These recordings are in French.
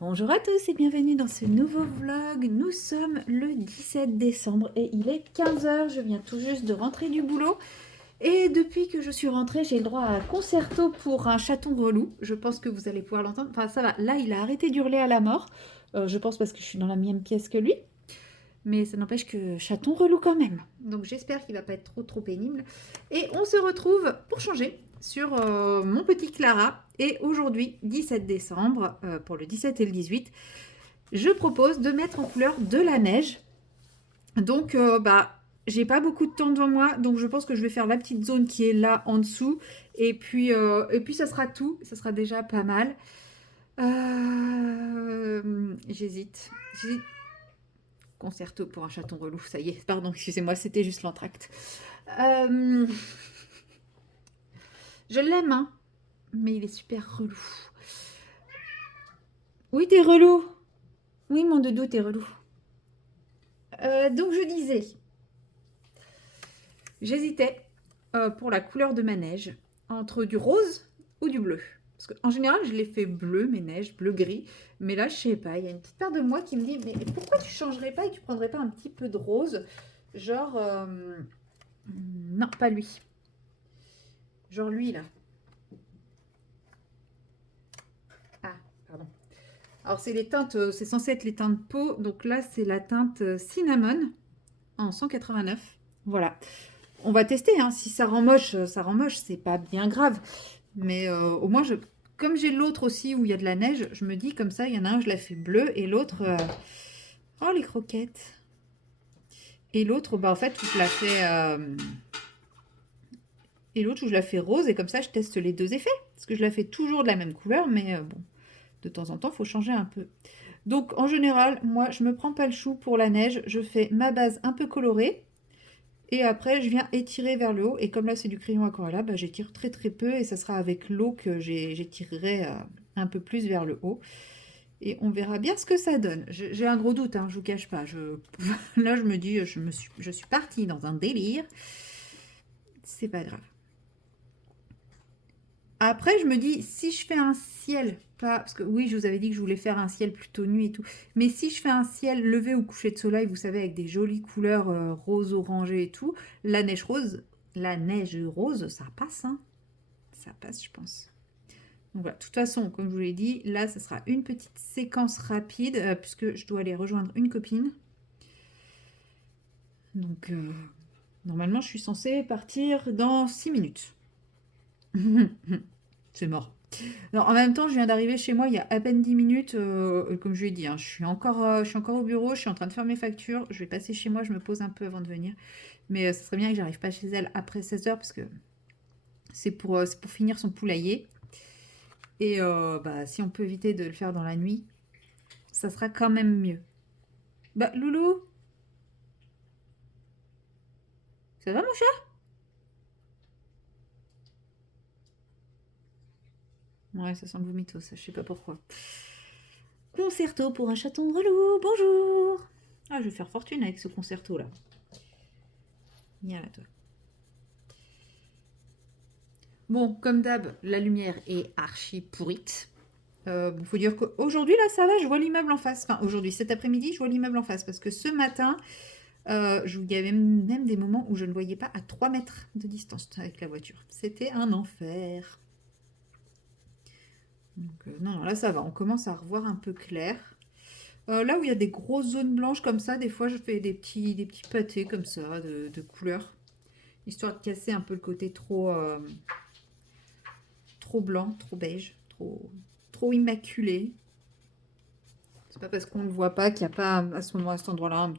Bonjour à tous et bienvenue dans ce nouveau vlog. Nous sommes le 17 décembre et il est 15 heures. Je viens tout juste de rentrer du boulot. Et depuis que je suis rentrée, j'ai le droit à un concerto pour un chaton relou. Je pense que vous allez pouvoir l'entendre. Enfin, ça va. Là, il a arrêté d'hurler à la mort. Je pense parce que je suis dans la même pièce que lui. Mais ça n'empêche que chaton relou quand même. Donc j'espère qu'il va pas être trop pénible. Et on se retrouve pour changer sur mon petit Clara. Et aujourd'hui, 17 décembre, pour le 17 et le 18, je propose de mettre en couleur de la neige. Donc j'ai pas beaucoup de temps devant moi, donc je pense que je vais faire la petite zone qui est là en dessous. Et puis ça sera tout, ça sera déjà pas mal. J'hésite. Concerto pour un chaton relou, ça y est, pardon, excusez-moi, c'était juste l'entracte. Euh, je l'aime, hein, mais il est super relou. Oui, t'es relou. Oui, mon doudou, t'es relou. Donc je disais, j'hésitais pour la couleur de ma neige entre du rose ou du bleu. Parce qu'en général, je les fais bleu, mes neiges, bleu-gris. Mais là, je sais pas, il y a une petite part de moi qui me dit, mais pourquoi tu changerais pas et tu prendrais pas un petit peu de rose? Genre, non, pas lui. Genre lui, là. Ah, pardon. Alors, c'est les teintes, c'est censé être les teintes peau. Donc là, c'est la teinte cinnamon en 189. Voilà. On va tester, hein. Si ça rend moche, c'est pas bien grave. Mais au moins, comme j'ai l'autre aussi où il y a de la neige, je me dis comme ça, il y en a un, je la fais bleu et l'autre... Oh, les croquettes. Et l'autre, bah en fait, je la fais... Et l'autre, je la fais rose et comme ça, je teste les deux effets. Parce que je la fais toujours de la même couleur, mais bon, de temps en temps, il faut changer un peu. Donc, en général, moi, je me prends pas le chou pour la neige. Je fais ma base un peu colorée. Et après, je viens étirer vers le haut. Et comme là, c'est du crayon aquarella, bah, j'étire très très peu. Et ça sera avec l'eau que j'étirerai un peu plus vers le haut. Et on verra bien ce que ça donne. J'ai un gros doute, hein, je vous cache pas. Là, je me dis, je suis partie dans un délire. C'est pas grave. Après, je me dis, si je fais un ciel, pas, parce que oui, je vous avais dit que je voulais faire un ciel plutôt nuit et tout, mais si je fais un ciel levé ou coucher de soleil, vous savez, avec des jolies couleurs rose orangé et tout, la neige rose, ça passe, hein. Ça passe, je pense. Donc voilà, de toute façon, comme je vous l'ai dit, là, ça sera une petite séquence rapide, puisque je dois aller rejoindre une copine. Donc, normalement, je suis censée partir dans 6 minutes. C'est mort. Non, en même temps, je viens d'arriver chez moi il y a à peine 10 minutes. Comme je lui ai dit, hein, je suis encore au bureau, je suis en train de faire mes factures. Je vais passer chez moi, je me pose un peu avant de venir. Mais ce serait bien que j'arrive pas chez elle après 16 heures parce que c'est pour finir son poulailler. Et si on peut éviter de le faire dans la nuit, ça sera quand même mieux. Bah, Loulou, ça va mon chat? Ouais, ça sent le vomito, ça, je sais pas pourquoi. Concerto pour un chaton relou, bonjour! Ah, je vais faire fortune avec ce concerto là. Viens là, toi. Bon, comme d'hab, la lumière est archi pourrite. Faut dire qu'aujourd'hui, là, ça va, je vois l'immeuble en face. Enfin, aujourd'hui, cet après-midi, je vois l'immeuble en face. Parce que ce matin, il y avait même des moments où je ne voyais pas à 3 mètres de distance avec la voiture. C'était un enfer. Donc, non, là, ça va. On commence à revoir un peu clair. Là où il y a des grosses zones blanches comme ça, des fois, je fais des petits pâtés comme ça, de couleurs. Histoire de casser un peu le côté trop blanc, trop beige, trop immaculé. C'est pas parce qu'on ne le voit pas qu'il n'y a pas à ce moment, à cet endroit-là,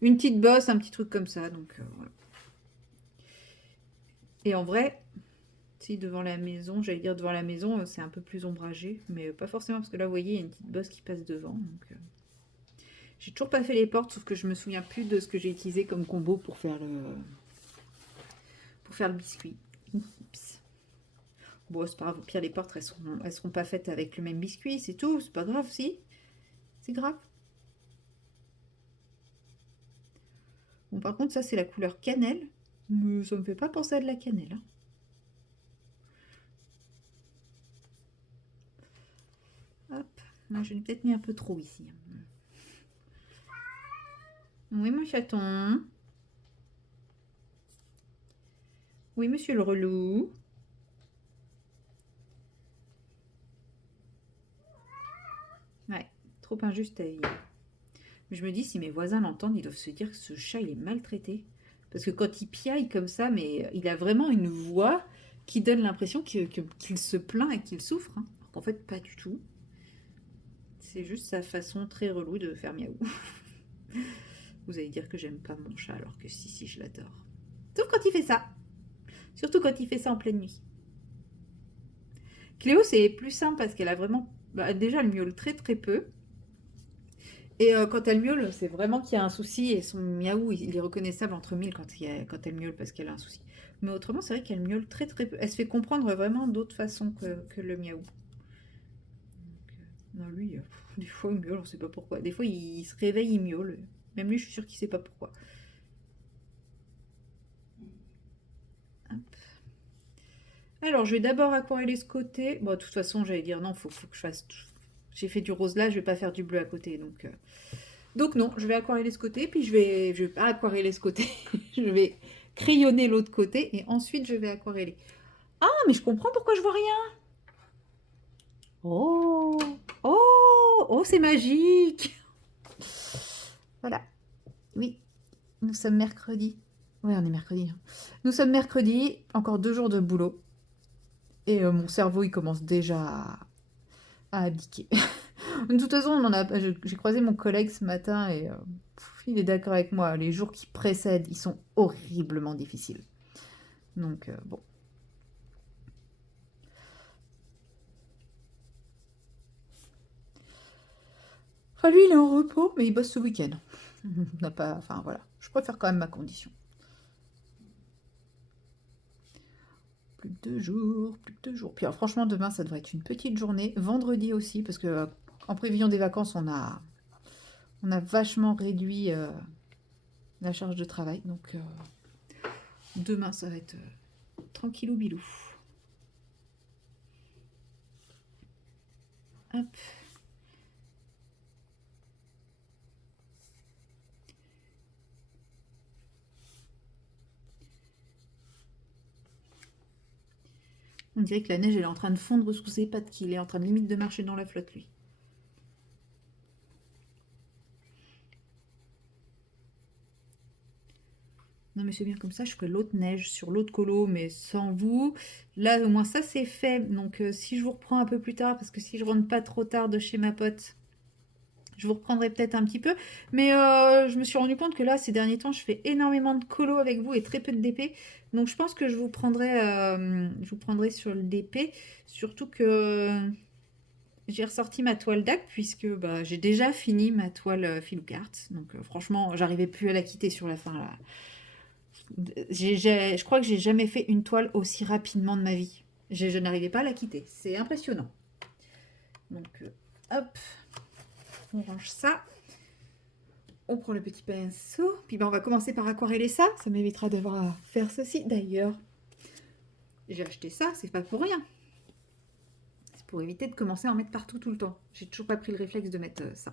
une petite bosse, un petit truc comme ça. Donc voilà. Et en vrai, si devant la maison, j'allais dire devant la maison, c'est un peu plus ombragé, mais pas forcément parce que là, vous voyez, il y a une petite bosse qui passe devant. Donc, j'ai toujours pas fait les portes, sauf que je me souviens plus de ce que j'ai utilisé comme combo pour faire le biscuit. Oups. Bon, c'est pas grave, au pire, les portes, elles seront pas faites avec le même biscuit, c'est tout, c'est pas grave, si. C'est grave. Bon, par contre, ça, c'est la couleur cannelle. Mais ça me fait pas penser à de la cannelle, hein. Là, je l'ai peut-être mis un peu trop ici. Oui, mon chaton. Oui, monsieur le relou. Ouais, trop injuste. Je me dis, si mes voisins l'entendent, ils doivent se dire que ce chat, il est maltraité. Parce que quand il piaille comme ça, mais il a vraiment une voix qui donne l'impression qu'il se plaint et qu'il souffre. Hein. Alors qu'en fait, pas du tout. C'est juste sa façon très relou de faire miaou. Vous allez dire que j'aime pas mon chat, alors que si, je l'adore. Sauf quand il fait ça. Surtout quand il fait ça en pleine nuit. Cléo, c'est plus simple parce qu'elle a vraiment... Bah, déjà, elle miaule très très peu. Et quand elle miaule, c'est vraiment qu'il y a un souci et son miaou, il est reconnaissable entre mille quand elle miaule parce qu'elle a un souci. Mais autrement, c'est vrai qu'elle miaule très très peu. Elle se fait comprendre vraiment d'autres façons que le miaou. Non, lui, des fois il miaule, on sait pas pourquoi. Des fois il se réveille, il miaule. Même lui, je suis sûre qu'il sait pas pourquoi. Hop. Alors, je vais d'abord aquareller ce côté. Bon, de toute façon, j'allais dire non, faut que je fasse tout. J'ai fait du rose là, je vais pas faire du bleu à côté, donc non, je vais aquareller ce côté, puis je vais pas aquareller ce côté, je vais crayonner l'autre côté et ensuite je vais aquareller. Ah, mais je comprends pourquoi je vois rien. Oh, oh, c'est magique. Voilà. Oui, nous sommes mercredi. Oui, on est mercredi. Hein. Nous sommes mercredi, encore 2 jours de boulot. Et mon cerveau, il commence déjà à abdiquer. De toute façon, j'ai croisé mon collègue ce matin et il est d'accord avec moi. Les jours qui précèdent, ils sont horriblement difficiles. Donc, bon. Enfin, lui, il est en repos, mais il bosse ce week-end. N'a pas, enfin, voilà. Je préfère quand même ma condition. Plus de 2 jours, plus de 2 jours. Puis alors, franchement, demain, ça devrait être une petite journée. Vendredi aussi, parce que en prévision des vacances, on a vachement réduit la charge de travail. Donc, demain, ça va être tranquillou bilou. Hop. On dirait que la neige, elle est en train de fondre sous ses pattes, qu'il est en train de limite de marcher dans la flotte, lui. Non, mais c'est bien comme ça, je ferai l'autre neige sur l'autre colo, mais sans vous. Là, au moins, ça, c'est fait. Donc, si je vous reprends un peu plus tard, parce que si je rentre pas trop tard de chez ma pote, je vous reprendrai peut-être un petit peu. Mais je me suis rendu compte que là, ces derniers temps, je fais énormément de colo avec vous et très peu de DP. Donc, je pense que je vous prendrai sur le DP. Surtout que j'ai ressorti ma toile d'Ac puisque bah, j'ai déjà fini ma toile Filoukart. Donc, franchement, j'arrivais plus à la quitter sur la fin là. Je crois que j'ai jamais fait une toile aussi rapidement de ma vie. Je n'arrivais pas à la quitter. C'est impressionnant. Donc, hop, on range ça. On prend le petit pinceau. Puis ben, on va commencer par aquareller ça. Ça m'évitera d'avoir à faire ceci. D'ailleurs, j'ai acheté ça, c'est pas pour rien. C'est pour éviter de commencer à en mettre partout tout le temps. J'ai toujours pas pris le réflexe de mettre ça.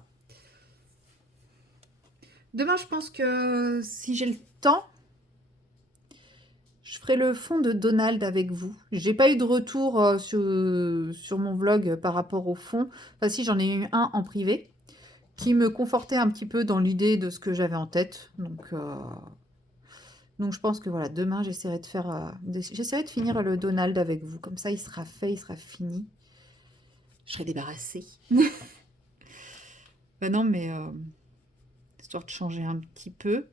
Demain, je pense que si j'ai le temps, je ferai le fond de Donald avec vous. J'ai pas eu de retour sur mon vlog par rapport au fond. Enfin si, j'en ai eu un en privé qui me confortait un petit peu dans l'idée de ce que j'avais en tête. Donc je pense que voilà, demain j'essaierai de finir le Donald avec vous. Comme ça, il sera fait, il sera fini. Je serai débarrassée. Bah non, mais histoire de changer un petit peu.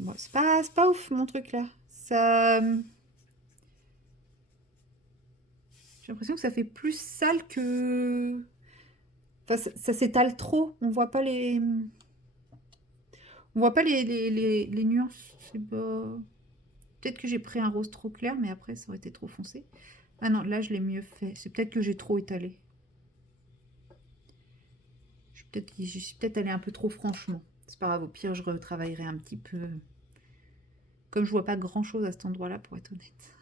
Bon, c'est pas ouf mon truc là. Ça... J'ai l'impression que ça fait plus sale que... Enfin, ça s'étale trop. On voit pas les... On voit pas les nuances. C'est pas... Peut-être que j'ai pris un rose trop clair, mais après, ça aurait été trop foncé. Ah non, là, je l'ai mieux fait. C'est peut-être que j'ai trop étalé. Je suis peut-être allée un peu trop franchement. C'est pas grave, au pire, je retravaillerai un petit peu. Comme je vois pas grand-chose à cet endroit-là, pour être honnête.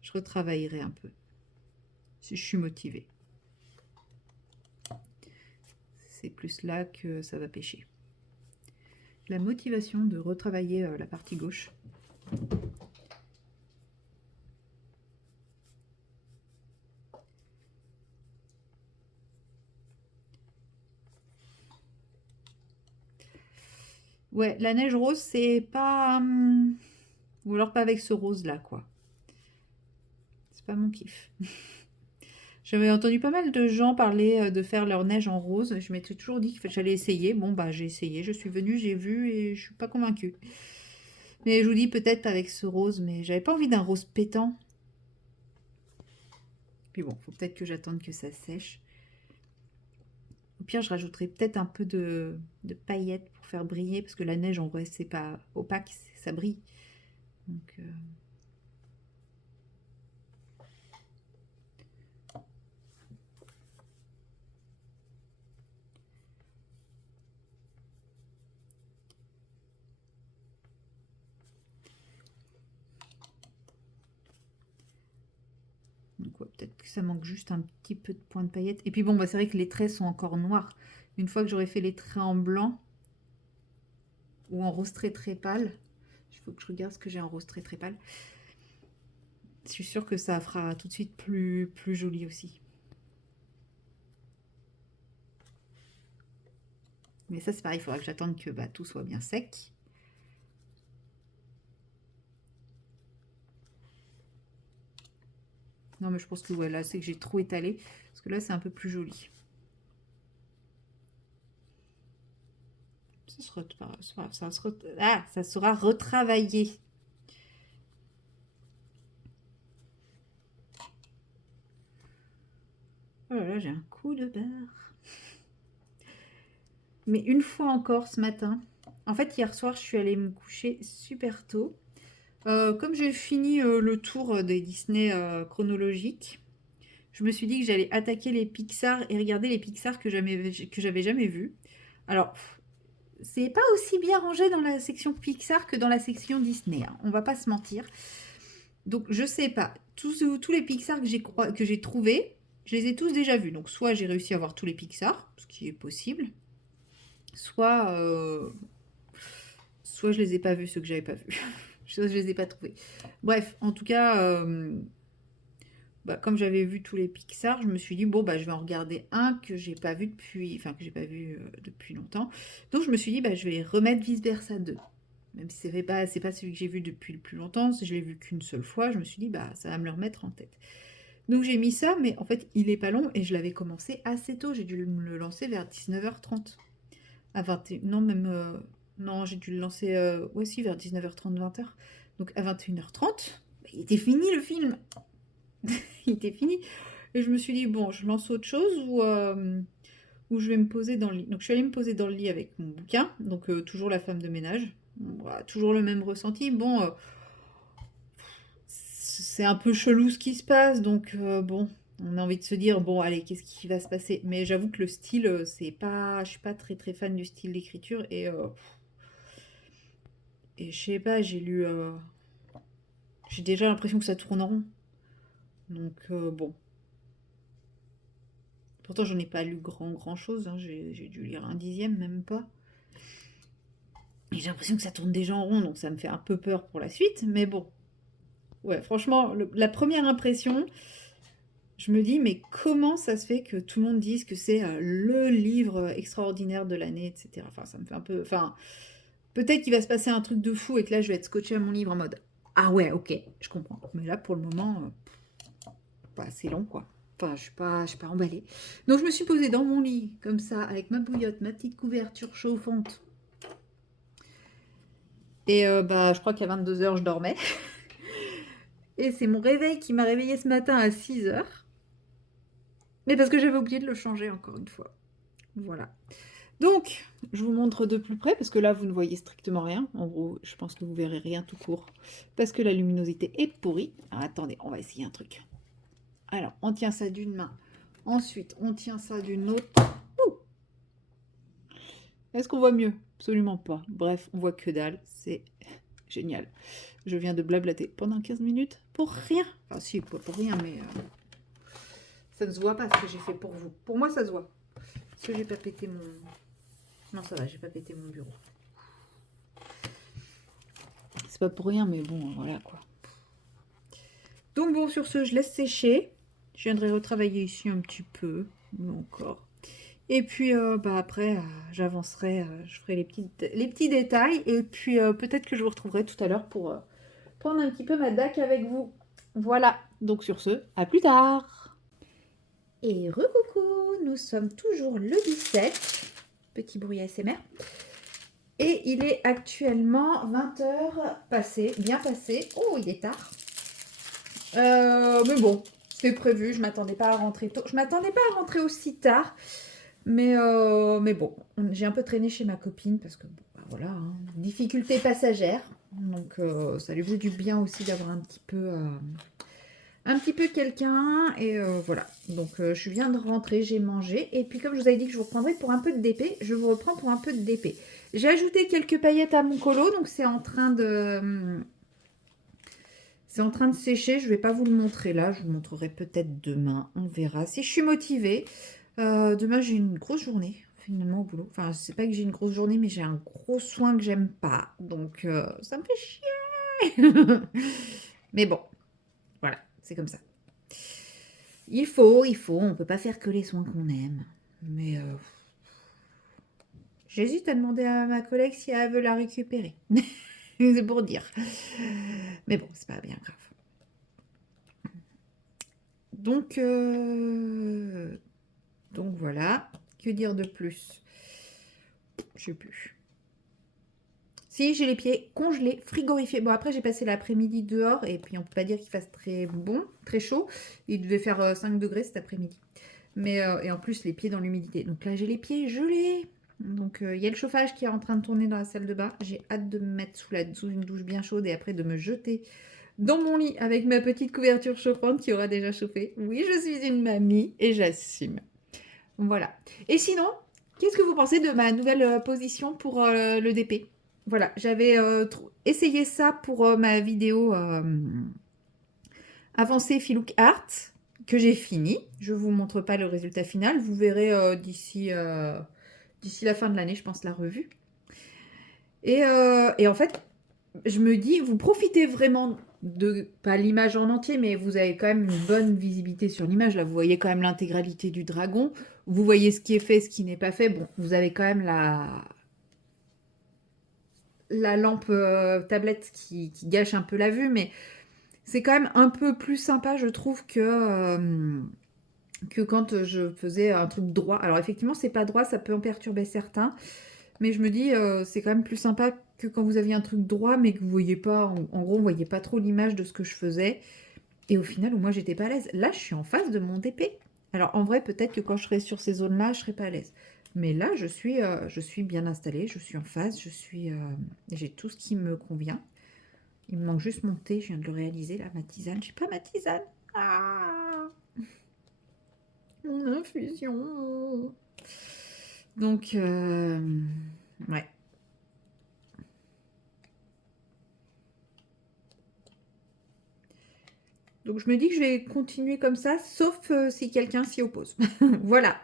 Je retravaillerai un peu. Si je suis motivée. c'est plus là que ça va pêcher. La motivation de retravailler la partie gauche. Ouais, la neige rose, c'est pas... ou alors pas avec ce rose-là, quoi. C'est pas mon kiff. J'avais entendu pas mal de gens parler de faire leur neige en rose. Je m'étais toujours dit que j'allais essayer. Bon, bah j'ai essayé, je suis venue, j'ai vu et je suis pas convaincue. Mais je vous dis peut-être avec ce rose, mais j'avais pas envie d'un rose pétant. Puis bon, faut peut-être que j'attende que ça sèche. Au pire, je rajouterai peut-être un peu de paillettes pour faire briller, parce que la neige, en vrai, c'est pas opaque, ça brille. Donc, ouais, peut-être que ça manque juste un petit peu de point de paillettes. Et puis bon, bah, c'est vrai que les traits sont encore noirs. Une fois que j'aurai fait les traits en blanc, ou en rose très très pâle, il faut que je regarde ce que j'ai en rose très très pâle. Je suis sûre que ça fera tout de suite plus joli aussi. Mais ça, c'est pareil, il faudra que j'attende que bah, tout soit bien sec. Non, mais je pense que ouais, là, c'est que j'ai trop étalé. Parce que là, c'est un peu plus joli. Ça sera retravaillé. Oh là là, j'ai un coup de barre. Mais une fois encore ce matin, en fait, hier soir, je suis allée me coucher super tôt. Comme j'ai fini le tour des Disney chronologiques, je me suis dit que j'allais attaquer les Pixar et regarder les Pixar que j'avais jamais vus. Alors, c'est pas aussi bien rangé dans la section Pixar que dans la section Disney, hein, on va pas se mentir. Donc, je sais pas. Tous les Pixar que j'ai trouvés, je les ai tous déjà vus. Donc, soit j'ai réussi à voir tous les Pixar, ce qui est possible, soit je les ai pas vus, ceux que j'avais pas vus. Soit je les ai pas trouvés. Bref, en tout cas, bah, comme j'avais vu tous les Pixar, je me suis dit, bon, bah, je vais en regarder un que j'ai pas vu depuis longtemps. Donc, je me suis dit, bah, je vais remettre Vice Versa 2. Même si c'est pas celui que j'ai vu depuis le plus longtemps, si je l'ai vu qu'une seule fois, je me suis dit, bah, ça va me le remettre en tête. Donc, j'ai mis ça, mais en fait, il est pas long et je l'avais commencé assez tôt. J'ai dû me le lancer vers 19h30. À 21... Non, même... Non, j'ai dû le lancer... Ouais, si, vers 19h30, 20h. Donc, à 21h30, bah, il était fini, le film. Il était fini. Et je me suis dit, bon, je lance autre chose ou je vais me poser dans le lit. Donc, je suis allée me poser dans le lit avec mon bouquin. Donc, toujours la femme de ménage. Voilà, toujours le même ressenti. Bon, c'est un peu chelou ce qui se passe. Donc, bon, on a envie de se dire, bon, allez, qu'est-ce qui va se passer? Mais j'avoue que le style, c'est pas... Je suis pas très très fan du style d'écriture. Et je sais pas, j'ai déjà l'impression que ça tourne en rond. Donc, bon. Pourtant, j'en ai pas lu grand chose. Hein. J'ai dû lire un dixième, même pas. Et j'ai l'impression que ça tourne déjà en rond, donc ça me fait un peu peur pour la suite. Mais bon. Ouais, franchement, la première impression, je me dis, mais comment ça se fait que tout le monde dise que c'est le livre extraordinaire de l'année, etc. Enfin, ça me fait un peu... Enfin, peut-être qu'il va se passer un truc de fou et que là, je vais être scotché à mon livre en mode, ah ouais, ok, je comprends. Mais là, pour le moment, pas assez long, quoi. Enfin, je suis pas emballée. Donc, je me suis posée dans mon lit, comme ça, avec ma bouillotte, ma petite couverture chauffante. Et bah, je crois qu'à 22h, je dormais. Et c'est mon réveil qui m'a réveillée ce matin à 6h. Mais parce que j'avais oublié de le changer encore une fois. Voilà. Donc, je vous montre de plus près, parce que là, vous ne voyez strictement rien. En gros, je pense que vous verrez rien tout court, parce que la luminosité est pourrie. Alors, attendez, on va essayer un truc. Alors, on tient ça d'une main. Ensuite, on tient ça d'une autre. Ouh. Est-ce qu'on voit mieux? Absolument pas. Bref, on voit que dalle. C'est génial. Je viens de blablater pendant 15 minutes pour rien. Enfin, si, pas pour rien, mais ça ne se voit pas ce que j'ai fait pour vous. Pour moi, ça se voit. Est-ce que j'ai pas pété mon... Non, ça va, j'ai pas pété mon bureau. C'est pas pour rien, mais bon, voilà quoi. Donc bon, sur ce, je laisse sécher. Je viendrai retravailler ici un petit peu, mais encore. Et puis après, j'avancerai, je ferai les petits détails. Et puis peut-être que je vous retrouverai tout à l'heure pour prendre un petit peu ma DAC avec vous. Voilà, donc sur ce, à plus tard. Et recoucou, nous sommes toujours le 17. Petit bruit ASMR. Et il est actuellement 20h passé, bien passé. Oh, il est tard. Mais bon, c'était prévu, je m'attendais pas à rentrer tôt. Je m'attendais pas à rentrer aussi tard. Mais bon, j'ai un peu traîné chez ma copine parce que, bon, bah voilà, hein, difficulté passagère. Donc, ça lui faisait du bien aussi d'avoir un petit peu quelqu'un. Et voilà, donc je viens de rentrer, j'ai mangé. Et puis, comme je vous avais dit que je vous reprendrais pour un peu de DP, je vous reprends pour un peu de DP. J'ai ajouté quelques paillettes à mon colo, donc c'est en train de... C'est en train de sécher, je ne vais pas vous le montrer là, je vous le montrerai peut-être demain, on verra. Si je suis motivée, demain j'ai une grosse journée finalement au boulot. Enfin, c'est pas que j'ai une grosse journée, mais j'ai un gros soin que j'aime pas. Donc ça me fait chier. Mais bon, voilà, c'est comme ça. Il faut, on peut pas faire que les soins qu'on aime. Mais j'hésite à demander à ma collègue si elle veut la récupérer. C'est pour dire. Mais bon, c'est pas bien grave. Donc voilà. Que dire de plus? Je sais plus. Si, j'ai les pieds congelés, frigorifiés. Bon, après, j'ai passé l'après-midi dehors et puis on peut pas dire qu'il fasse très bon, très chaud. Il devait faire 5 degrés cet après-midi. Mais, et en plus, les pieds dans l'humidité. Donc là, j'ai les pieds gelés. Donc, il y a le chauffage qui est en train de tourner dans la salle de bain. J'ai hâte de me mettre sous une douche bien chaude et après de me jeter dans mon lit avec ma petite couverture chauffante qui aura déjà chauffé. Oui, je suis une mamie et j'assume. Voilà. Et sinon, qu'est-ce que vous pensez de ma nouvelle position pour le DP? Voilà, j'avais essayé ça pour ma vidéo avancée Filouk Art que j'ai fini. Je ne vous montre pas le résultat final. Vous verrez d'ici la fin de l'année, je pense, la revue. Et en fait, je me dis, vous profitez vraiment de, pas l'image en entier, mais vous avez quand même une bonne visibilité sur l'image. Là, vous voyez quand même l'intégralité du dragon. Vous voyez ce qui est fait, ce qui n'est pas fait. Bon, vous avez quand même la lampe tablette qui gâche un peu la vue, mais c'est quand même un peu plus sympa, je trouve, que quand je faisais un truc droit. Alors, effectivement, c'est pas droit, ça peut en perturber certains. Mais je me dis, c'est quand même plus sympa que quand vous aviez un truc droit, mais que vous voyez pas, en gros, vous voyez pas trop l'image de ce que je faisais. Et au final, où moi, j'étais pas à l'aise. Là, je suis en face de mon DP. Alors, en vrai, peut-être que quand je serai sur ces zones-là, je serai pas à l'aise. Mais là, je suis bien installée, je suis en face, j'ai tout ce qui me convient. Il me manque juste mon thé, je viens de le réaliser, là, ma tisane. J'ai pas ma tisane. Ah, mon infusion. Donc, ouais. Donc je me dis que je vais continuer comme ça, sauf si quelqu'un s'y oppose. Voilà.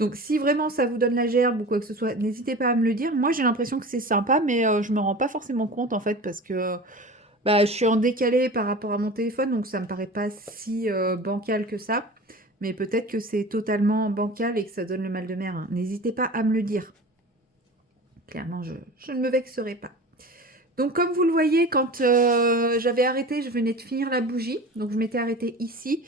Donc si vraiment ça vous donne la gerbe ou quoi que ce soit, n'hésitez pas à me le dire. Moi j'ai l'impression que c'est sympa, mais je me rends pas forcément compte en fait parce que bah, je suis en décalé par rapport à mon téléphone, donc ça me paraît pas si bancal que ça. Mais peut-être que c'est totalement bancal et que ça donne le mal de mer, hein. N'hésitez pas à me le dire. Clairement, je ne me vexerai pas. Donc comme vous le voyez, quand j'avais arrêté, je venais de finir la bougie. Donc je m'étais arrêtée ici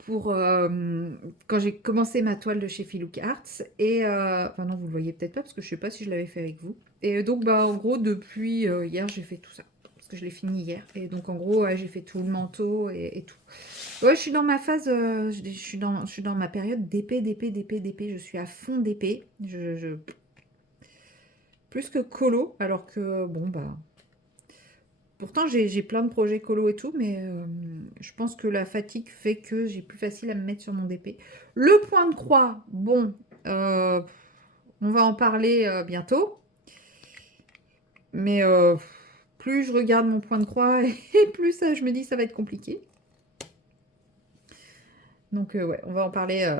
pour quand j'ai commencé ma toile de chez Filouk Arts. Et enfin non, vous le voyez peut-être pas parce que je ne sais pas si je l'avais fait avec vous. Et donc bah en gros depuis hier j'ai fait tout ça. Parce que je l'ai fini hier. Et donc en gros ouais, j'ai fait tout le manteau et tout. Ouais, je suis dans ma phase, je suis dans ma période d'épée. Je suis à fond d'épée. Plus que colo, alors que bon bah... Pourtant, j'ai plein de projets colo et tout, mais je pense que la fatigue fait que j'ai plus facile à me mettre sur mon DP. Le point de croix, bon, on va en parler bientôt. Mais plus je regarde mon point de croix, et plus je me dis ça va être compliqué. Donc ouais, on va en parler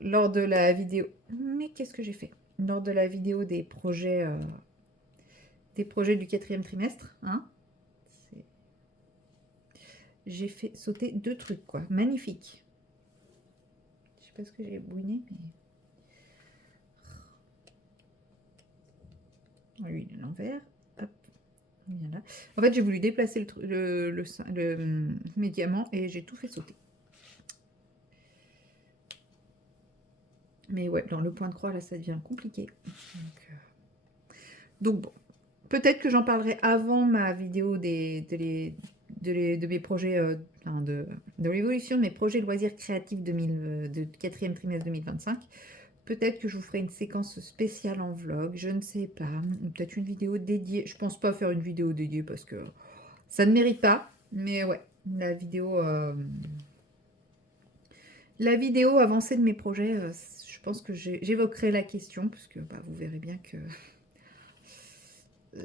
lors de la vidéo. Mais qu'est-ce que j'ai fait? Lors de la vidéo des projets du 4e trimestre. Hein, j'ai fait sauter 2 trucs, quoi. Magnifique. Je sais pas ce que j'ai bouiné, mais... Lui, il est à l'envers. Hop, il vient là. En fait, j'ai voulu déplacer mes diamants et j'ai tout fait sauter. Mais ouais, dans le point de croix, là, ça devient compliqué. Donc bon, peut-être que j'en parlerai avant ma vidéo de mes projets, de l'évolution de mes projets loisirs créatifs de 4e trimestre 2025. Peut-être que je vous ferai une séquence spéciale en vlog, je ne sais pas. Ou peut-être une vidéo dédiée. Je pense pas faire une vidéo dédiée parce que ça ne mérite pas. Mais ouais, la vidéo avancée de mes projets, je pense que j'évoquerai la question parce que bah, vous verrez bien que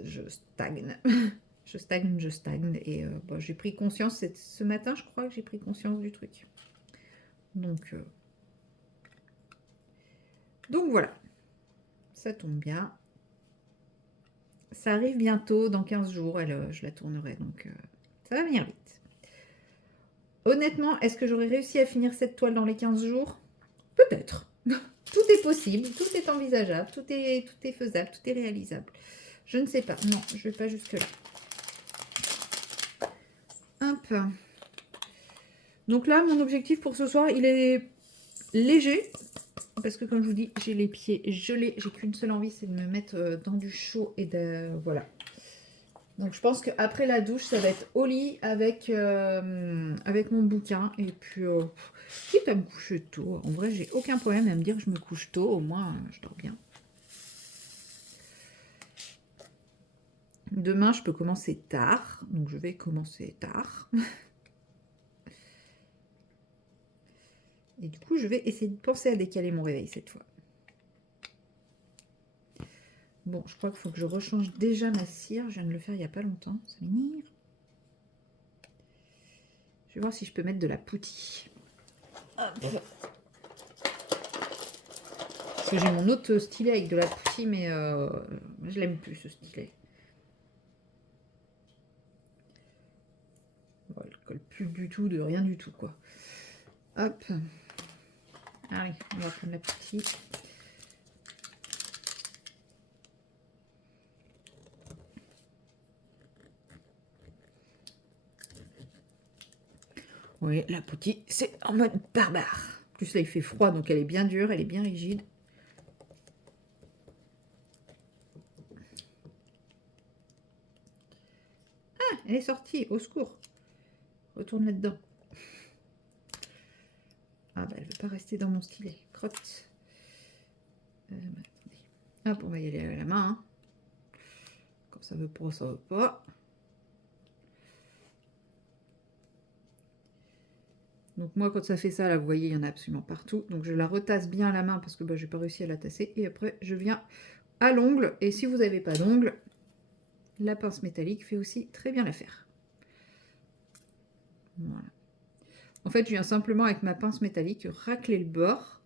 je stagne. je stagne. Et bon, j'ai pris conscience, ce matin, je crois que j'ai pris conscience du truc. Donc voilà, ça tombe bien. Ça arrive bientôt, dans 15 jours, je la tournerai, donc ça va venir vite. Honnêtement, est-ce que j'aurais réussi à finir cette toile dans les 15 jours? Peut-être. Tout est possible, tout est envisageable, tout est faisable, tout est réalisable. Je ne sais pas. Non, je ne vais pas jusque-là. Hop. Donc là, mon objectif pour ce soir, il est léger. Parce que comme je vous dis, j'ai les pieds gelés. J'ai qu'une seule envie, c'est de me mettre dans du chaud et de... Voilà. Donc je pense qu'après la douche, ça va être au lit avec mon bouquin. Et puis, quitte à me coucher tôt. En vrai, j'ai aucun problème à me dire que je me couche tôt. Au moins, je dors bien. Demain, je peux commencer tard. Donc je vais commencer tard. Et du coup, je vais essayer de penser à décaler mon réveil cette fois. Bon, je crois qu'il faut que je rechange déjà ma cire. Je viens de le faire il n'y a pas longtemps. Ça m'énerve. Je vais voir si je peux mettre de la poutille. Hop. Parce que j'ai mon autre stylet avec de la poutille, mais je l'aime plus ce stylet. Bon, elle colle plus du tout, de rien du tout, quoi. Hop. Allez, on va prendre la poutille. Oui, la poutille, c'est en mode barbare. En plus, là, il fait froid, donc elle est bien dure, elle est bien rigide. Ah, elle est sortie, au secours. Retourne là-dedans. Ah, bah, elle ne veut pas rester dans mon stylet. Crotte. Attendez. Hop, on va y aller à la main. Hein. Quand ça veut pas, ça veut pas. Donc moi, quand ça fait ça, là, vous voyez, il y en a absolument partout. Donc je la retasse bien à la main parce que bah, je n'ai pas réussi à la tasser. Et après, je viens à l'ongle. Et si vous n'avez pas d'ongle, la pince métallique fait aussi très bien l'affaire. Voilà. En fait, je viens simplement avec ma pince métallique racler le bord.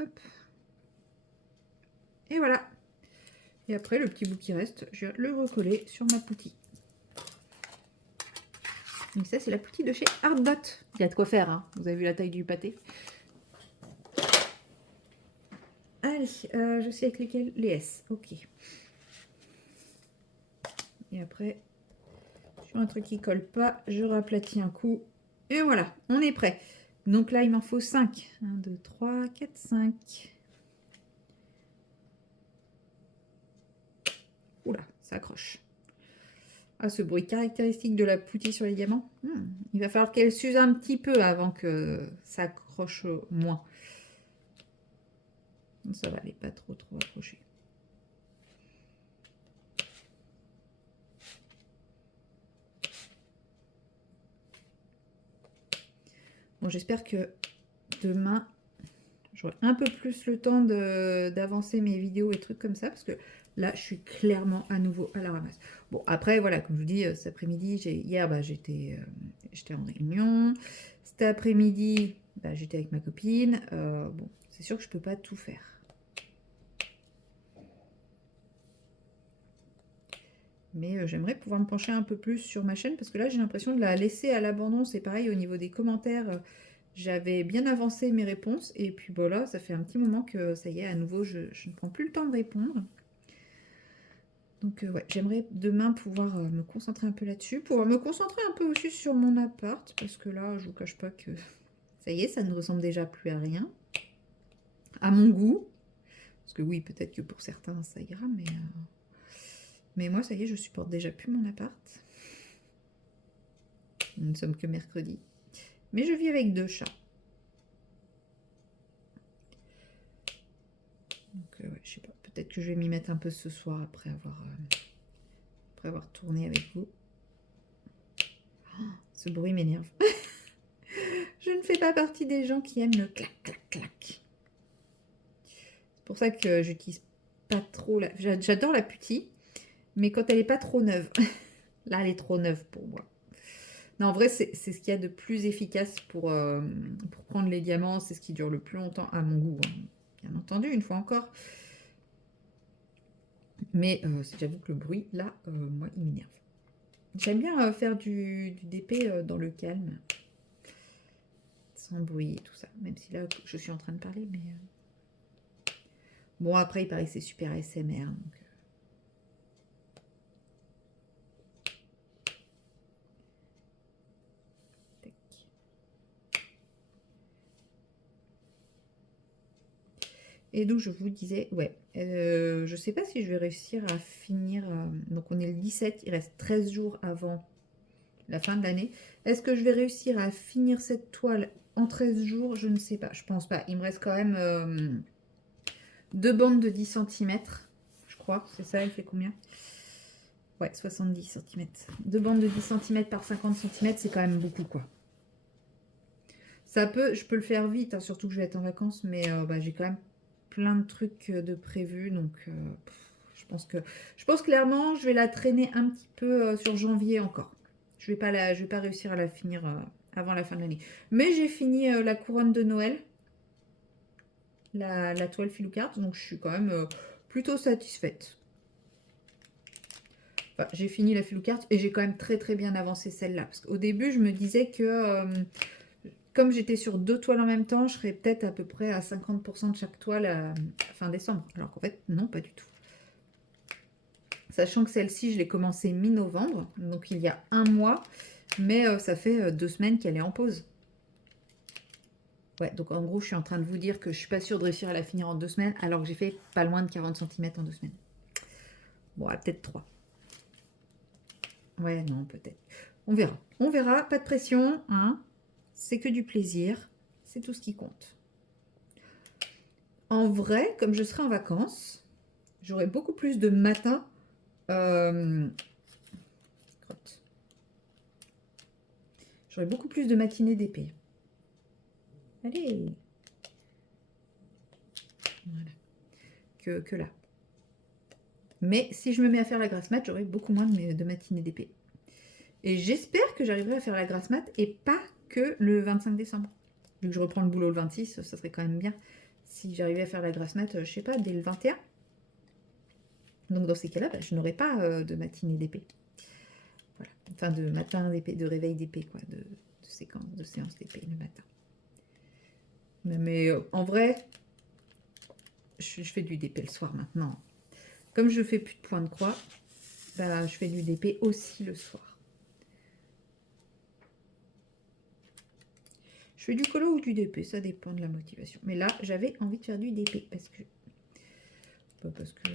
Hop. Et voilà. Et après, le petit bout qui reste, je viens le recoller sur ma poutille. Donc ça, c'est la poutille de chez Artbot. Il y a de quoi faire, hein. Vous avez vu la taille du pâté. Allez, je sais avec lesquels? Les S, ok. Et après, sur un truc qui colle pas, je raplatis un coup. Et voilà, on est prêt. Donc là, il m'en faut 5. 1, 2, 3, 4, 5. Oula, ça accroche. Ah, ce bruit caractéristique de la poutille sur les diamants. Il va falloir qu'elle s'use un petit peu avant que ça accroche moins. Ça va, elle n'est pas trop accrochée. Bon, j'espère que demain, j'aurai un peu plus le temps d'avancer mes vidéos et trucs comme ça, parce que là, je suis clairement à nouveau à la ramasse. Bon, après, voilà, comme je vous dis, cet après-midi, hier, bah, j'étais en réunion. Cet après-midi, bah, j'étais avec ma copine. Bon, c'est sûr que je peux pas tout faire. Mais j'aimerais pouvoir me pencher un peu plus sur ma chaîne parce que là, j'ai l'impression de la laisser à l'abandon. C'est pareil au niveau des commentaires. J'avais bien avancé mes réponses. Et puis voilà, ça fait un petit moment que ça y est, à nouveau, je ne prends plus le temps de répondre. Donc ouais, j'aimerais demain pouvoir me concentrer un peu là-dessus. Pouvoir me concentrer un peu aussi sur mon appart. Parce que là, je vous cache pas que ça y est, ça ne ressemble déjà plus à rien. À mon goût. Parce que oui, peut-être que pour certains, ça ira. Mais moi, ça y est, je supporte déjà plus mon appart. Nous ne sommes que mercredi. Mais je vis avec 2 chats. Donc, ouais, je sais pas. Peut-être que je vais m'y mettre un peu ce soir après avoir tourné avec vous. Oh, ce bruit m'énerve. Je ne fais pas partie des gens qui aiment le clac, clac, clac. C'est pour ça que j'utilise pas trop la... J'adore la putie, mais quand elle est pas trop neuve. Là, elle est trop neuve pour moi. Non, en vrai, c'est ce qu'il y a de plus efficace pour prendre les diamants. C'est ce qui dure le plus longtemps à mon goût, hein. Bien entendu, une fois encore. Mais j'avoue que le bruit, là, moi, il m'énerve. J'aime bien faire du DP dans le calme. Sans bruit et tout ça. Même si là, je suis en train de parler, mais... Bon, après, il paraît que c'est super ASMR. Donc... Et donc, je vous disais, ouais, je sais pas si je vais réussir à finir... donc, on est le 17, il reste 13 jours avant la fin de l'année. Est-ce que je vais réussir à finir cette toile en 13 jours? Je ne sais pas, je pense pas. Il me reste quand même 2 bandes de 10 cm, je crois. C'est ça, il fait combien? Ouais, 70 cm. 2 bandes de 10 cm par 50 cm, c'est quand même beaucoup, quoi. Je peux le faire vite, hein, surtout que je vais être en vacances, mais bah, j'ai quand même plein de trucs de prévus, donc je pense clairement je vais la traîner un petit peu sur janvier encore. Je vais pas réussir à la finir avant la fin de l'année. Mais j'ai fini la couronne de Noël, la toile Filoucarte, donc je suis quand même plutôt satisfaite. Enfin, j'ai fini la Filoucarte et j'ai quand même très très bien avancé celle-là. Parce qu'au début, je me disais que comme j'étais sur 2 toiles en même temps, je serais peut-être à peu près à 50% de chaque toile à fin décembre. Alors qu'en fait, non, pas du tout. Sachant que celle-ci, je l'ai commencée mi-novembre, donc il y a 1 mois, mais ça fait 2 semaines qu'elle est en pause. Ouais, donc en gros, je suis en train de vous dire que je suis pas sûre de réussir à la finir en 2 semaines, alors que j'ai fait pas loin de 40 cm en 2 semaines. Bon, peut-être 3. Ouais, non, peut-être. On verra. On verra, pas de pression, hein. C'est que du plaisir, c'est tout ce qui compte. En vrai, comme je serai en vacances, j'aurai beaucoup plus de matins. J'aurai beaucoup plus de matinées d'épée. Allez. Voilà. Que là. Mais si je me mets à faire la grasse mat, j'aurai beaucoup moins de matinées d'épée. Et j'espère que j'arriverai à faire la grasse mat et pas que le 25 décembre. Vu que je reprends le boulot le 26, ça serait quand même bien. Si j'arrivais à faire la grasse mat, je sais pas, dès le 21. Donc dans ces cas-là, bah, je n'aurai pas de matinée d'épée. Voilà. Enfin, de matin d'épée, de réveil d'épée, quoi. De séance d'épée le matin. Mais en vrai, je fais du DP le soir maintenant. Comme je fais plus de point de croix, bah, je fais du DP aussi le soir. Je fais du colo ou du DP, ça dépend de la motivation. Mais là, j'avais envie de faire du DP parce que... Pas parce que...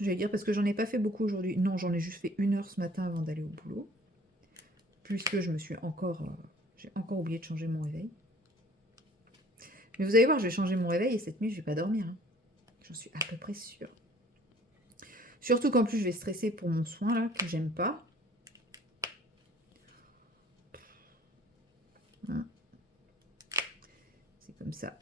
J'allais dire parce que j'en ai pas fait beaucoup aujourd'hui. Non, j'en ai juste fait 1 heure ce matin avant d'aller au boulot. Puisque je me suis encore... j'ai encore oublié de changer mon réveil. Mais vous allez voir, je vais changer mon réveil et cette nuit, je vais pas dormir, hein. J'en suis à peu près sûre. Surtout qu'en plus, je vais stresser pour mon soin, là, que j'aime pas. Hein. C'est comme ça.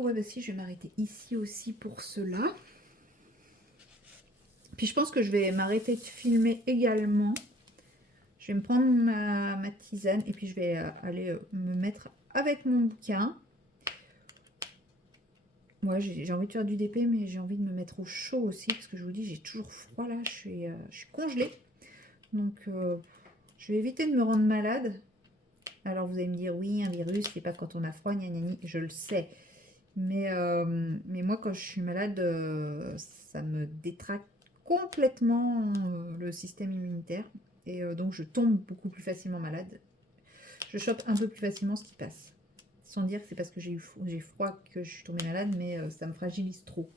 ouais, bah si, je vais m'arrêter ici aussi pour cela. Puis je pense que je vais m'arrêter de filmer également. Je vais me prendre ma tisane et puis je vais aller me mettre avec mon bouquin. Ouais, j'ai envie de faire du DP, mais j'ai envie de me mettre au chaud aussi, parce que je vous dis, j'ai toujours froid là, je suis congelée. Donc, je vais éviter de me rendre malade. Alors, vous allez me dire, oui, un virus, c'est pas quand on a froid, gna gna gna, je le sais. Mais moi, quand je suis malade, ça me détraque complètement le système immunitaire. Et donc, je tombe beaucoup plus facilement malade. Je chope un peu plus facilement ce qui passe. Sans dire que c'est parce que j'ai froid que je suis tombée malade, mais ça me fragilise trop.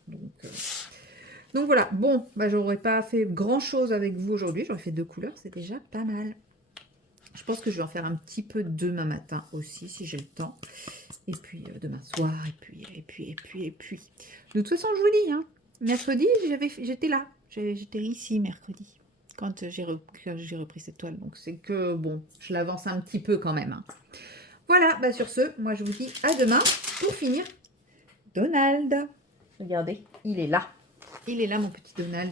Donc voilà, bon, bah, j'aurais pas fait grand chose avec vous aujourd'hui. J'aurais fait 2 couleurs, c'est déjà pas mal. Je pense que je vais en faire un petit peu demain matin aussi, si j'ai le temps. Et puis demain soir, et puis. De toute façon, je vous dis, hein, mercredi, j'étais là. J'étais ici mercredi, quand j'ai repris cette toile. Donc c'est que, bon, je l'avance un petit peu quand même. Hein. Voilà, bah sur ce, moi je vous dis à demain pour finir Donald. Regardez, il est là. Il est là, mon petit Donald.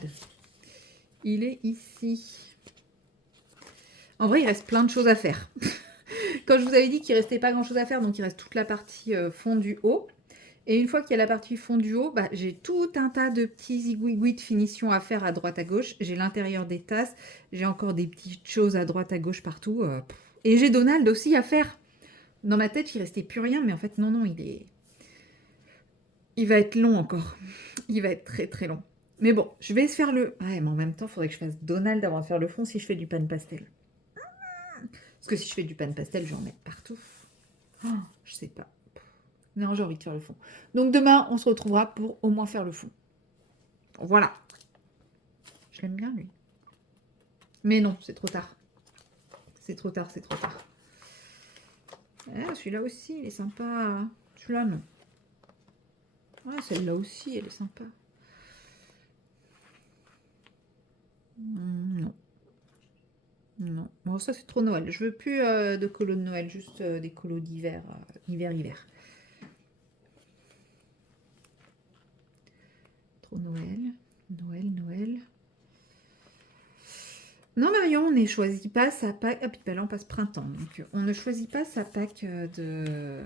Il est ici. En vrai, il reste plein de choses à faire. Quand je vous avais dit qu'il restait pas grand chose à faire, donc il reste toute la partie fond du haut. Et une fois qu'il y a la partie fond du haut, bah, j'ai tout un tas de petits zigouigouis de finition à faire à droite à gauche. J'ai l'intérieur des tasses. J'ai encore des petites choses à droite à gauche partout. Et j'ai Donald aussi à faire. Dans ma tête, il restait plus rien, mais en fait, non, il va être long encore. Il va être très, très long. Mais bon, je vais faire le... Ouais, mais en même temps, il faudrait que je fasse Donald avant de faire le fond si je fais du pan pastel. Parce que si je fais du pan pastel, je vais en mettre partout. Oh, je sais pas. Non, j'ai envie de faire le fond. Donc demain, on se retrouvera pour au moins faire le fond. Voilà. Je l'aime bien, lui. Mais non, c'est trop tard. C'est trop tard, c'est trop tard. Ah, celui-là aussi, il est sympa. Celui-là, non. Ah, celle-là aussi, elle est sympa. Non. Non. Bon, ça, c'est trop Noël. Je veux plus de colos de Noël, juste des colos d'hiver. Hiver. Trop Noël. Noël. Non, Marion, on ne choisit pas sa Pâques. Ah, puis ben là, on passe printemps. Donc, on ne choisit pas sa Pâques de...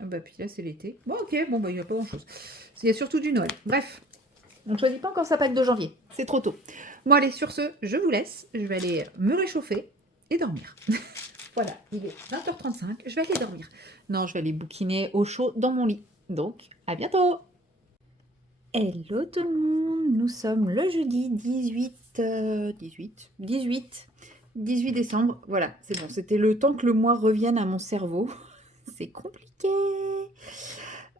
Ah, bah, puis là, c'est l'été. Bon, ok, bon, bah, il n'y a pas grand-chose. Il y a surtout du Noël. Bref, on ne choisit pas encore sa Pâques de janvier. C'est trop tôt. Bon, allez, sur ce, je vous laisse. Je vais aller me réchauffer et dormir. Voilà, il est 20h35. Je vais aller dormir. Non, je vais aller bouquiner au chaud dans mon lit. Donc, à bientôt! Hello tout le monde, nous sommes le jeudi 18 décembre. Voilà, c'est bon, c'était le temps que le mois revienne à mon cerveau. C'est compliqué.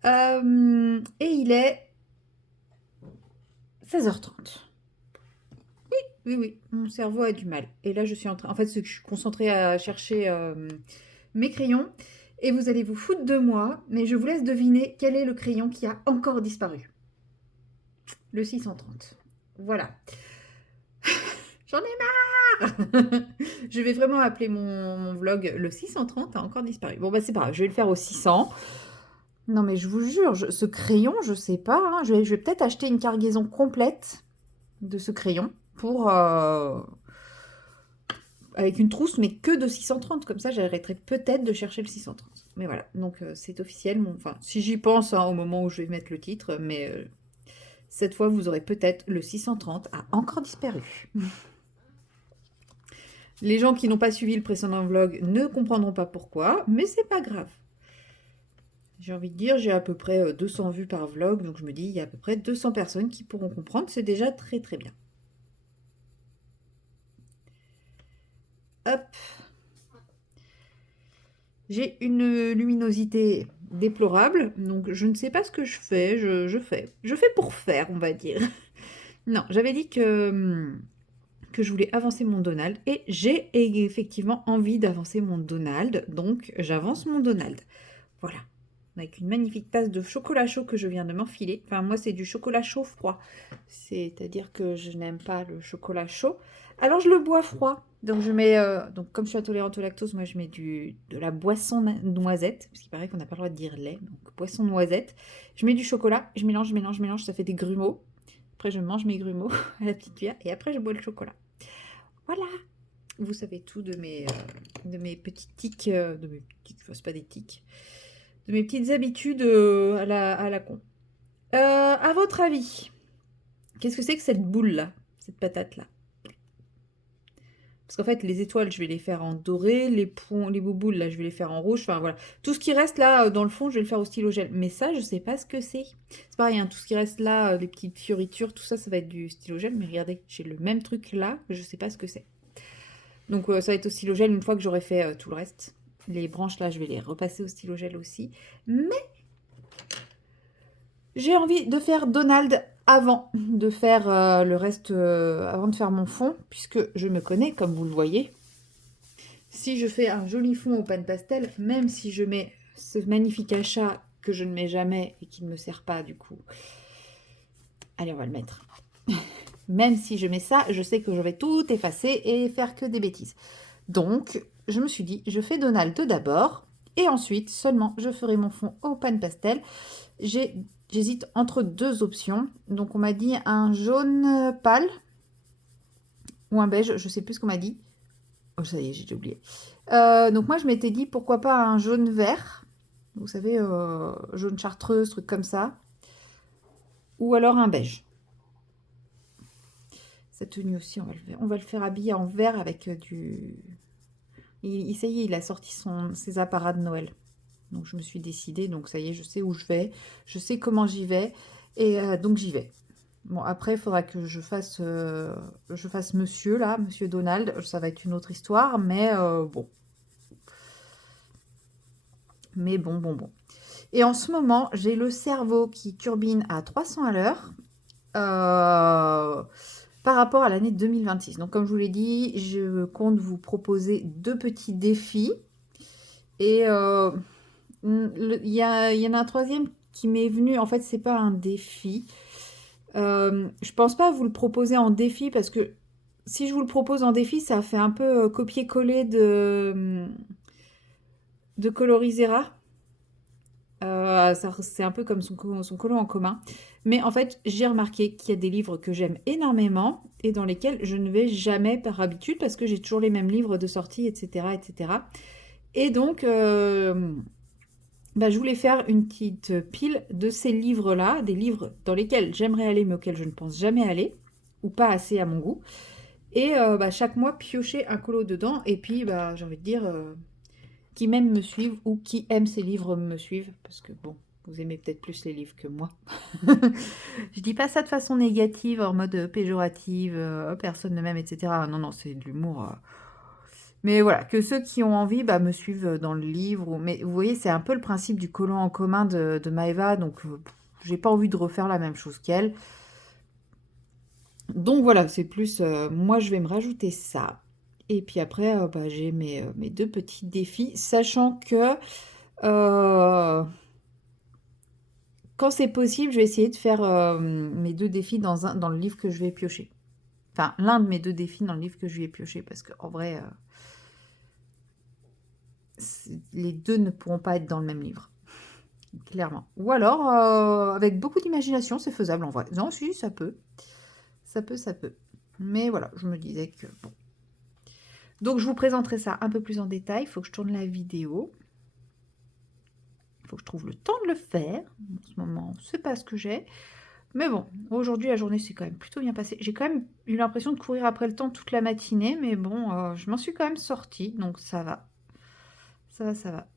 Et il est 16h30. Oui, mon cerveau a du mal. Et là, je suis en train... En fait, c'est que je suis concentrée à chercher mes crayons. Et vous allez vous foutre de moi, mais je vous laisse deviner quel est le crayon qui a encore disparu. Le 630. Voilà. J'en ai marre. Je vais vraiment appeler mon vlog le 630 a encore disparu. Bon, bah c'est pas grave, je vais le faire au 600. Non, mais je vous jure, ce crayon, je sais pas. Hein, je vais peut-être acheter une cargaison complète de ce crayon pour... avec une trousse, mais que de 630. Comme ça, j'arrêterai peut-être de chercher le 630. Mais voilà, donc c'est officiel. Enfin, si j'y pense hein, au moment où je vais mettre le titre, mais... cette fois, vous aurez peut-être le 630 a encore disparu. Les gens qui n'ont pas suivi le précédent vlog ne comprendront pas pourquoi, mais c'est pas grave. J'ai envie de dire, j'ai à peu près 200 vues par vlog, donc je me dis, il y a à peu près 200 personnes qui pourront comprendre, c'est déjà très très bien. Hop. J'ai une luminosité déplorable, donc je ne sais pas ce que je fais, je fais pour faire, on va dire. Non, j'avais dit que je voulais avancer mon Donald, et j'ai effectivement envie d'avancer mon Donald, donc j'avance mon Donald. Voilà, avec une magnifique tasse de chocolat chaud que je viens de m'enfiler. Enfin, moi, c'est du chocolat chaud froid, c'est-à-dire que je n'aime pas le chocolat chaud, alors je le bois froid. Donc je mets, donc comme je suis intolérante au lactose, moi je mets de la boisson noisette, parce qu'il paraît qu'on n'a pas le droit de dire lait, donc boisson noisette. Je mets du chocolat, je mélange, mélange, mélange, ça fait des grumeaux. Après je mange mes grumeaux à la petite cuillère et après je bois le chocolat. Voilà, vous savez tout de mes petites tics, de mes petites, enfin, c'est pas des tics, de mes petites habitudes à la con. À votre avis, qu'est-ce que c'est que cette boule là, cette patate là? Parce qu'en fait, les étoiles, je vais les faire en doré, les bouboules, là, je vais les faire en rouge. Enfin, voilà. Tout ce qui reste là, dans le fond, je vais le faire au stylo gel. Mais ça, je sais pas ce que c'est. C'est pareil, hein, tout ce qui reste là, les petites fioritures, tout ça, ça va être du stylo gel. Mais regardez, j'ai le même truc là, je sais pas ce que c'est. Donc, ça va être au stylo gel une fois que j'aurai fait tout le reste. Les branches, là, je vais les repasser au stylo gel aussi. Mais j'ai envie de faire Donald avant de faire le reste, avant de faire mon fond, puisque je me connais, comme vous le voyez. Si je fais un joli fond au pan pastel, même si je mets ce magnifique achat que je ne mets jamais et qui ne me sert pas du coup, allez, on va le mettre. Même si je mets ça, je sais que je vais tout effacer et faire que des bêtises. Donc, je me suis dit, je fais Donald d'abord et ensuite seulement je ferai mon fond au pan pastel. J'hésite entre deux options. Donc, on m'a dit un jaune pâle ou un beige, je sais plus ce qu'on m'a dit. Oh, ça y est, j'ai déjà oublié. Donc moi, je m'étais dit, pourquoi pas un jaune vert. Vous savez, jaune chartreuse, truc comme ça. Ou alors un beige. Cette tenue aussi, on va le faire habiller en vert avec du... ça y est, il a sorti ses apparats de Noël. Donc je me suis décidée, donc ça y est, je sais où je vais. Je sais comment j'y vais. Et donc j'y vais. Bon, après, il faudra que je fasse monsieur, là, monsieur Donald. Ça va être une autre histoire, mais bon. Mais bon, bon, bon. Et en ce moment, j'ai le cerveau qui turbine à 300 à l'heure par rapport à l'année 2026. Donc, comme je vous l'ai dit, je compte vous proposer deux petits défis. Et il y en a un troisième qui m'est venu. En fait, c'est pas un défi. Je pense pas vous le proposer en défi parce que si je vous le propose en défi, ça fait un peu copier-coller de Colorisera. C'est un peu comme son colo en commun. Mais en fait, j'ai remarqué qu'il y a des livres que j'aime énormément et dans lesquels je ne vais jamais par habitude parce que j'ai toujours les mêmes livres de sortie, etc. etc. Et donc, bah, je voulais faire une petite pile de ces livres-là, des livres dans lesquels j'aimerais aller mais auxquels je ne pense jamais aller, ou pas assez à mon goût. Et bah, chaque mois, piocher un colo dedans. Et puis, bah, j'ai envie de dire, qui même me suivent ou qui aiment ces livres me suivent, parce que bon, vous aimez peut-être plus les livres que moi. Je dis pas ça de façon négative, en mode péjorative, personne ne m'aime, etc. Non, non, c'est de l'humour. Mais voilà, que ceux qui ont envie bah, me suivent dans le livre. Mais vous voyez, c'est un peu le principe du colon en commun de Maëva, donc j'ai pas envie de refaire la même chose qu'elle. Donc voilà, c'est plus, moi je vais me rajouter ça. Et puis après, bah, j'ai mes deux petits défis, sachant que quand c'est possible, je vais essayer de faire mes deux défis dans le livre que je vais piocher. Enfin, l'un de mes deux défis dans le livre que je vais piocher, parce qu'en vrai, les deux ne pourront pas être dans le même livre, clairement. Ou alors, avec beaucoup d'imagination, c'est faisable en vrai. Non, si, ça peut. Ça peut, ça peut. Mais voilà, je me disais que bon. Donc, je vous présenterai ça un peu plus en détail. Il faut que je tourne la vidéo. Il faut que je trouve le temps de le faire. En ce moment, c'est pas ce que j'ai. Mais bon, aujourd'hui, la journée s'est quand même plutôt bien passée. J'ai quand même eu l'impression de courir après le temps toute la matinée. Mais bon, je m'en suis quand même sortie. Donc, ça va. Ça va, ça va.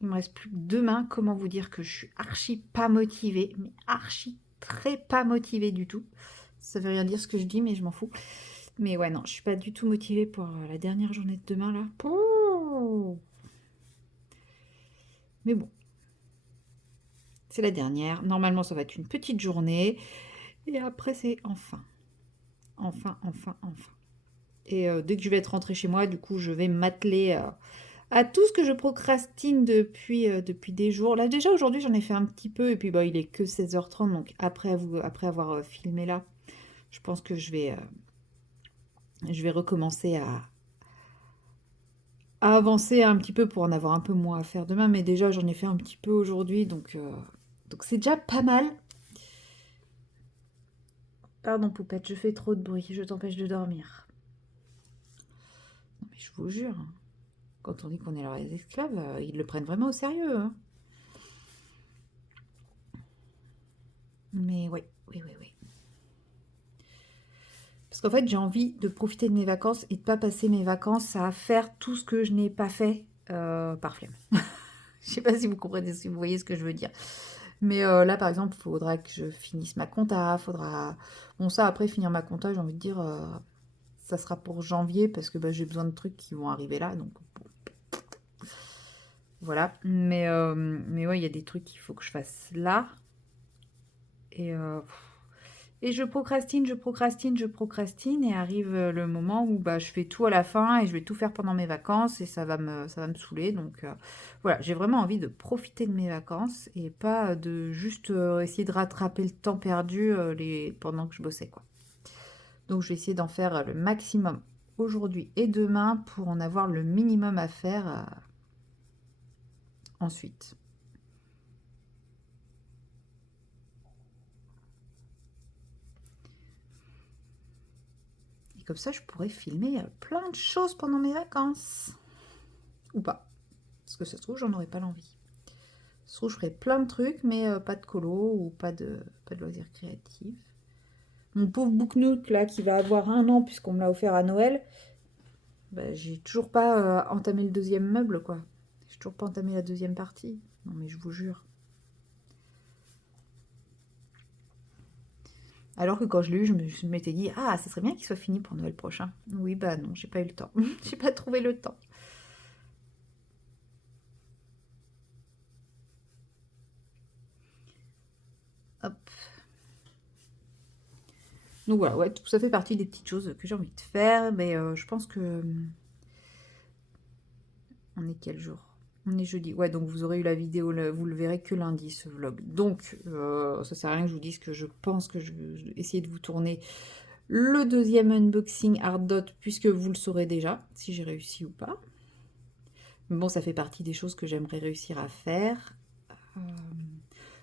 Il me reste plus que demain. Comment vous dire que je suis archi pas motivée. Mais archi très pas motivée du tout. Ça veut rien dire ce que je dis, mais je m'en fous. Mais ouais, non, je suis pas du tout motivée pour la dernière journée de demain, là. Pouh. Mais bon, c'est la dernière. Normalement, ça va être une petite journée. Et après, c'est enfin. Enfin, enfin, enfin. Et dès que je vais être rentrée chez moi, du coup, je vais m'atteler à tout ce que je procrastine depuis des jours. Là, déjà, aujourd'hui, j'en ai fait un petit peu. Et puis, bah, il est que 16h30. Donc, après avoir filmé là, je pense que je vais recommencer avancer un petit peu pour en avoir un peu moins à faire demain, mais déjà j'en ai fait un petit peu aujourd'hui, donc c'est déjà pas mal. Pardon poupette, je fais trop de bruit, je t'empêche de dormir. Non mais je vous jure, hein, quand on dit qu'on est leurs esclaves, ils le prennent vraiment au sérieux, hein. Mais oui, oui, oui, oui. Parce qu'en fait, j'ai envie de profiter de mes vacances et de pas passer mes vacances à faire tout ce que je n'ai pas fait par flemme. Je sais pas si vous comprenez, si vous voyez ce que je veux dire. Mais là, par exemple, il faudra que je finisse ma compta, faudra... Bon, ça, après, finir ma compta, j'ai envie de dire, ça sera pour janvier, parce que bah, j'ai besoin de trucs qui vont arriver là, donc bon, voilà. Mais ouais, il y a des trucs qu'il faut que je fasse là. Et, je procrastine, je procrastine, je procrastine, et arrive le moment où bah, je fais tout à la fin, et je vais tout faire pendant mes vacances, et ça va me saouler. Donc voilà, j'ai vraiment envie de profiter de mes vacances, et pas de juste essayer de rattraper le temps perdu pendant que je bossais, quoi. Donc je vais essayer d'en faire le maximum aujourd'hui et demain pour en avoir le minimum à faire ensuite. Et comme ça, je pourrais filmer plein de choses pendant mes vacances. Ou pas. Parce que ça se trouve, j'en aurais pas l'envie. Ça se trouve, je ferais plein de trucs, mais pas de colo ou pas de loisirs créatifs. Mon pauvre Booknote, là, qui va avoir 1 an, puisqu'on me l'a offert à Noël, bah, j'ai toujours pas entamé le deuxième meuble, quoi. J'ai toujours pas entamé la deuxième partie. Non, mais je vous jure. Alors que quand je l'ai eu, je m'étais dit, ah, ça serait bien qu'il soit fini pour Noël prochain. Oui, bah non, j'ai pas eu le temps. J'ai pas trouvé le temps. Hop. Donc voilà, ouais, tout ça fait partie des petites choses que j'ai envie de faire, mais je pense que... On est quel jour? On est jeudi. Ouais, donc vous aurez eu la vidéo, vous le verrez que lundi, ce vlog. Donc, ça sert à rien que je vous dise que je pense que je vais essayer de vous tourner le deuxième unboxing Hard Dot, puisque vous le saurez déjà, si j'ai réussi ou pas. Mais bon, ça fait partie des choses que j'aimerais réussir à faire. Euh,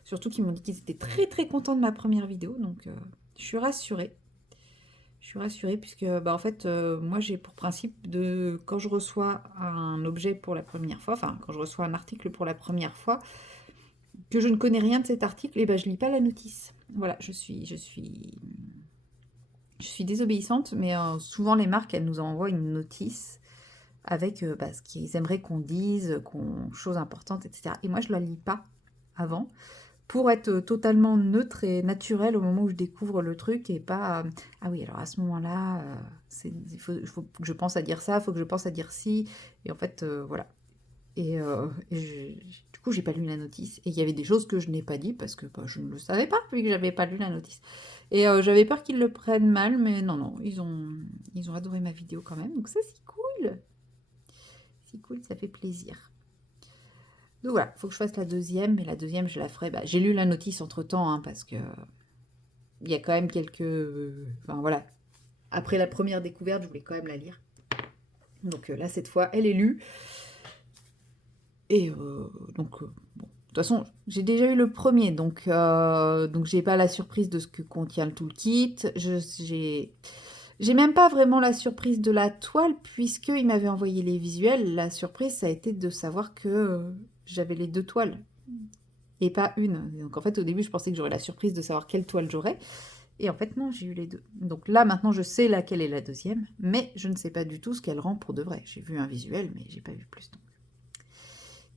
Surtout qu'ils m'ont dit qu'ils étaient très très contents de ma première vidéo, donc je suis rassurée. Je suis rassurée puisque, bah, en fait, moi j'ai pour principe de, quand je reçois un objet pour la première fois, enfin quand je reçois un article pour la première fois, que je ne connais rien de cet article, et ben je lis pas la notice. Voilà, je suis désobéissante, mais souvent les marques, elles nous envoient une notice avec bah, ce qu'ils aimeraient qu'on dise, choses importantes, etc. Et moi je la lis pas avant, pour être totalement neutre et naturel au moment où je découvre le truc, et pas ah oui, alors à ce moment-là, il faut que je pense à dire ça, il faut que je pense à dire ci, et en fait, voilà. Du coup, j'ai pas lu la notice, et il y avait des choses que je n'ai pas dit parce que bah, je ne le savais pas, vu que j'avais pas lu la notice. Et j'avais peur qu'ils le prennent mal, mais non, non, ils ont adoré ma vidéo quand même, donc ça c'est cool. C'est cool, ça fait plaisir. Donc voilà, il faut que je fasse la deuxième, mais la deuxième, je la ferai. Bah, j'ai lu la notice entre-temps, hein, parce que il y a quand même quelques... Enfin voilà, après la première découverte, je voulais quand même la lire. Donc là, cette fois, elle est lue. Et donc, bon. De toute façon, j'ai déjà eu le premier, donc j'ai pas la surprise de ce que contient le toolkit. J'ai même pas vraiment la surprise de la toile, puisqu'il m'avait envoyé les visuels. La surprise, ça a été de savoir que j'avais les deux toiles, et pas une. Donc en fait, au début, je pensais que j'aurais la surprise de savoir quelle toile j'aurais. Et en fait, non, j'ai eu les deux. Donc là, maintenant, je sais laquelle est la deuxième, mais je ne sais pas du tout ce qu'elle rend pour de vrai. J'ai vu un visuel, mais j'ai pas vu plus.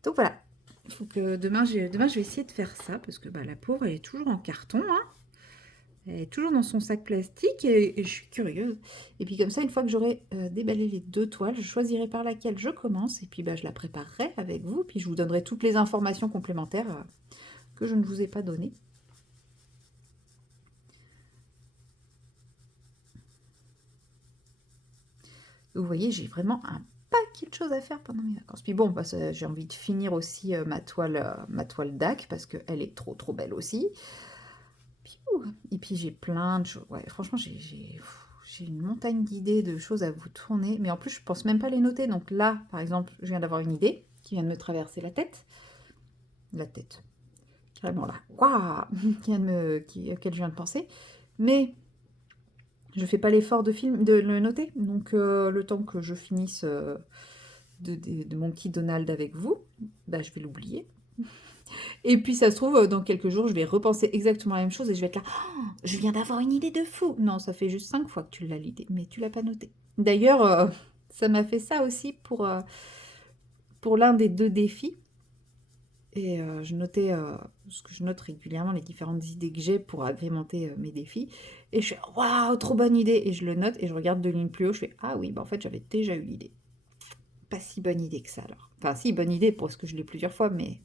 Donc voilà. Il faut que demain, je vais essayer de faire ça, parce que bah, la pauvre, elle est toujours en carton, hein. Elle est toujours dans son sac plastique, et je suis curieuse. Et puis comme ça, une fois que j'aurai déballé les deux toiles, je choisirai par laquelle je commence, et puis bah, je la préparerai avec vous, puis je vous donnerai toutes les informations complémentaires que je ne vous ai pas données. Vous voyez, j'ai vraiment un paquet de choses à faire pendant mes vacances. Puis bon, bah, j'ai envie de finir aussi ma toile DAC, parce qu'elle est trop trop belle aussi. Et puis j'ai plein de choses. Ouais, franchement, j'ai une montagne d'idées, de choses à vous tourner. Mais en plus, je pense même pas les noter. Donc là, par exemple, je viens d'avoir une idée qui vient de me traverser la tête. La tête. Carrément là. Waouh, auquel je viens de penser. Mais je fais pas l'effort de le noter. Donc le temps que je finisse de mon petit Donald avec vous, bah, je vais l'oublier. Et puis ça se trouve, dans quelques jours, je vais repenser exactement la même chose et je vais être là. Oh, je viens d'avoir une idée de fou. Non, ça fait juste 5 fois que tu l'as l'idée, mais tu l'as pas noté. D'ailleurs, ça m'a fait ça aussi pour l'un des 2 défis. Et je notais, parce que je note régulièrement les différentes idées que j'ai pour agrémenter mes défis. Et je fais waouh, trop bonne idée. Et je le note et je regarde 2 lignes plus haut. Je fais ah oui, bah en fait j'avais déjà eu l'idée. Pas si bonne idée que ça alors. Enfin, si, bonne idée parce que je l'ai plusieurs fois, mais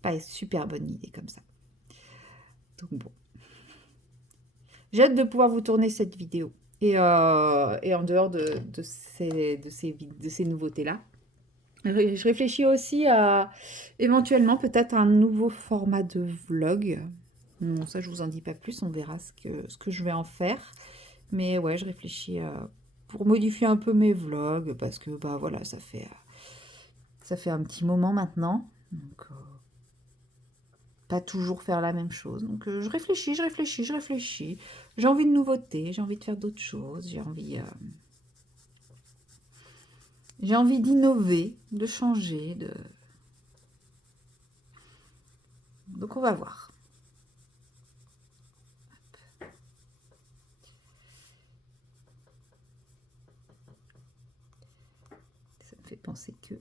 pas une super bonne idée comme ça. Donc bon. J'ai hâte de pouvoir vous tourner cette vidéo. Et en dehors de ces nouveautés-là, je réfléchis aussi à éventuellement peut-être un nouveau format de vlog. Bon, ça, je vous en dis pas plus, on verra ce que je vais en faire. Mais ouais, je réfléchis pour modifier un peu mes vlogs parce que bah voilà, ça fait un petit moment maintenant. Donc, pas toujours faire la même chose. Donc je réfléchis, je réfléchis, je réfléchis. J'ai envie de nouveautés, j'ai envie de faire d'autres choses, j'ai envie d'innover, de changer, donc on va voir. Ça me fait penser que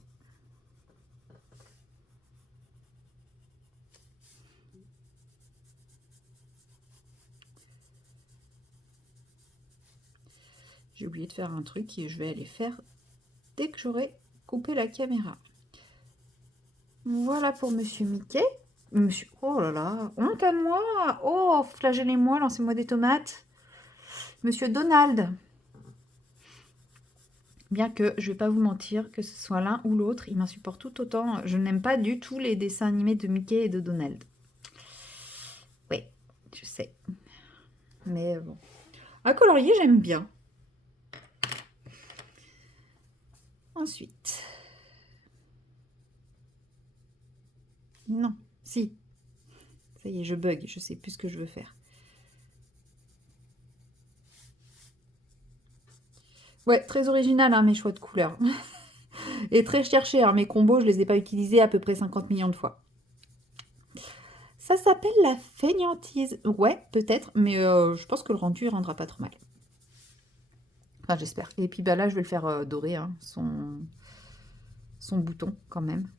j'ai oublié de faire un truc et je vais aller faire dès que j'aurai coupé la caméra. Voilà pour Monsieur Mickey. Monsieur... Oh là là, honte à moi. Oh, flagellez-moi, lancez-moi des tomates. Monsieur Donald. Bien que, je vais pas vous mentir, que ce soit l'un ou l'autre, il m'insupporte tout autant. Je n'aime pas du tout les dessins animés de Mickey et de Donald. Oui, je sais. Mais bon. À colorier, j'aime bien. Ensuite. Non, si. Ça y est, je bug, je sais plus ce que je veux faire. Ouais, très original, hein, mes choix de couleurs. Et très cherché, hein, mes combos, je les ai pas utilisés à peu près 50 millions de fois. Ça s'appelle la fainéantise. Ouais, peut-être, mais je pense que le rendu, il rendra pas trop mal. Enfin, j'espère. Et puis bah là, je vais le faire dorer, hein, son bouton, quand même.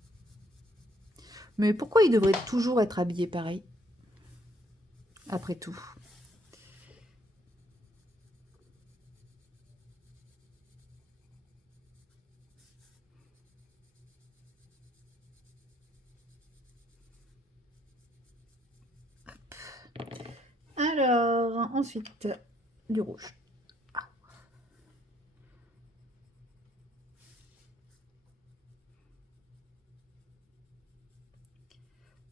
Mais pourquoi il devrait toujours être habillé pareil? Après tout. Alors, ensuite, du rouge.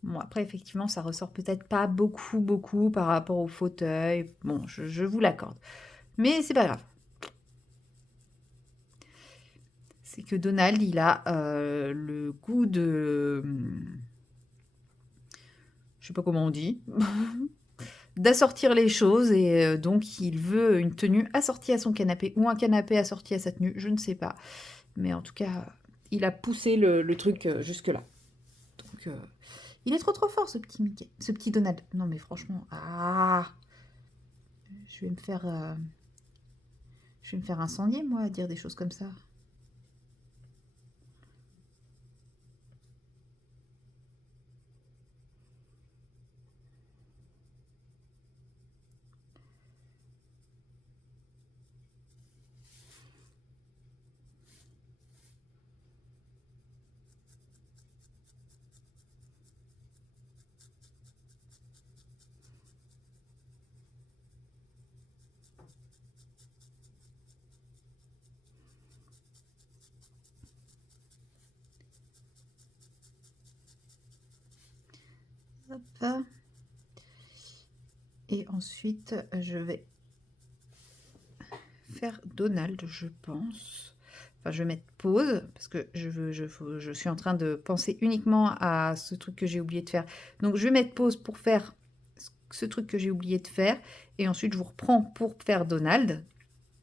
Bon, après, effectivement, ça ressort peut-être pas beaucoup par rapport au fauteuil. Bon, je vous l'accorde. Mais c'est pas grave. C'est que Donald, il a le goût de... Je sais pas comment on dit. D'assortir les choses et donc il veut une tenue assortie à son canapé ou un canapé assorti à sa tenue, je ne sais pas. Mais en tout cas, il a poussé le truc jusque-là. Donc, il est trop fort, ce petit Mickey, ce petit Donald. Non, mais franchement, je vais me faire, incendier, moi, à dire des choses comme ça. Hop. Et ensuite, je vais faire Donald, je pense. Enfin, je vais mettre pause parce que je suis en train de penser uniquement à ce truc que j'ai oublié de faire. Donc, je vais mettre pause pour faire ce truc que j'ai oublié de faire. Et ensuite, je vous reprends pour faire Donald.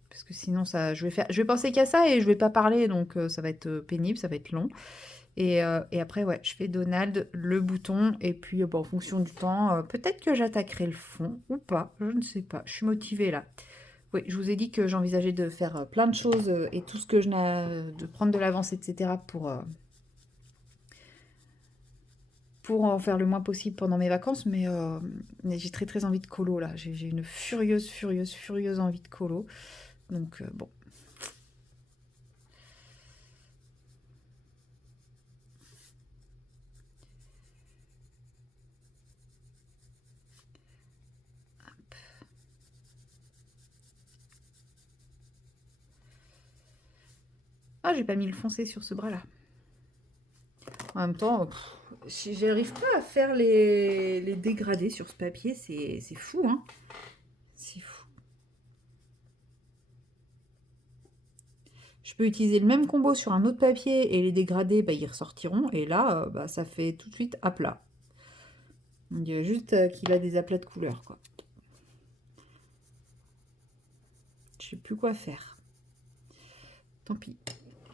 Parce que sinon, je vais penser qu'à ça et je vais pas parler. Donc, ça va être pénible, ça va être long. Et après, ouais, je fais Donald, le bouton. Et puis, en fonction du temps, peut-être que j'attaquerai le fond ou pas. Je ne sais pas. Je suis motivée là. Oui, je vous ai dit que j'envisageais de faire plein de choses et tout ce que je n'ai, de prendre de l'avance, etc. Pour en faire le moins possible pendant mes vacances. Mais j'ai très très envie de colo là. J'ai une furieuse envie de colo. Donc bon. Ah, j'ai pas mis le foncé sur ce bras-là. En même temps, j'arrive pas à faire les dégradés sur ce papier. C'est fou, hein. C'est fou. Je peux utiliser le même combo sur un autre papier et les dégradés, bah, ils ressortiront. Et là, bah, ça fait tout de suite à plat. On dirait juste qu'il a des aplats de couleurs, quoi. Je sais plus quoi faire. Tant pis.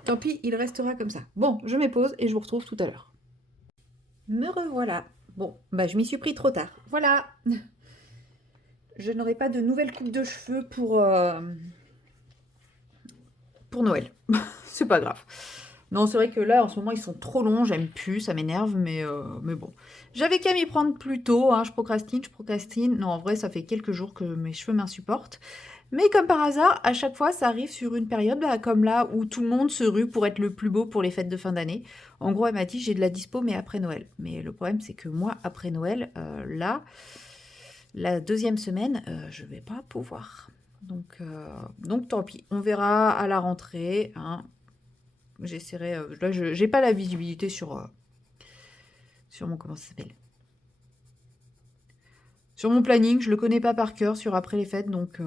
Tant pis, il restera comme ça. Bon, je mets pause et je vous retrouve tout à l'heure. Me revoilà. Bon, bah je m'y suis pris trop tard. Voilà. Je n'aurai pas de nouvelles coupes de cheveux pour Noël. C'est pas grave. Non, c'est vrai que là, en ce moment, ils sont trop longs. J'aime plus, ça m'énerve, mais bon. J'avais qu'à m'y prendre plus tôt. Hein, je procrastine. Non, en vrai, ça fait quelques jours que mes cheveux m'insupportent. Mais comme par hasard, à chaque fois, ça arrive sur une période comme là où tout le monde se rue pour être le plus beau pour les fêtes de fin d'année. En gros, elle m'a dit j'ai de la dispo, mais après Noël. Mais le problème, c'est que moi, après Noël, là, la deuxième semaine, je vais pas pouvoir. Donc tant pis. On verra à la rentrée. Hein. J'essaierai. Là, je n'ai pas la visibilité sur mon. Comment ça s'appelle? Sur mon planning, je le connais pas par cœur sur après les fêtes, donc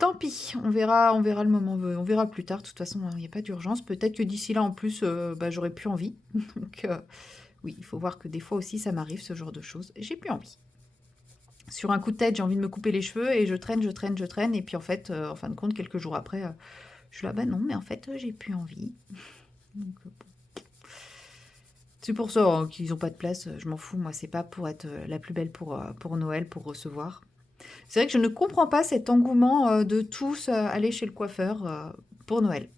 tant pis, on verra le moment, on verra plus tard. De toute façon, il n'y a pas d'urgence. Peut-être que d'ici là, en plus, bah, j'aurais plus envie. Donc oui, il faut voir que des fois aussi, ça m'arrive ce genre de choses. J'ai plus envie. Sur un coup de tête, j'ai envie de me couper les cheveux et je traîne. Et puis en fait, en fin de compte, quelques jours après, je suis là, bah non, mais en fait, j'ai plus envie. Donc, bon. C'est pour ça hein, qu'ils n'ont pas de place. Je m'en fous. Moi, c'est pas pour être la plus belle pour Noël, pour recevoir. C'est vrai que je ne comprends pas cet engouement de tous aller chez le coiffeur pour Noël.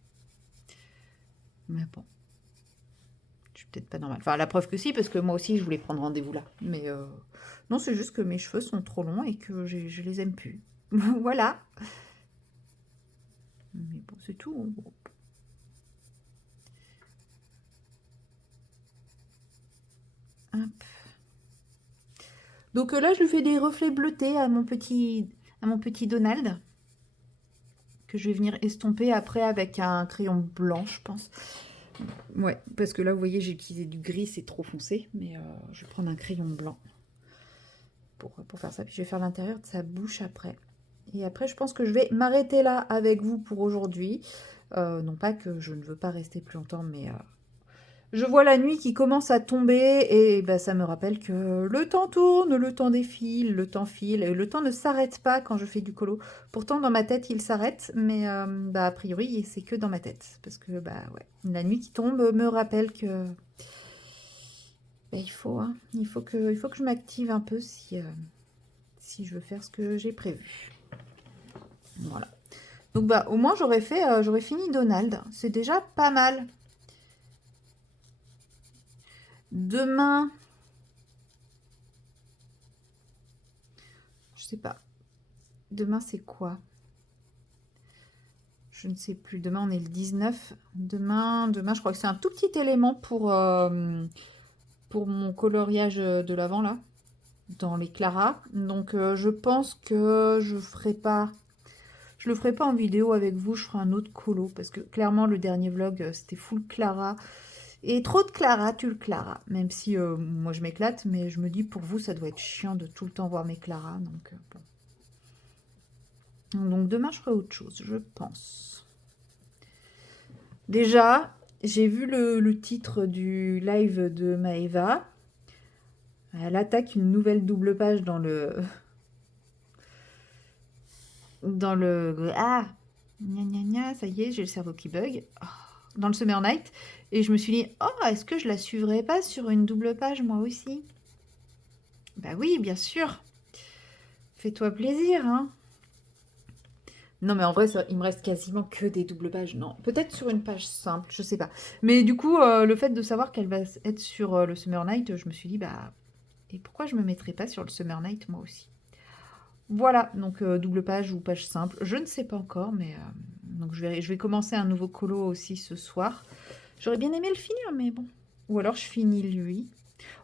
Mais bon, je suis peut-être pas normale. Enfin, la preuve que si, parce que moi aussi, je voulais prendre rendez-vous là. Mais non, c'est juste que mes cheveux sont trop longs et que je les aime plus. Voilà. Mais bon, c'est tout. Hein. Bon. Hop. Donc là, je lui fais des reflets bleutés à mon petit Donald. Que je vais venir estomper après avec un crayon blanc, je pense. Ouais, parce que là, vous voyez, j'ai utilisé du gris, c'est trop foncé. Mais je vais prendre un crayon blanc pour faire ça. Puis je vais faire l'intérieur de sa bouche après. Et après, je pense que je vais m'arrêter là avec vous pour aujourd'hui. Non pas que je ne veux pas rester plus longtemps, mais je vois la nuit qui commence à tomber et bah, ça me rappelle que le temps tourne, le temps défile, le temps file, et le temps ne s'arrête pas quand je fais du colo. Pourtant, dans ma tête, il s'arrête, mais bah, a priori, c'est que dans ma tête. Parce que bah, ouais, la nuit qui tombe me rappelle que bah, il faut que je m'active un peu si je veux faire ce que j'ai prévu. Voilà. Donc bah, au moins, j'aurais fini Donald. C'est déjà pas mal. Demain, je sais pas. Demain, c'est quoi? Je ne sais plus. Demain, on est le 19. Demain, je crois que c'est un tout petit élément pour mon coloriage de l'avant, là, dans les Clara. Donc, je pense que je le ferai pas en vidéo avec vous. Je ferai un autre colo. Parce que, clairement, le dernier vlog, c'était full Clara. Et trop de Clara, tu le Clara. Même si, moi, je m'éclate. Mais je me dis, pour vous, ça doit être chiant de tout le temps voir mes Clara. Donc, bon. Donc demain, je ferai autre chose, je pense. Déjà, j'ai vu le titre du live de Maëva. Elle attaque une nouvelle double page dans le... Dans le... Ah, gna gna gna, ça y est, j'ai le cerveau qui bug. Oh, dans le Summer Night. Et je me suis dit, oh, est-ce que je la suivrai pas sur une double page, moi aussi? Bah oui, bien sûr. Fais-toi plaisir, hein. Non, mais en vrai, il me reste quasiment que des doubles pages. Non, peut-être sur une page simple, je sais pas. Mais du coup, le fait de savoir qu'elle va être sur le Summer Night, je me suis dit, bah, et pourquoi je me mettrais pas sur le Summer Night, moi aussi? Voilà, donc double page ou page simple, je ne sais pas encore, mais donc je vais commencer un nouveau colo aussi ce soir. J'aurais bien aimé le finir, mais bon. Ou alors je finis lui.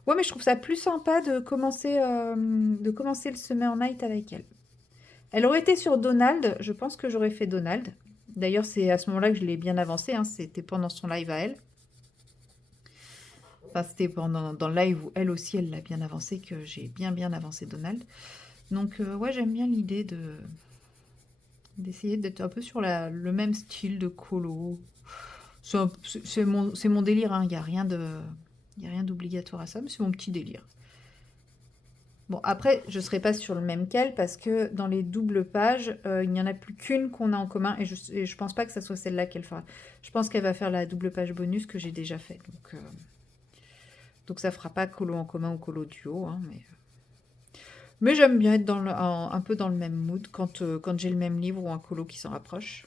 Ouais, mais je trouve ça plus sympa de commencer le Summer Night avec elle. Elle aurait été sur Donald, je pense que j'aurais fait Donald. D'ailleurs, c'est à ce moment-là que je l'ai bien avancé, hein, c'était pendant son live à elle. Enfin, c'était dans le live où elle aussi, elle l'a bien avancé, que j'ai bien avancé Donald. Donc, ouais, j'aime bien l'idée d'essayer d'être un peu sur le même style de colo. C'est mon délire, hein, il n'y a rien d'obligatoire à ça, mais c'est mon petit délire. Bon, après, je ne serai pas sur le même qu'elle parce que dans les doubles pages, il n'y en a plus qu'une qu'on a en commun et je pense pas que ça soit celle-là qu'elle fera. Je pense qu'elle va faire la double page bonus que j'ai déjà fait. Donc ça fera pas colo en commun ou colo duo, hein, mais j'aime bien être un peu dans le même mood quand j'ai le même livre ou un colo qui s'en rapproche.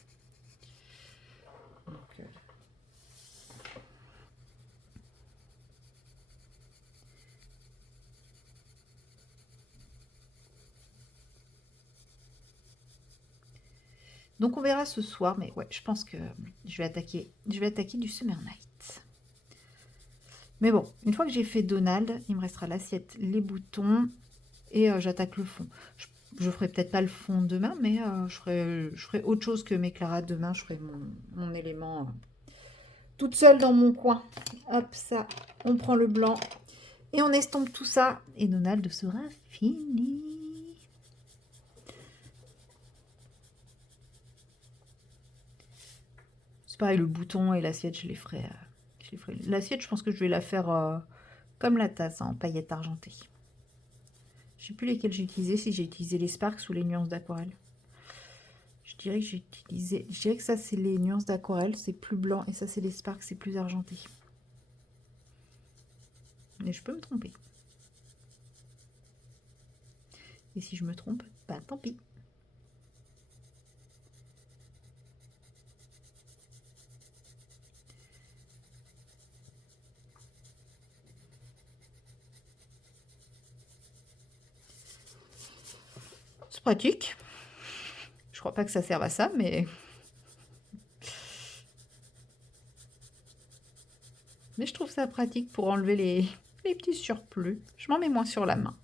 Donc on verra ce soir, mais ouais, je pense que je vais attaquer du Summer Night. Mais bon, une fois que j'ai fait Donald, il me restera l'assiette, les boutons et j'attaque le fond. Je ferai peut-être pas le fond demain, mais je ferai autre chose que mes Clara demain. Je ferai mon élément toute seule dans mon coin. Hop, ça, on prend le blanc et on estompe tout ça. Et Donald sera fini. C'est pareil, le bouton et l'assiette, je les ferai. L'assiette, je pense que je vais la faire comme la tasse, hein, en paillettes argentées. Je sais plus lesquelles j'ai utilisé, si j'ai utilisé les Sparks ou les nuances d'aquarelle. Je dirais que ça c'est les nuances d'aquarelle, c'est plus blanc, et ça c'est les Sparks, c'est plus argenté. Mais je peux me tromper. Et si je me trompe, bah tant pis. C'est pratique. Je crois pas que ça serve à ça, mais je trouve ça pratique pour enlever les petits surplus. Je m'en mets moins sur la main.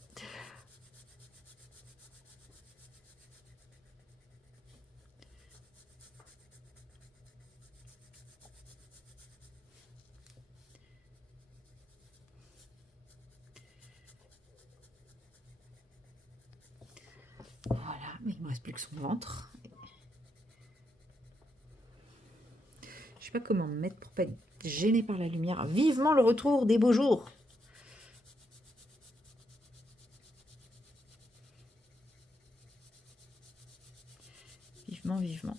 Voilà, mais il me reste plus que son ventre. Je sais pas comment me mettre pour pas être gênée par la lumière. Vivement le retour des beaux jours. Vivement, vivement.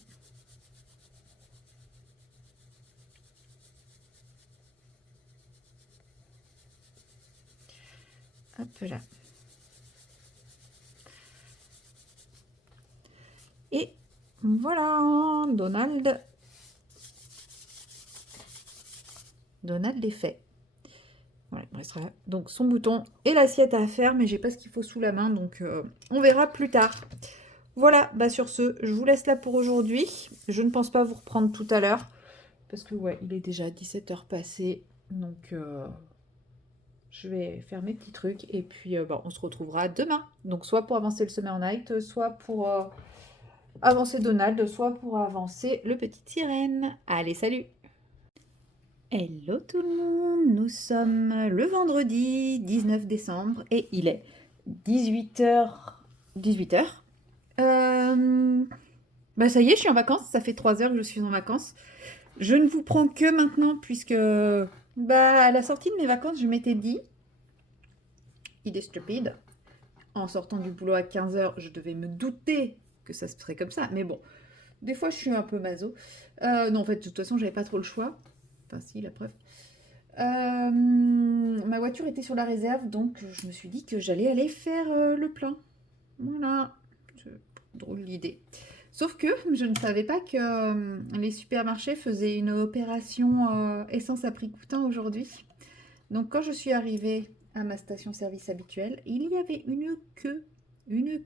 Hop là. Et voilà, Donald est fait. Voilà, il restera donc son bouton et l'assiette à faire, mais j'ai pas ce qu'il faut sous la main, donc on verra plus tard. Voilà, bah sur ce, je vous laisse là pour aujourd'hui. Je ne pense pas vous reprendre tout à l'heure, parce que ouais, il est déjà 17h passé, donc je vais faire mes petits trucs, et puis bah, on se retrouvera demain. Donc soit pour avancer le Summer Night, soit pour avancer Donald, soit pour avancer le Petite Sirène. Allez, salut! Hello tout le monde, nous sommes le vendredi 19 décembre et il est 18h. 18h. Bah ça y est, je suis en vacances, ça fait 3 heures que je suis en vacances. Je ne vous prends que maintenant puisque bah à la sortie de mes vacances, je m'étais dit, idée stupide, en sortant du boulot à 15 heures, je devais me douter que ça se ferait comme ça. Mais bon, des fois je suis un peu maso. Non, en fait, de toute façon, j'avais pas trop le choix. Enfin si, la preuve. Ma voiture était sur la réserve, donc je me suis dit que j'allais aller faire le plein. Voilà, drôle d'idée. Sauf que je ne savais pas que les supermarchés faisaient une opération essence à prix coûtant aujourd'hui. Donc quand je suis arrivée à ma station-service habituelle, il y avait une queue, mais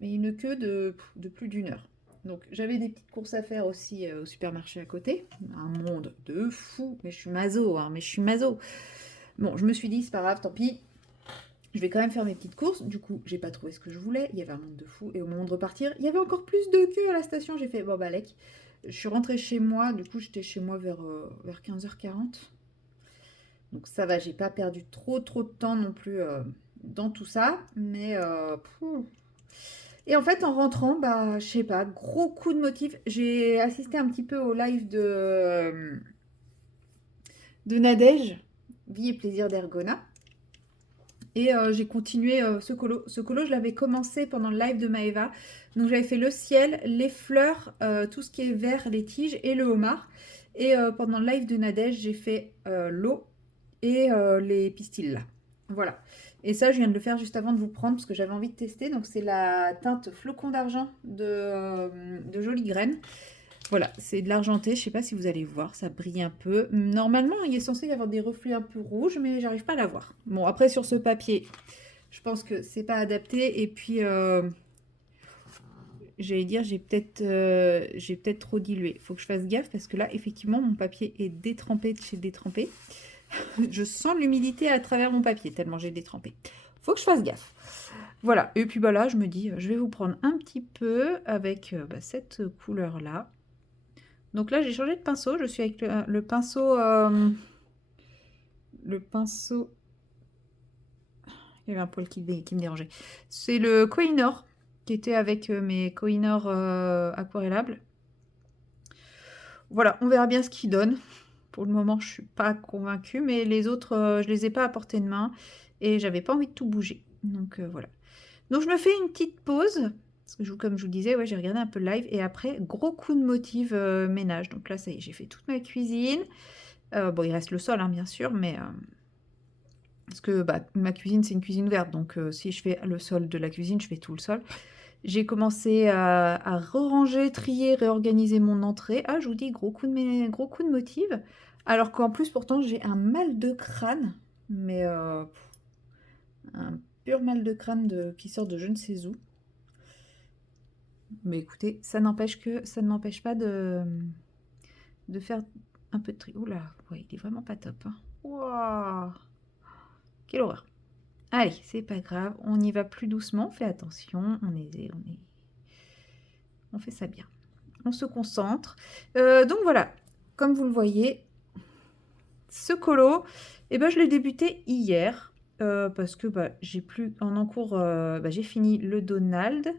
une queue de plus d'une heure. Donc j'avais des petites courses à faire aussi au supermarché à côté. Un monde de fou, mais je suis maso, hein, mais je suis maso. Bon, je me suis dit, c'est pas grave, tant pis, je vais quand même faire mes petites courses. Du coup, j'ai pas trouvé ce que je voulais. Il y avait un monde de fou. Et au moment de repartir, il y avait encore plus de queue à la station. J'ai fait, bon, bah, lec. Je suis rentrée chez moi. Du coup, j'étais chez moi vers 15h40. Donc, ça va, j'ai pas perdu trop de temps non plus dans tout ça. Mais, et en fait, en rentrant, bah, je sais pas, gros coup de motif. J'ai assisté un petit peu au live de Nadège, Vie et plaisir d'Ergona. Et j'ai continué ce colo. Ce colo, je l'avais commencé pendant le live de Maeva. Donc j'avais fait le ciel, les fleurs, tout ce qui est vert, les tiges et le homard. Et pendant le live de Nadège, j'ai fait l'eau et les pistils là. Voilà. Et ça, je viens de le faire juste avant de vous prendre parce que j'avais envie de tester. Donc c'est la teinte flocon d'argent de Jolie Graine. Voilà, c'est de l'argenté, je sais pas si vous allez voir, ça brille un peu. Normalement, il est censé y avoir des reflets un peu rouges, mais j'arrive pas à la voir. Bon, après sur ce papier, je pense que c'est pas adapté. Et puis, j'allais dire, j'ai peut-être trop dilué. Faut que je fasse gaffe parce que là, effectivement, mon papier est détrempé de chez détrempé. Je sens l'humidité à travers mon papier, tellement j'ai détrempé. Faut que je fasse gaffe. Voilà, et puis bah là, je me dis, je vais vous prendre un petit peu avec cette couleur-là. Donc là, j'ai changé de pinceau. Je suis avec le pinceau... le pinceau... Il y avait un poil qui me dérangeait. C'est le Kohinoor, qui était avec mes Kohinoor aquarellables. Voilà, on verra bien ce qu'il donne. Pour le moment, je ne suis pas convaincue, mais les autres, je ne les ai pas à portée de main. Et j'avais pas envie de tout bouger. Donc voilà. Donc je me fais une petite pause. Parce que comme je vous le disais, ouais, j'ai regardé un peu le live. Et après, gros coup de motive ménage. Donc là, ça y est, j'ai fait toute ma cuisine. Bon, il reste le sol, hein, bien sûr, mais... parce que bah, ma cuisine, c'est une cuisine ouverte. Donc si je fais le sol de la cuisine, je fais tout le sol. J'ai commencé à ranger, trier, réorganiser mon entrée. Ah, je vous dis, gros coup de motive. Alors qu'en plus, pourtant, j'ai un mal de crâne. Mais un pur mal de crâne qui sort de je ne sais où. Mais écoutez, ça ne m'empêche pas de faire un peu de tri. Oula, ouais, il est vraiment pas top. Hein. Wow, quelle horreur. Allez, c'est pas grave, on y va plus doucement, on fait attention, on fait ça bien. On se concentre. Donc voilà, comme vous le voyez, ce colo, je l'ai débuté hier. Parce que j'ai plus en cours, j'ai fini le Donald.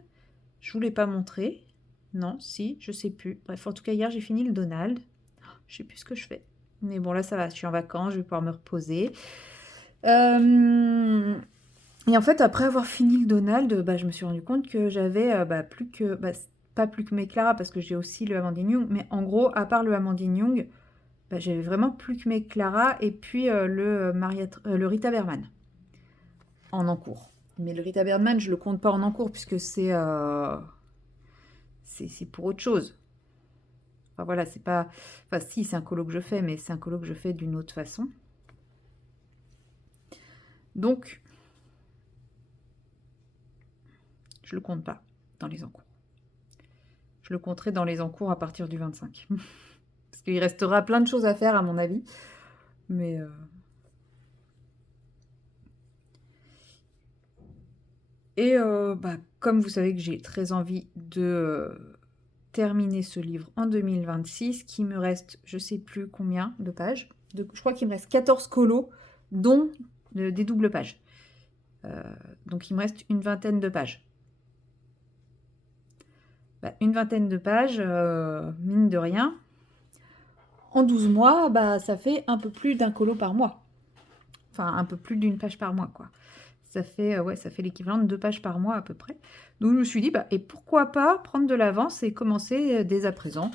Je vous l'ai pas montré. Non, si, je sais plus. Bref, en tout cas, hier, j'ai fini le Donald. Je sais plus ce que je fais. Mais bon, là, ça va, je suis en vacances, je vais pouvoir me reposer. Et en fait, après avoir fini le Donald, je me suis rendu compte que j'avais plus que... pas plus que mes Clara, parce que j'ai aussi le Amandine Young. Mais en gros, à part le Amandine Young, j'avais vraiment plus que mes Clara et puis le Rita Berman en encours. Mais le Rita Berman, je le compte pas en encours puisque c'est pour autre chose. Enfin voilà, c'est pas... Enfin si, c'est un colo que je fais, mais c'est un colo que je fais d'une autre façon. Donc, je le compte pas dans les encours. Je le compterai dans les encours à partir du 25. Parce qu'il restera plein de choses à faire à mon avis. Mais... Et comme vous savez que j'ai très envie de terminer ce livre en 2026, qui me reste, je sais plus combien de pages. Je crois qu'il me reste 14 colos, dont des doubles pages. Donc il me reste une vingtaine de pages. bah, une vingtaine de pages, mine de rien. En 12 mois, bah, ça fait un peu plus d'un colo par mois. Enfin, un peu plus d'une page par mois, quoi. Ça fait, ouais, ça fait l'équivalent de 2 pages par mois à peu près. Donc je me suis dit, bah, et pourquoi pas prendre de l'avance et commencer dès à présent.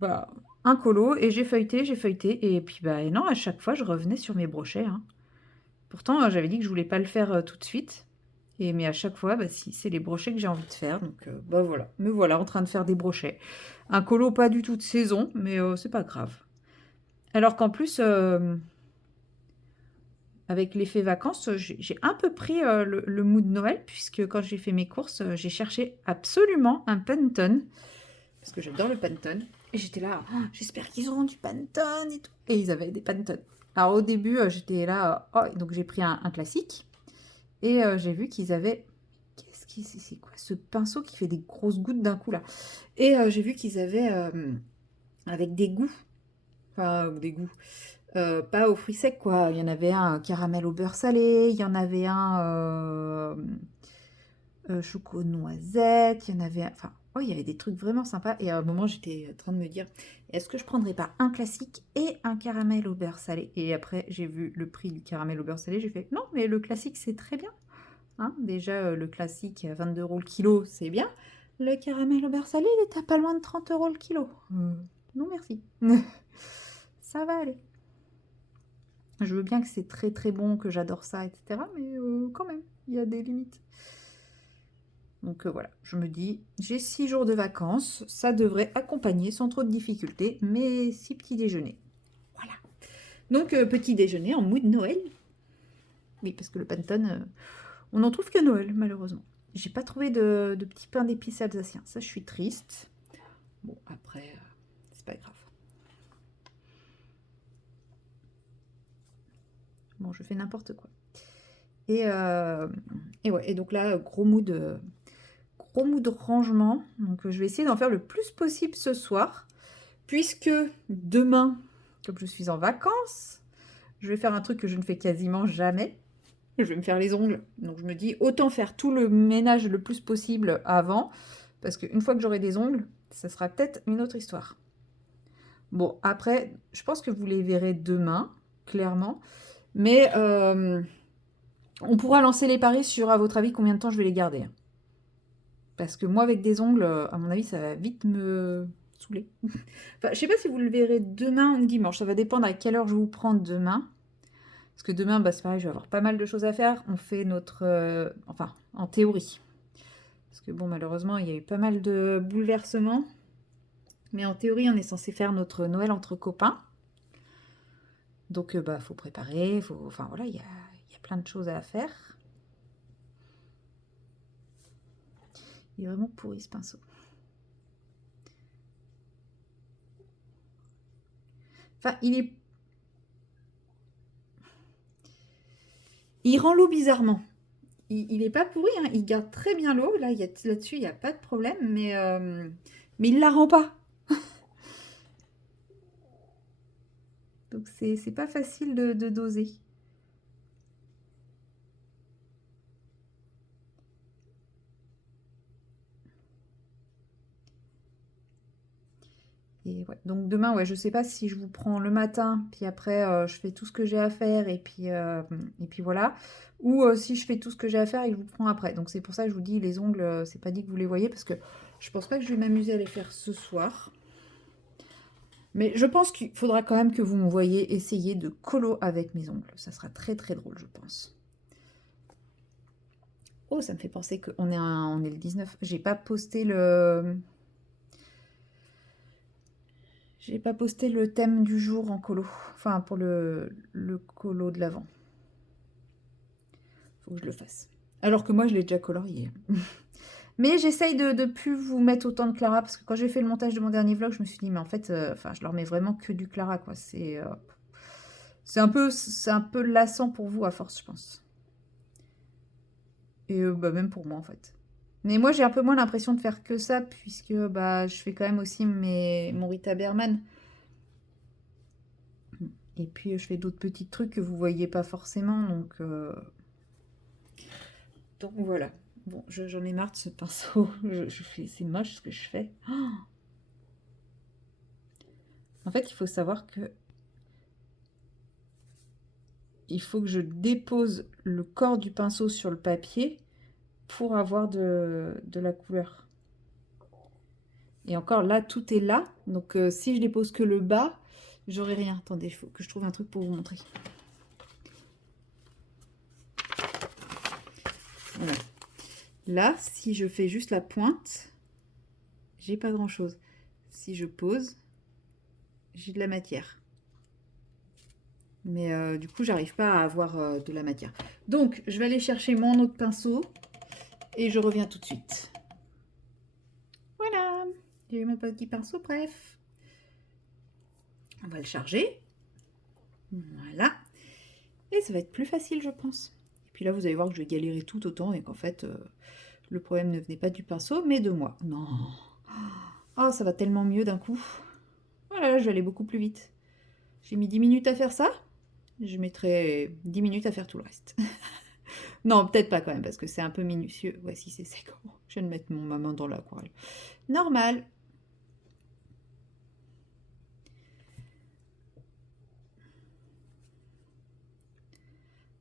Bah, un colo, et j'ai feuilleté, et puis bah, et non, à chaque fois, je revenais sur mes brochets, hein. Pourtant, j'avais dit que je voulais pas le faire tout de suite. Mais à chaque fois, bah, si, c'est les brochets que j'ai envie de faire. Donc, bah voilà. Me voilà en train de faire des brochets. Un colo pas du tout de saison, mais c'est pas grave. Alors qu'en plus, avec l'effet vacances, j'ai un peu pris le mood de Noël, puisque quand j'ai fait mes courses, j'ai cherché absolument un Pantone, parce que j'adore le Pantone. Et j'étais là, oh, j'espère qu'ils auront du Pantone et tout. Et ils avaient des Pantone. Alors au début, j'étais là, oh, donc j'ai pris un classique. Et j'ai vu qu'ils avaient... C'est quoi ce pinceau qui fait des grosses gouttes d'un coup là? Et j'ai vu qu'ils avaient avec des goûts. Enfin, des goûts. Pas aux fruits secs, quoi. Il y en avait un caramel au beurre salé, il y en avait un choco noisette, il y en avait... Enfin, oh, il y avait des trucs vraiment sympas. Et à un moment, j'étais en train de me dire, est-ce que je prendrais pas un classique et un caramel au beurre salé? Et après, j'ai vu le prix du caramel au beurre salé, j'ai fait, non, mais le classique, c'est très bien. Hein, déjà, le classique, 22 € le kilo, c'est bien. Le caramel au beurre salé, il est à pas loin de 30 € le kilo. Non, merci. Ça va aller. Je veux bien que c'est très très bon, que j'adore ça, etc. Mais quand même, il y a des limites. Donc voilà, je me dis, j'ai 6 jours de vacances, ça devrait accompagner sans trop de difficultés mes 6 petits déjeuners. Voilà. Donc petit déjeuner en mood Noël. Oui, parce que le Pantone, on n'en trouve qu'à Noël, malheureusement. J'ai pas trouvé de petit pain d'épices alsacien. Ça, je suis triste. Bon, après, c'est pas grave. Bon, je fais n'importe quoi. Et ouais, et donc là, gros mood rangement. Donc je vais essayer d'en faire le plus possible ce soir. Puisque demain, comme je suis en vacances, je vais faire un truc que je ne fais quasiment jamais. Je vais me faire les ongles. Donc je me dis, autant faire tout le ménage le plus possible avant. Parce qu'une fois que j'aurai des ongles, ça sera peut-être une autre histoire. Bon, après, je pense que vous les verrez demain, clairement. Mais on pourra lancer les paris sur, à votre avis, combien de temps je vais les garder. Parce que moi, avec des ongles, à mon avis, ça va vite me saouler. Enfin, je sais pas si vous le verrez demain ou dimanche. Ça va dépendre à quelle heure je vous prends demain. Parce que demain, bah, c'est pareil, je vais avoir pas mal de choses à faire. On fait notre... enfin, en théorie. Parce que bon, malheureusement, il y a eu pas mal de bouleversements. Mais en théorie, on est censé faire notre Noël entre copains. Donc, bah, faut préparer, faut... Enfin, voilà, il y a plein de choses à faire. Il est vraiment pourri, ce pinceau. Enfin, il rend l'eau bizarrement. Il est pas pourri, hein, il garde très bien l'eau. Là-dessus, il n'y a pas de problème, mais il la rend pas. Donc, c'est pas facile de doser. Et ouais. Donc demain, ouais, je sais pas si je vous prends le matin, puis après je fais tout ce que j'ai à faire, et puis voilà. Ou si je fais tout ce que j'ai à faire et que je vous prends après. Donc c'est pour ça que je vous dis, les ongles, c'est pas dit que vous les voyez, parce que je pense pas que je vais m'amuser à les faire ce soir. Mais je pense qu'il faudra quand même que vous me voyez essayer de colo avec mes ongles. Ça sera très très drôle, je pense. Oh, ça me fait penser qu'on on est le 19. J'ai pas posté le... J'ai pas posté le thème du jour en colo. Enfin, pour le colo de l'avant. Faut que je le fasse. Alors que moi, je l'ai déjà colorié. Mais j'essaye de ne plus vous mettre autant de Clara, parce que quand j'ai fait le montage de mon dernier vlog, je me suis dit, mais en fait, enfin, je leur mets vraiment que du Clara, quoi. C'est un peu lassant pour vous, à force, je pense. Et bah, même pour moi, en fait. Mais moi, j'ai un peu moins l'impression de faire que ça, puisque bah, je fais quand même aussi mon Rita Berman. Et puis, je fais d'autres petits trucs que vous voyez pas forcément, donc voilà. Bon, j'en ai marre de ce pinceau. C'est moche ce que je fais. Oh, en fait, il faut savoir que il faut que je dépose le corps du pinceau sur le papier pour avoir de la couleur. Et encore là, tout est là. Donc si je dépose que le bas, j'aurai rien. Attendez, il faut que je trouve un truc pour vous montrer. Voilà. Là, si je fais juste la pointe, j'ai pas grand chose. Si je pose, j'ai de la matière. Mais du coup, j'arrive pas à avoir de la matière. Donc, je vais aller chercher mon autre pinceau et je reviens tout de suite. Voilà, j'ai eu mon petit pinceau, bref. On va le charger. Voilà. Et ça va être plus facile, je pense. Et puis là, vous allez voir que je vais galérer tout autant et qu'en fait, le problème ne venait pas du pinceau, mais de moi. Non. Oh, ça va tellement mieux d'un coup. Voilà, je vais aller beaucoup plus vite. J'ai mis 10 minutes à faire ça. Je mettrai 10 minutes à faire tout le reste. Non, peut-être pas quand même, parce que c'est un peu minutieux. Voici, c'est sec. Je viens de mettre ma main dans l'aquarelle. Normal.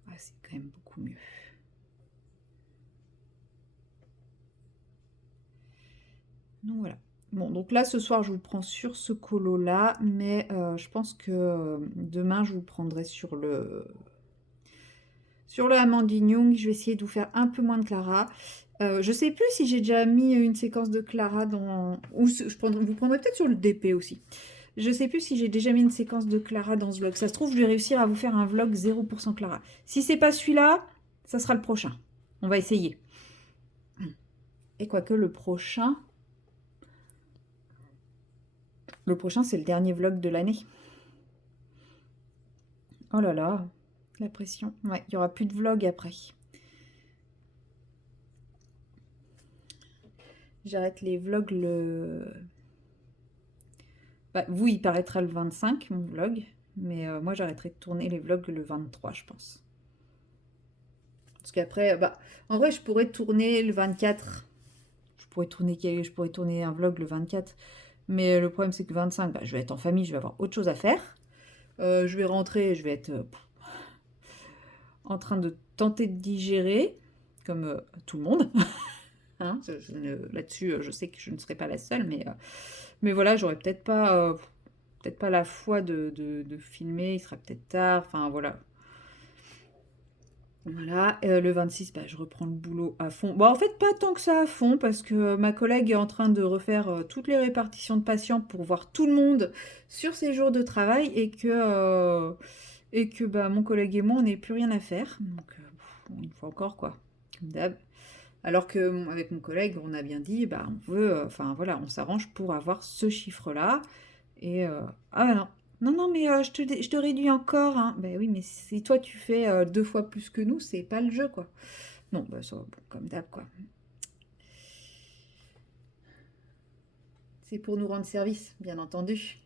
Ah, c'est quand même beaucoup mieux. Donc voilà. Bon, donc là, ce soir, je vous prends sur ce colo-là, mais je pense que demain, je vous prendrai sur le Amandine Young. Je vais essayer de vous faire un peu moins de Clara. Je sais plus si j'ai déjà mis une séquence de Clara dans... Ou vous prendrez peut-être sur le DP aussi. Je sais plus si j'ai déjà mis une séquence de Clara dans ce vlog. Ça se trouve, je vais réussir à vous faire un vlog 0% Clara. Si c'est pas celui-là, ça sera le prochain. On va essayer. Et quoique le prochain... Le prochain, c'est le dernier vlog de l'année. Oh là là, la pression. Ouais, il n'y aura plus de vlog après. J'arrête les vlogs le... Bah, vous, il paraîtra le 25, mon vlog. Mais moi, j'arrêterai de tourner les vlogs le 23, je pense. Parce qu'après, bah, en vrai, je pourrais tourner le 24. Je pourrais tourner un vlog le 24. Mais le problème, c'est que le 25, bah, je vais être en famille, je vais avoir autre chose à faire. Je vais rentrer, je vais être en train de tenter de digérer, comme tout le monde. Hein, là-dessus, je sais que je ne serai pas la seule, mais voilà, j'aurais peut-être pas la foi de filmer, il sera peut-être tard, enfin voilà. Voilà, le 26, bah, je reprends le boulot à fond. Bon, en fait, pas tant que ça à fond, parce que ma collègue est en train de refaire toutes les répartitions de patients pour voir tout le monde sur ses jours de travail, et que bah, mon collègue et moi, on n'ait plus rien à faire. Donc, une fois encore, quoi, comme d'hab. Alors que avec mon collègue, on a bien dit, bah, on veut, enfin voilà, on s'arrange pour avoir ce chiffre-là. Et ah bah non, non, non, mais je te réduis encore, hein. Ben oui, mais si toi tu fais 2 fois plus que nous, c'est pas le jeu, quoi. Non, bah ça, bon, comme d'hab, quoi. C'est pour nous rendre service, bien entendu.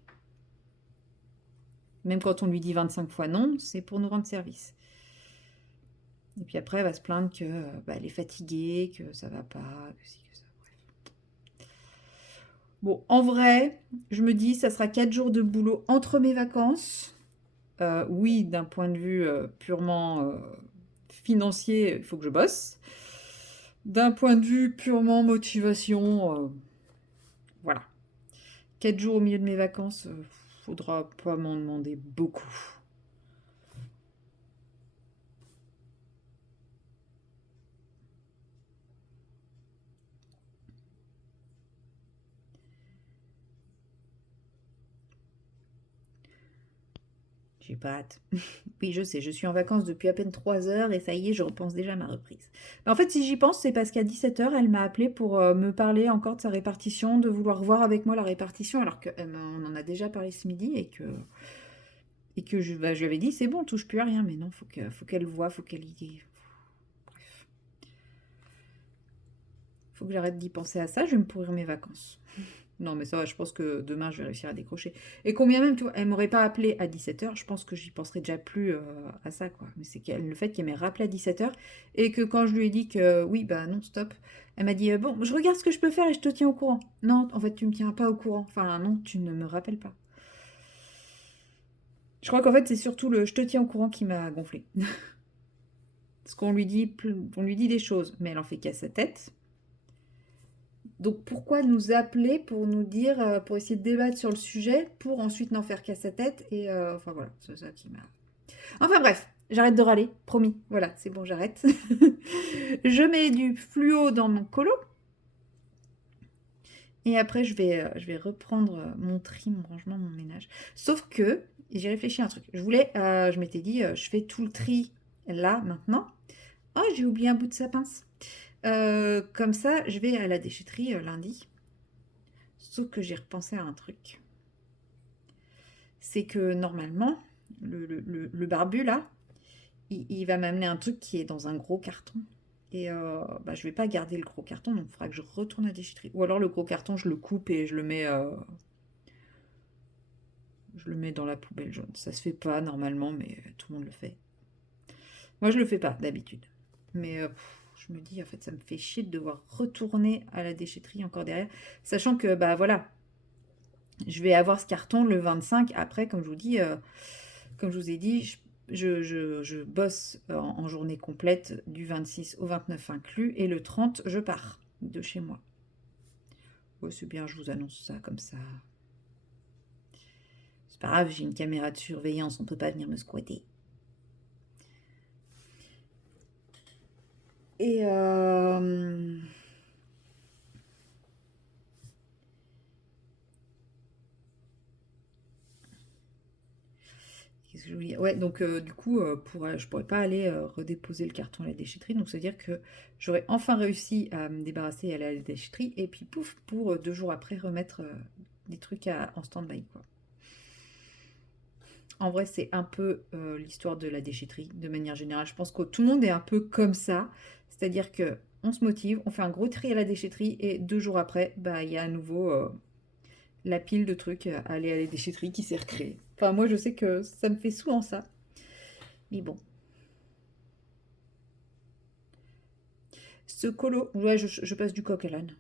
Même quand on lui dit 25 fois non, c'est pour nous rendre service. Et puis après, elle va se plaindre que bah, elle est fatiguée, que ça va pas, que si, que ça. Bon, en vrai, je me dis, ça sera 4 jours de boulot entre mes vacances. Oui, d'un point de vue purement financier, il faut que je bosse. D'un point de vue purement motivation, voilà. 4 jours au milieu de mes vacances, faudra pas m'en demander beaucoup. J'ai pas hâte. Oui, je sais, je suis en vacances depuis à peine 3 heures et ça y est, je repense déjà à ma reprise. Mais en fait, si j'y pense, c'est parce qu'à 17 heures, elle m'a appelé pour me parler encore de sa répartition, de vouloir voir avec moi la répartition, alors qu'on en a déjà parlé ce midi et que bah, je lui avais dit, c'est bon, touche plus à rien, mais non, faut qu'elle voie, faut qu'elle y... Bref. Faut que j'arrête d'y penser à ça, je vais me pourrir mes vacances. Non, mais ça va, je pense que demain, je vais réussir à décrocher. Et combien même, tu vois, elle m'aurait pas appelé à 17h, je pense que j'y penserais déjà plus à ça, quoi. Mais c'est le fait qu'elle m'ait rappelé à 17h et que quand je lui ai dit que oui, bah non, stop, elle m'a dit bon, je regarde ce que je peux faire et je te tiens au courant. Non, en fait, tu me tiens pas au courant. Enfin, non, tu ne me rappelles pas. Je crois qu'en fait, c'est surtout le je te tiens au courant qui m'a gonflé. Parce qu'on lui dit, on lui dit des choses, mais elle en fait qu'à sa tête. Donc pourquoi nous appeler pour nous dire, pour essayer de débattre sur le sujet, pour ensuite n'en faire qu'à sa tête et enfin voilà, c'est ça qui m'a... Enfin bref, j'arrête de râler, promis. Voilà, c'est bon, j'arrête. Je mets du fluo dans mon colo. Et après, je vais reprendre mon tri, mon rangement, mon ménage. Sauf que, j'ai réfléchi à un truc. Je m'étais dit, je fais tout le tri là, maintenant. Oh, j'ai oublié un bout de sa pince. Comme ça, je vais à la déchetterie lundi. Sauf que j'ai repensé à un truc. C'est que normalement, le barbu là, il va m'amener un truc qui est dans un gros carton. Et bah, je vais pas garder le gros carton, donc il faudra que je retourne à la déchetterie. Ou alors le gros carton, je le coupe et je le mets dans la poubelle jaune. Ça se fait pas normalement, mais tout le monde le fait. Moi, je le fais pas d'habitude. Mais je me dis, en fait, ça me fait chier de devoir retourner à la déchetterie encore derrière. Sachant que, bah voilà, je vais avoir ce carton le 25. Après, comme je vous dis, comme je vous ai dit, je bosse en journée complète du 26 au 29 inclus. Et le 30, je pars de chez moi. Ouais, c'est bien, je vous annonce ça comme ça. C'est pas grave, j'ai une caméra de surveillance, on peut pas venir me squatter. Et qu'est-ce que je voulais dire? Ouais, donc du coup, je pourrais pas aller redéposer le carton à la déchetterie. Donc, c'est-à-dire que j'aurais enfin réussi à me débarrasser et aller à la déchetterie. Et puis, pouf, pour 2 jours après, remettre des trucs en stand-by, quoi. En vrai, c'est un peu l'histoire de la déchetterie, de manière générale. Je pense que tout le monde est un peu comme ça. C'est-à-dire que on se motive, on fait un gros tri à la déchetterie et 2 jours après, bah, il y a à nouveau la pile de trucs à aller à la déchetterie qui s'est recréée. Enfin, moi, je sais que ça me fait souvent ça. Mais bon. Ce colo, ouais, je passe du coq à l'âne.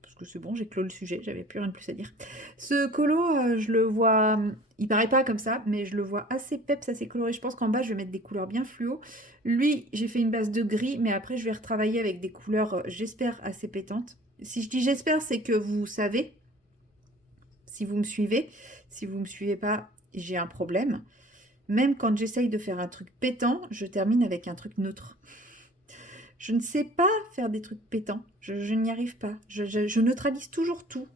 Parce que c'est bon, j'ai clos le sujet, j'avais plus rien de plus à dire. Ce colo, je le vois, il paraît pas comme ça, mais je le vois assez peps, assez coloré. Je pense qu'en bas, je vais mettre des couleurs bien fluo. Lui, j'ai fait une base de gris, mais après, je vais retravailler avec des couleurs, j'espère, assez pétantes. Si je dis j'espère, c'est que vous savez, si vous me suivez. Si vous me suivez pas, j'ai un problème. Même quand j'essaye de faire un truc pétant, je termine avec un truc neutre. Je ne sais pas faire des trucs pétants. Je n'y arrive pas. Je neutralise toujours tout.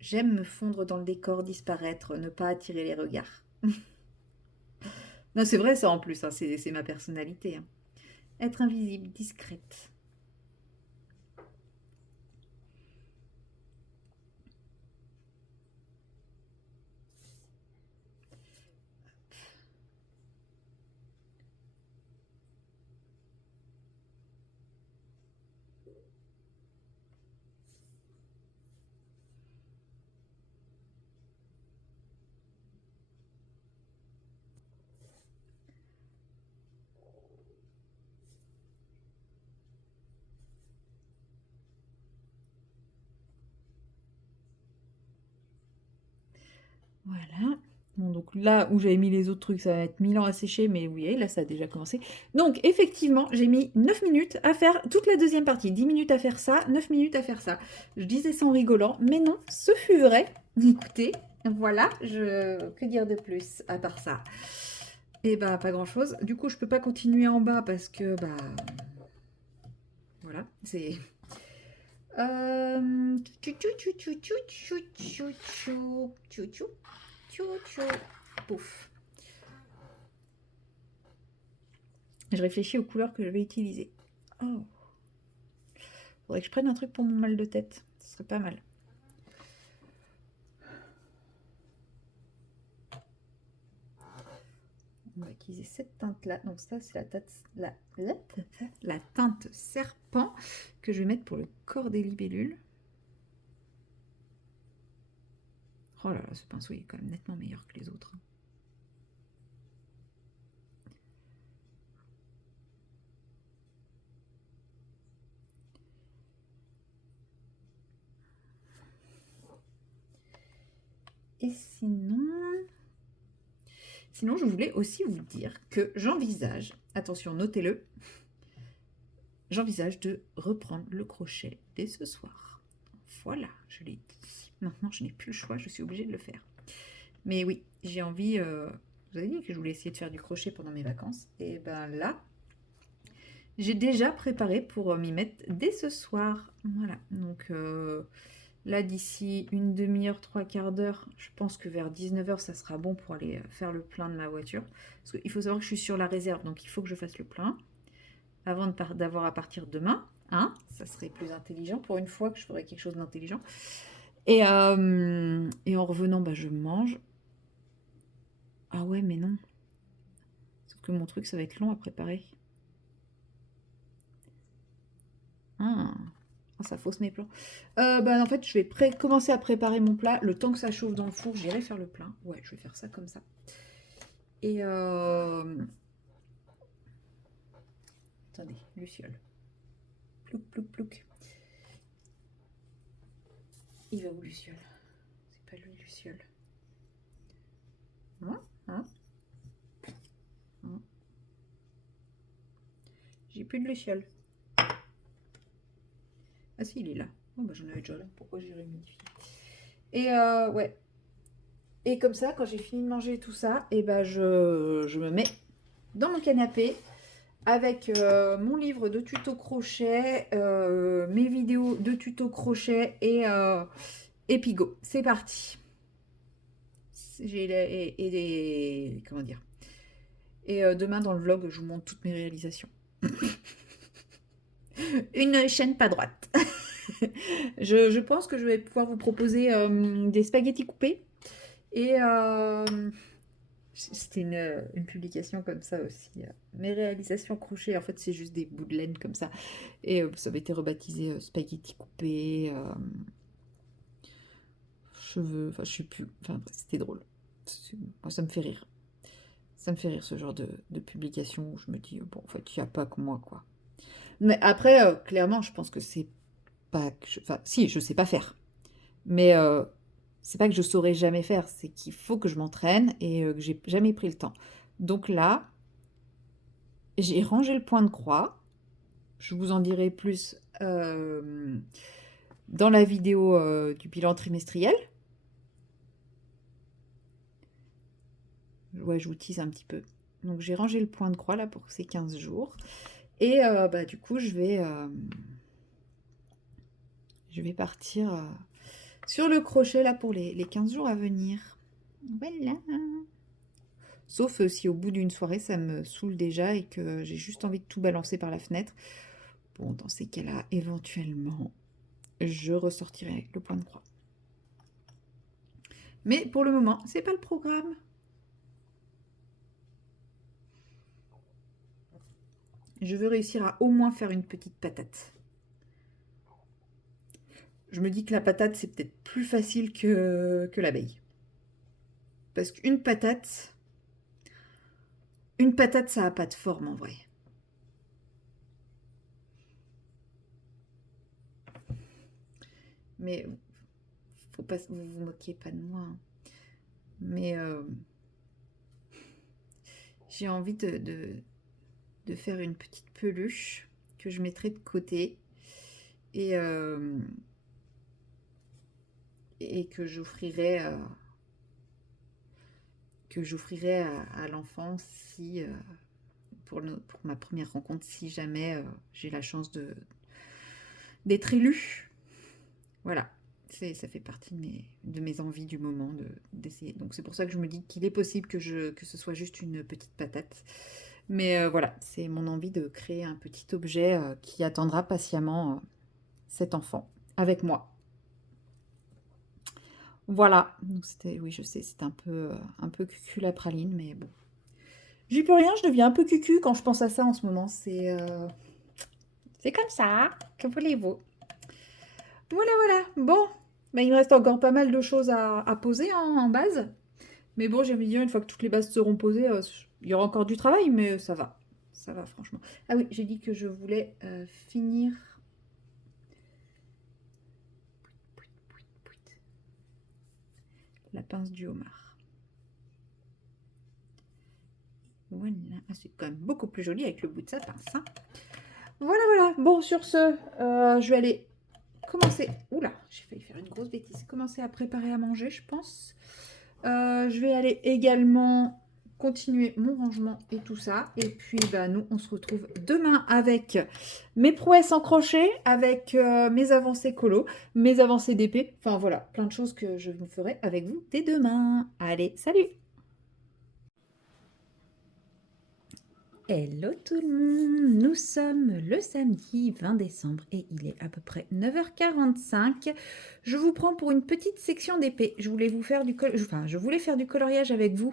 J'aime me fondre dans le décor, disparaître, ne pas attirer les regards. Non, c'est vrai ça en plus, hein, c'est ma personnalité, hein. Être invisible, discrète. Voilà. Bon, donc là où j'avais mis les autres trucs, ça va être 1000 ans à sécher, mais oui, là ça a déjà commencé. Donc effectivement, j'ai mis 9 minutes à faire toute la deuxième partie. 10 minutes à faire ça, 9 minutes à faire ça. Je disais ça en rigolant, mais non, ce fut vrai. Écoutez, voilà, que dire de plus à part ça? Et bah pas grand chose. Du coup, je peux pas continuer en bas parce que bah voilà, c'est tchou tchou tchou tchou tchou tchou tchou tchou tchou tchou tchou tchou. Pouf. Je réfléchis aux couleurs que je vais utiliser. Oh, faudrait que je prenne un truc pour mon mal de tête. Ce serait pas mal. On va utiliser cette teinte-là. Donc ça, c'est la teinte serpent que je vais mettre pour le corps des libellules. Oh là là, ce pinceau il est quand même nettement meilleur que les autres. Et sinon, je voulais aussi vous dire que j'envisage, attention, notez-le, j'envisage de reprendre le crochet dès ce soir. Voilà, je l'ai dit. Maintenant, je n'ai plus le choix, je suis obligée de le faire. Mais oui, j'ai envie... vous avez dit que je voulais essayer de faire du crochet pendant mes vacances. Et ben là, j'ai déjà préparé pour m'y mettre dès ce soir. Voilà, donc là, d'ici une demi-heure, trois quarts d'heure, je pense que vers 19h, ça sera bon pour aller faire le plein de ma voiture. Parce qu'il faut savoir que je suis sur la réserve, donc il faut que je fasse le plein avant d'avoir à partir demain. Hein, ça serait plus intelligent pour une fois que je ferais quelque chose d'intelligent. Et en revenant, bah, je mange. Ah ouais, mais non. Sauf que mon truc, ça va être long à préparer. Ah, ça fausse mes plans. Bah, en fait, je vais commencer à préparer mon plat. Le temps que ça chauffe dans le four, j'irai faire le plein. Ouais, je vais faire ça comme ça. Et attendez, Luciole. Plouc, plouc, plouc. Il va où, Luciole? C'est pas lui, Luciole. Hein? J'ai plus de Luciole. Ah si, il est là. Oh, bah, j'en avais déjà là. Pourquoi j'irais modifier? Et ouais. Et comme ça, quand j'ai fini de manger tout ça, et ben je me mets dans mon canapé avec mon livre de tuto crochet, mes vidéos de tuto crochet et Pigo. C'est parti. Comment dire? Et demain dans le vlog, je vous montre toutes mes réalisations. Une chaîne pas droite. Je pense que je vais pouvoir vous proposer des spaghettis coupés. Et c'était une publication comme ça aussi. Mes réalisations crochet, en fait, c'est juste des bouts de laine comme ça. Et ça avait été rebaptisé spaghettis coupés, cheveux, enfin, je sais plus. Enfin, c'était drôle. Moi, ça me fait rire. Ça me fait rire ce genre de publication où je me dis, bon, en fait, il n'y a pas que moi, quoi. Mais après, clairement, je pense que c'est pas que enfin, si, je sais pas faire. Mais c'est pas que je saurais jamais faire, c'est qu'il faut que je m'entraîne et que j'ai jamais pris le temps. Donc là, j'ai rangé le point de croix. Je vous en dirai plus dans la vidéo du bilan trimestriel. Ouais, je vous tease un petit peu. Donc j'ai rangé le point de croix là pour ces 15 jours. Et bah, du coup, je vais partir sur le crochet là pour les 15 jours à venir. Voilà. Sauf si au bout d'une soirée, ça me saoule déjà et que j'ai juste envie de tout balancer par la fenêtre. Bon, dans ces cas-là, éventuellement, je ressortirai le point de croix. Mais pour le moment, c'est pas le programme. Je veux réussir à au moins faire une petite patate. Je me dis que la patate, c'est peut-être plus facile que l'abeille. Parce qu'une patate, ça n'a pas de forme en vrai. Mais faut pas vous moquer pas de moi. Hein. Mais j'ai envie de faire une petite peluche que je mettrai de côté et que j'offrirai à l'enfant si pour ma première rencontre si jamais j'ai la chance d'être élue. Voilà. Ça fait partie de mes envies du moment d'essayer. Donc c'est pour ça que je me dis qu'il est possible que ce soit juste une petite patate. Mais voilà, c'est mon envie de créer un petit objet qui attendra patiemment cet enfant avec moi. Voilà, donc oui, je sais, c'est un peu cucul à praline, mais bon. J'y peux rien, je deviens un peu cucu quand je pense à ça en ce moment. C'est comme ça, que voulez-vous? Voilà, voilà. Bon, bah, il me reste encore pas mal de choses à poser hein, en base. Mais bon, j'ai envie de dire, une fois que toutes les bases seront posées, il y aura encore du travail, mais ça va. Ça va, franchement. Ah oui, j'ai dit que je voulais finir la pince du homard. Voilà. Ah, c'est quand même beaucoup plus joli avec le bout de sa pince. Hein. Voilà, voilà. Bon, sur ce, je vais aller commencer. Oula, j'ai failli faire une grosse bêtise. Commencer à préparer à manger, je pense. Je vais aller également continuer mon rangement et tout ça. Et puis, bah, nous, on se retrouve demain avec mes prouesses en crochet, avec mes avancées colo, mes avancées d'épée. Enfin, voilà, plein de choses que je vous ferai avec vous dès demain. Allez, salut! Hello tout le monde, nous sommes le samedi 20 décembre et il est à peu près 9h45. Je vous prends pour une petite section d'épée. Je voulais faire du coloriage avec vous.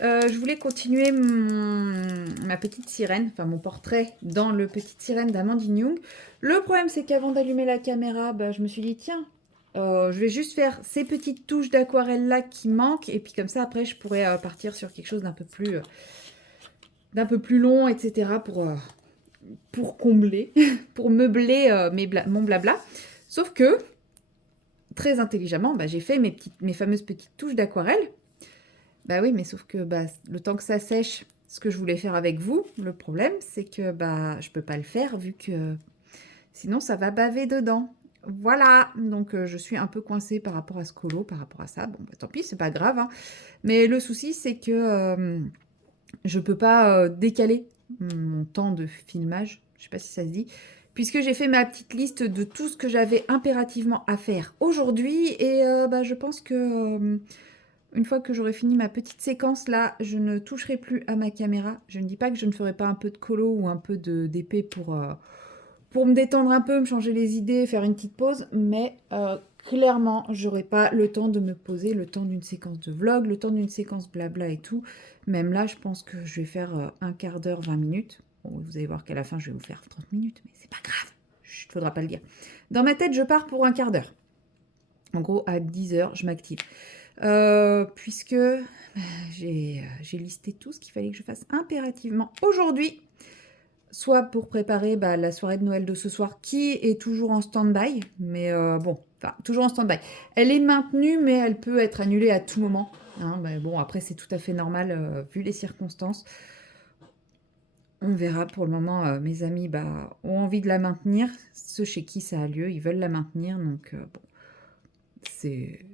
Je voulais continuer ma petite sirène, enfin mon portrait dans le petite sirène d'Amandine Young. Le problème c'est qu'avant d'allumer la caméra, bah, je me suis dit tiens, je vais juste faire ces petites touches d'aquarelle là qui manquent et puis comme ça après je pourrais partir sur quelque chose d'un peu plus long, etc. pour combler, pour meubler mon blabla. Sauf que, très intelligemment, bah, j'ai fait mes fameuses petites touches d'aquarelle. Bah oui, mais sauf que bah, le temps que ça sèche, ce que je voulais faire avec vous, le problème, c'est que bah, je peux pas le faire vu que sinon ça va baver dedans. Voilà, donc je suis un peu coincée par rapport à ce colo, par rapport à ça. Bon, bah, tant pis, c'est pas grave. Hein. Mais le souci, c'est que je peux pas décaler mon temps de filmage, je sais pas si ça se dit, puisque j'ai fait ma petite liste de tout ce que j'avais impérativement à faire aujourd'hui et bah, je pense que une fois que j'aurai fini ma petite séquence là, je ne toucherai plus à ma caméra. Je ne dis pas que je ne ferai pas un peu de colo ou un peu d'épée pour me détendre un peu, me changer les idées, faire une petite pause, mais clairement, j'aurai pas le temps de me poser, le temps d'une séquence de vlog, le temps d'une séquence blabla et tout. Même là, je pense que je vais faire un quart d'heure, 20 minutes. Bon, vous allez voir qu'à la fin, je vais vous faire 30 minutes, mais c'est pas grave. Chut, faudra pas le dire. Dans ma tête, je pars pour un quart d'heure. En gros, à 10h, je m'active. Puisque j'ai listé tout ce qu'il fallait que je fasse impérativement aujourd'hui, soit pour préparer bah, la soirée de Noël de ce soir, qui est toujours en stand-by, mais bon, enfin, toujours en stand-by. Elle est maintenue, mais elle peut être annulée à tout moment. Hein, mais bon, après, c'est tout à fait normal, vu les circonstances. On verra pour le moment, mes amis bah, ont envie de la maintenir. Ceux chez qui ça a lieu, ils veulent la maintenir, donc bon, c'est...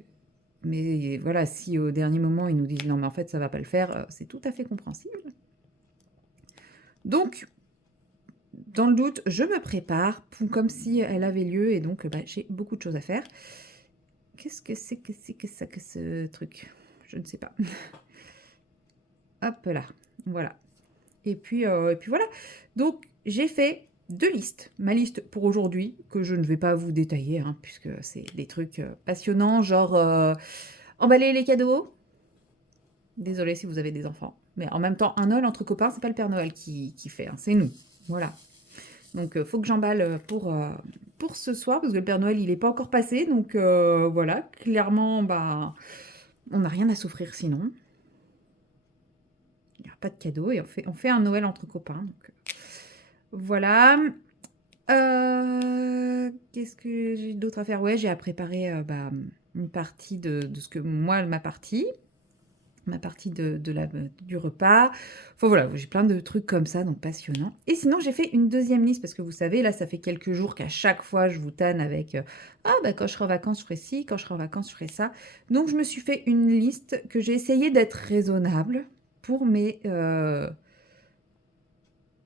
Mais voilà, si au dernier moment, ils nous disent non, mais en fait, ça va pas le faire, c'est tout à fait compréhensible. Donc, dans le doute, je me prépare comme si elle avait lieu et donc bah, j'ai beaucoup de choses à faire. Qu'est-ce que c'est que ça, que ce truc? Je ne sais pas. Hop là, voilà. Et puis voilà. Donc, j'ai fait 2 listes. Ma liste pour aujourd'hui, que je ne vais pas vous détailler, hein, puisque c'est des trucs passionnants, genre emballer les cadeaux. Désolée si vous avez des enfants. Mais en même temps, un Noël entre copains, c'est pas le Père Noël qui fait, hein, c'est nous. Voilà. Donc, faut que j'emballe pour ce soir, parce que le Père Noël, il n'est pas encore passé. Donc, voilà, clairement, bah, on n'a rien à souffrir sinon. Il n'y a pas de cadeau et on fait un Noël entre copains. Donc, voilà. Qu'est-ce que j'ai d'autre à faire? Ouais, j'ai à préparer bah, une partie de ce que moi, ma partie du repas. Enfin voilà, j'ai plein de trucs comme ça, donc passionnant. Et sinon, j'ai fait une deuxième liste, parce que vous savez, là, ça fait quelques jours qu'à chaque fois, je vous tanne avec ah, bah, quand je serai en vacances, je ferai ci, quand je serai en vacances, je ferai ça. Donc, je me suis fait une liste que j'ai essayé d'être raisonnable pour mes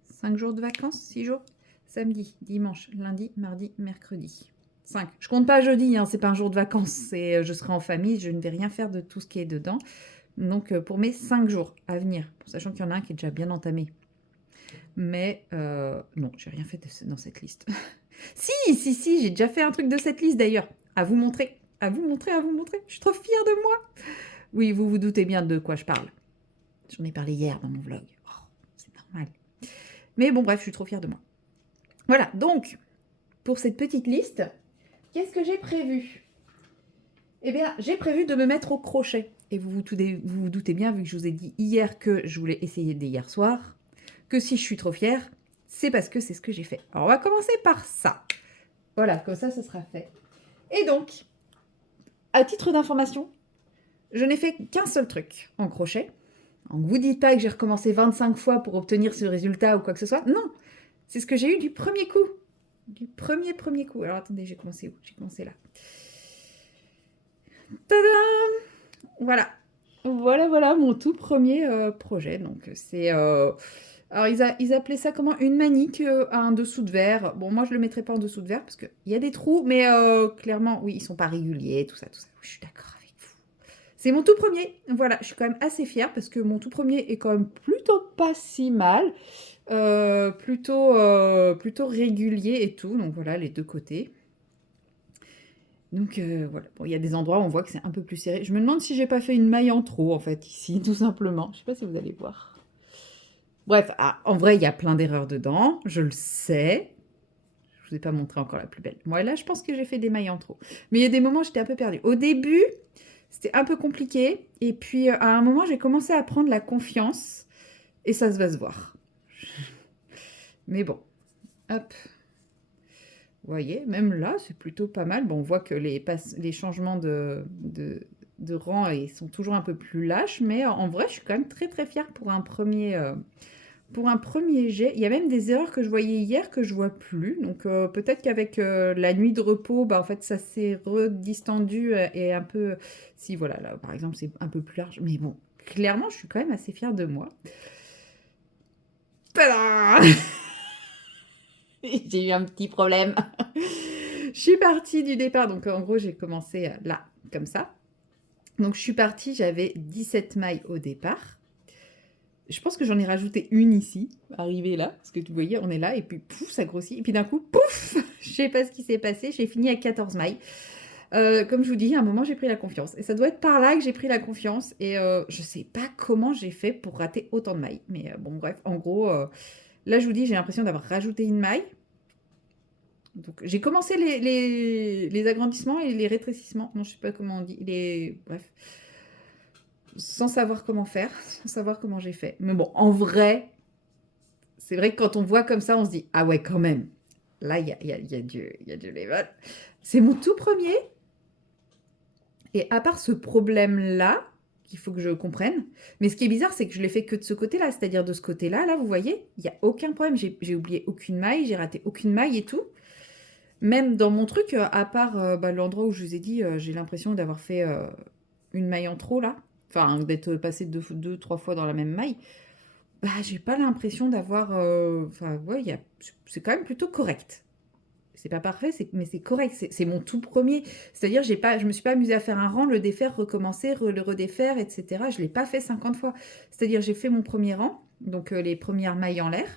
5 jours de vacances, 6 jours, samedi, dimanche, lundi, mardi, mercredi. 5. Je compte pas jeudi, hein, c'est pas un jour de vacances, c'est je serai en famille, je ne vais rien faire de tout ce qui est dedans. Donc, pour mes 5 jours à venir, sachant qu'il y en a un qui est déjà bien entamé. Mais non, j'ai rien fait dans cette liste. Si, j'ai déjà fait un truc de cette liste d'ailleurs. À vous montrer, à vous montrer, à vous montrer. Je suis trop fière de moi. Oui, vous vous doutez bien de quoi je parle. J'en ai parlé hier dans mon vlog. Oh, Mais bon, bref, je suis trop fière de moi. Voilà, donc, pour cette petite liste, qu'est-ce que j'ai prévu? Eh bien, j'ai prévu de me mettre au crochet. Et vous vous doutez bien, vu que je vous ai dit hier que je voulais essayer dès hier soir, que si je suis trop fière, c'est parce que c'est ce que j'ai fait. Alors, on va commencer par ça. Voilà, comme ça, ce sera fait. Et donc, à titre d'information, je n'ai fait qu'un seul truc en crochet. Donc, vous dites pas que j'ai recommencé 25 fois pour obtenir ce résultat ou quoi que ce soit. Non, c'est ce que j'ai eu du premier coup. Du premier coup. Alors, attendez, j'ai commencé où? J'ai commencé là. Tadam! Voilà. Voilà mon tout premier projet. Donc, c'est... Alors, ils appelaient ça comment? Une manique à un dessous de verre. Bon, moi, je le mettrai pas en dessous de verre parce qu'il y a des trous, mais clairement, oui, ils sont pas réguliers, tout ça. Je suis d'accord avec vous. C'est mon tout premier. Voilà, je suis quand même assez fière parce que mon tout premier est quand même plutôt pas si mal. Plutôt régulier et tout. Donc, voilà, les deux côtés. Donc voilà, bon, il y a des endroits où on voit que c'est un peu plus serré. Je me demande si j'ai pas fait une maille en trop, en fait, ici, tout simplement. Je sais pas si vous allez voir. Bref, en vrai, il y a plein d'erreurs dedans, je le sais. Je vous ai pas montré encore la plus belle. Moi, là, je pense que j'ai fait des mailles en trop. Mais il y a des moments où j'étais un peu perdue. Au début, c'était un peu compliqué. Et puis, à un moment, j'ai commencé à prendre la confiance. Et ça se va se voir. Mais bon, hop. Vous voyez, même là, c'est plutôt pas mal. Bon, on voit que les changements de rang sont toujours un peu plus lâches, mais en vrai, je suis quand même très très fière pour un premier jet. Il y a même des erreurs que je voyais hier que je vois plus. Donc peut-être qu'avec la nuit de repos, bah, en fait, ça s'est redistendu et un peu... Si, voilà, là, par exemple, c'est un peu plus large. Mais bon, clairement, je suis quand même assez fière de moi. Tada! J'ai eu un petit problème. Je suis partie du départ, donc en gros j'ai commencé là, comme ça. Donc je suis partie, j'avais 17 mailles au départ. Je pense que j'en ai rajouté une ici, arrivée là, parce que vous voyez, on est là, et puis pouf, ça grossit, et puis d'un coup, pouf, je sais pas ce qui s'est passé, j'ai fini à 14 mailles. Comme je vous dis, à un moment j'ai pris la confiance, et ça doit être par là que j'ai pris la confiance, et je sais pas comment j'ai fait pour rater autant de mailles, mais bon bref, en gros, là je vous dis, j'ai l'impression d'avoir rajouté une maille. Donc, j'ai commencé les agrandissements et les rétrécissements. Non, je sais pas comment on dit. Bref. Sans savoir comment faire, sans savoir comment j'ai fait. Mais bon, en vrai, c'est vrai que quand on voit comme ça, on se dit « Ah ouais, quand même. Là, il y a du level. » C'est mon tout premier. Et à part ce problème-là, qu'il faut que je comprenne, mais ce qui est bizarre, c'est que je l'ai fait que de ce côté-là. C'est-à-dire de ce côté-là, là, vous voyez, il n'y a aucun problème. J'ai oublié aucune maille, j'ai raté aucune maille et tout. Même dans mon truc, à part l'endroit où je vous ai dit, j'ai l'impression d'avoir fait une maille en trop là, enfin d'être passé deux, trois fois dans la même maille, bah j'ai pas l'impression d'avoir. Enfin, ouais, c'est quand même plutôt correct. C'est pas parfait, mais c'est correct. C'est mon tout premier. C'est-à-dire, je me suis pas amusée à faire un rang, le défaire, recommencer, le redéfaire, etc. Je l'ai pas fait 50 fois. C'est-à-dire, j'ai fait mon premier rang, donc les premières mailles en l'air.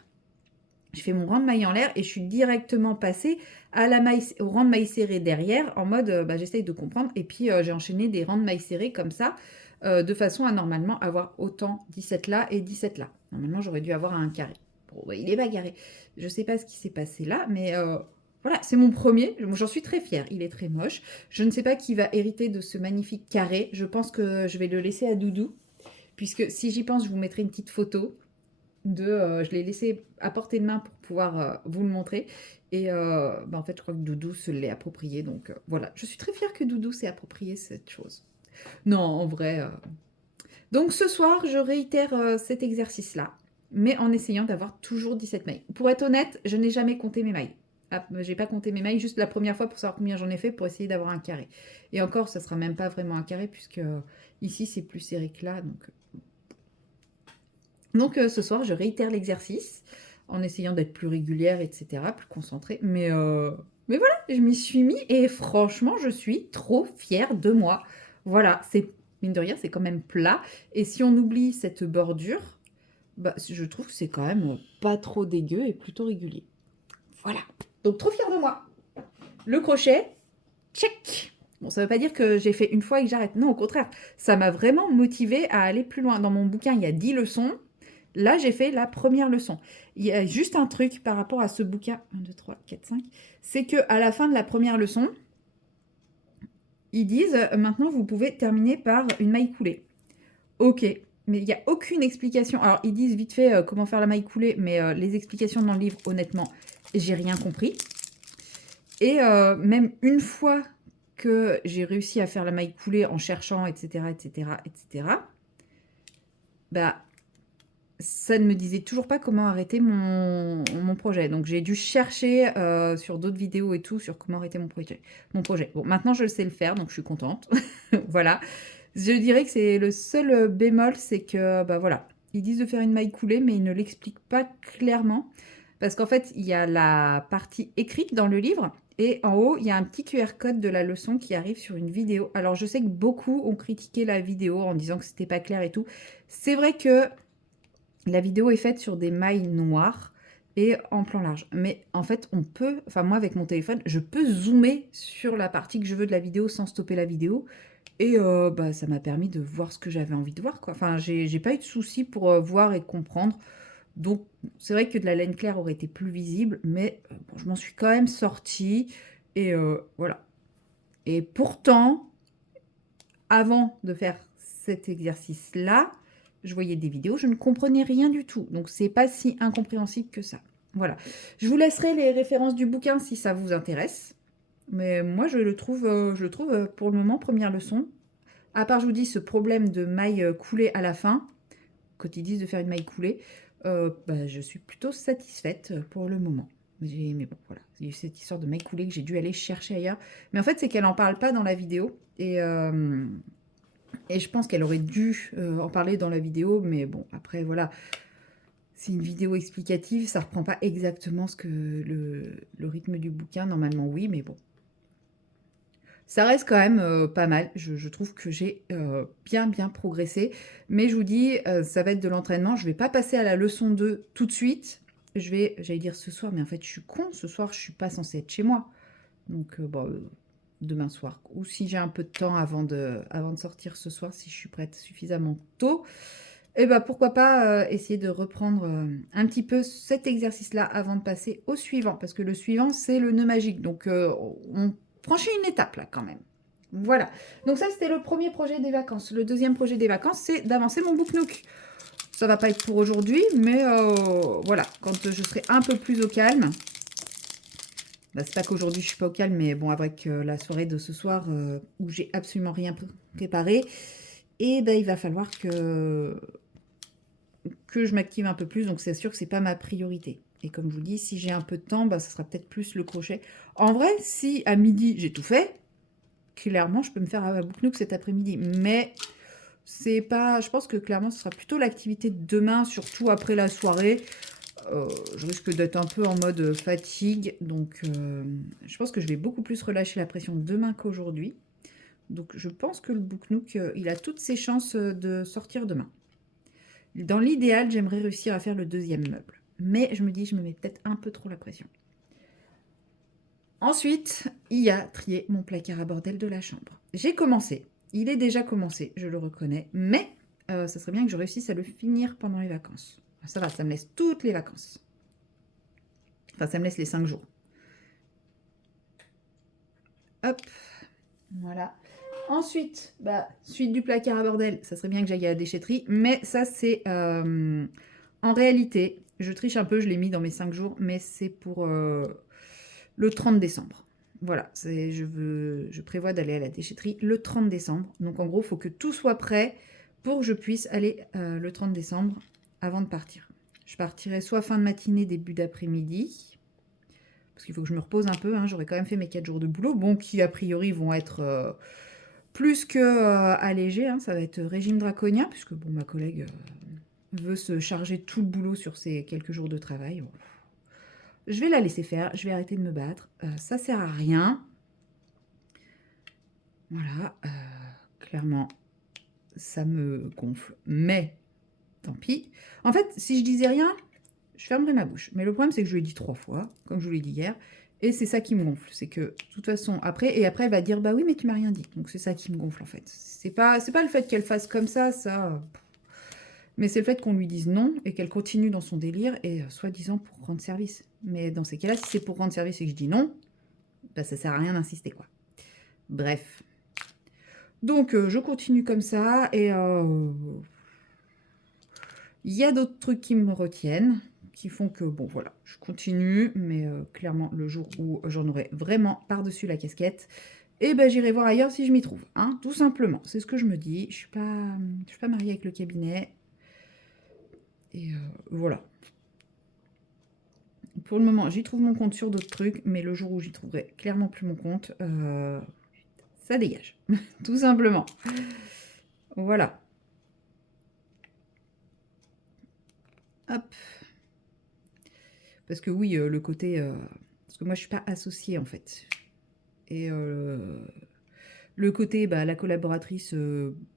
J'ai fait mon rang de mailles en l'air et je suis directement passée au rang de mailles serrées derrière en mode j'essaye de comprendre. Et puis j'ai enchaîné des rangs de mailles serrées comme ça de façon à normalement avoir autant 17 là et 17 là. Normalement j'aurais dû avoir un carré. Bon, bah, il est pas carré. Je sais pas ce qui s'est passé là, mais voilà, c'est mon premier. J'en suis très fière. Il est très moche. Je ne sais pas qui va hériter de ce magnifique carré. Je pense que je vais le laisser à Doudou. Puisque si j'y pense, je vous mettrai une petite photo je l'ai laissé à portée de main pour pouvoir vous le montrer. Et en fait, je crois que Doudou se l'est approprié. Donc voilà, je suis très fière que Doudou s'est approprié cette chose. Non, en vrai. Donc ce soir, je réitère cet exercice-là, mais en essayant d'avoir toujours 17 mailles. Pour être honnête, je n'ai jamais compté mes mailles. Ah, j'ai pas compté mes mailles juste la première fois pour savoir combien j'en ai fait pour essayer d'avoir un carré. Et encore, ça sera même pas vraiment un carré puisque ici c'est plus serré que là. Donc ce soir, je réitère l'exercice en essayant d'être plus régulière, etc., plus concentrée. Mais voilà, je m'y suis mis et franchement, je suis trop fière de moi. Voilà, mine de rien, c'est quand même plat. Et si on oublie cette bordure, bah, je trouve que c'est quand même pas trop dégueu et plutôt régulier. Voilà, donc trop fière de moi. Le crochet, check. Bon, ça ne veut pas dire que j'ai fait une fois et que j'arrête. Non, au contraire, ça m'a vraiment motivée à aller plus loin. Dans mon bouquin, il y a 10 leçons. Là, j'ai fait la première leçon. Il y a juste un truc par rapport à ce bouquin, 1, 2, 3, 4, 5, c'est qu'à la fin de la première leçon, ils disent maintenant vous pouvez terminer par une maille coulée. Ok, mais il n'y a aucune explication. Alors, ils disent vite fait comment faire la maille coulée, mais les explications dans le livre, honnêtement, j'ai rien compris. Et même une fois que j'ai réussi à faire la maille coulée en cherchant, etc., etc., etc., bah, ça ne me disait toujours pas comment arrêter mon projet. Donc, j'ai dû chercher sur d'autres vidéos et tout sur comment arrêter mon projet. Bon, maintenant, je sais le faire, donc je suis contente. Voilà. Je dirais que c'est le seul bémol, c'est que, bah voilà, ils disent de faire une maille coulée, mais ils ne l'expliquent pas clairement. Parce qu'en fait, il y a la partie écrite dans le livre, et en haut, il y a un petit QR code de la leçon qui arrive sur une vidéo. Alors, je sais que beaucoup ont critiqué la vidéo en disant que c'était pas clair et tout. C'est vrai que la vidéo est faite sur des mailles noires et en plan large. Mais en fait, on peut, enfin moi avec mon téléphone, je peux zoomer sur la partie que je veux de la vidéo sans stopper la vidéo. Et bah, ça m'a permis de voir ce que j'avais envie de voir, quoi. Enfin, j'ai pas eu de soucis pour voir et comprendre. Donc, c'est vrai que de la laine claire aurait été plus visible, mais bon, je m'en suis quand même sortie. Et voilà. Et pourtant, avant de faire cet exercice-là, je voyais des vidéos, je ne comprenais rien du tout. Donc, c'est pas si incompréhensible que ça. Voilà. Je vous laisserai les références du bouquin si ça vous intéresse. Mais moi, je le trouve pour le moment, première leçon. À part, je vous dis, ce problème de maille coulée à la fin, quand ils disent de faire une maille coulée, bah, je suis plutôt satisfaite pour le moment. Mais bon, voilà, c'est cette histoire de maille coulée que j'ai dû aller chercher ailleurs. Mais en fait, c'est qu'elle n'en parle pas dans la vidéo. Et je pense qu'elle aurait dû en parler dans la vidéo. Mais bon, après, voilà, c'est une vidéo explicative. Ça reprend pas exactement ce que le rythme du bouquin. Normalement, oui, mais bon. Ça reste quand même pas mal. Je trouve que j'ai bien progressé. Mais je vous dis, ça va être de l'entraînement. Je ne vais pas passer à la leçon 2 tout de suite. J'allais dire ce soir, mais en fait, je suis con. Ce soir, je ne suis pas censée être chez moi. Donc, demain soir. Ou si j'ai un peu de temps avant de sortir ce soir, si je suis prête suffisamment tôt, et ben pourquoi pas essayer de reprendre un petit peu cet exercice-là avant de passer au suivant. Parce que le suivant, c'est le nœud magique. Donc, on franchit une étape là quand même. Voilà. Donc ça, c'était le premier projet des vacances. Le deuxième projet des vacances, c'est d'avancer mon book nook. Ça va pas être pour aujourd'hui, mais voilà. Quand je serai un peu plus au calme. Bah, c'est pas qu'aujourd'hui je suis pas au calme, mais bon, avec la soirée de ce soir où j'ai absolument rien préparé, et ben il va falloir que je m'active un peu plus. Donc c'est sûr que c'est pas ma priorité. Et comme je vous dis, si j'ai un peu de temps, bah, ça sera peut-être plus le crochet. En vrai, si à midi j'ai tout fait, clairement je peux me faire un book nook cet après-midi. Mais c'est pas. Je pense que clairement ce sera plutôt l'activité de demain, surtout après la soirée. Je risque d'être un peu en mode fatigue. Donc je pense que je vais beaucoup plus relâcher la pression demain qu'aujourd'hui. Donc je pense que le book nook, il a toutes ses chances de sortir demain. Dans l'idéal, j'aimerais réussir à faire le deuxième meuble. Mais je me dis, je me mets peut-être un peu trop la pression. Ensuite, il y a trier mon placard à bordel de la chambre. J'ai commencé. Il est déjà commencé, je le reconnais. Mais ça serait bien que je réussisse à le finir pendant les vacances. Ça va, ça me laisse toutes les vacances. Enfin, ça me laisse les 5 jours. Hop, voilà. Ensuite, bah, suite du placard à bordel, ça serait bien que j'aille à la déchetterie. Mais ça, c'est... en réalité, je triche un peu, je l'ai mis dans mes 5 jours, mais c'est pour le 30 décembre. Voilà, je prévois d'aller à la déchetterie le 30 décembre. Donc en gros, il faut que tout soit prêt pour que je puisse aller le 30 décembre avant de partir. Je partirai soit fin de matinée, début d'après-midi, parce qu'il faut que je me repose un peu. Hein, j'aurai quand même fait mes 4 jours de boulot, bon, qui a priori vont être plus que allégés. Hein, ça va être régime draconien, puisque bon, ma collègue veut se charger tout le boulot sur ces quelques jours de travail. Bon. Je vais la laisser faire, je vais arrêter de me battre. Ça sert à rien. Voilà, clairement, ça me gonfle. Mais, tant pis. En fait, si je disais rien, je fermerais ma bouche. Mais le problème, c'est que je lui ai dit 3 fois, comme je vous l'ai dit hier. Et c'est ça qui me gonfle. C'est que, de toute façon, après, elle va dire, bah oui, mais tu m'as rien dit. Donc c'est ça qui me gonfle, en fait. C'est pas le fait qu'elle fasse comme ça. Mais c'est le fait qu'on lui dise non et qu'elle continue dans son délire et soi-disant pour rendre service. Mais dans ces cas-là, si c'est pour rendre service et que je dis non, bah, ça sert à rien d'insister, quoi. Bref. Donc, je continue comme ça et il y a d'autres trucs qui me retiennent, qui font que, bon, voilà, je continue, mais clairement, le jour où j'en aurai vraiment par-dessus la casquette, et ben j'irai voir ailleurs si je m'y trouve, hein, tout simplement. C'est ce que je me dis. Je suis pas mariée avec le cabinet. Et voilà. Pour le moment, j'y trouve mon compte sur d'autres trucs, mais le jour où j'y trouverai clairement plus mon compte, ça dégage. Tout simplement. Voilà. Hop. Parce que oui, le côté... parce que moi, je suis pas associée, en fait. Et le côté, bah, la collaboratrice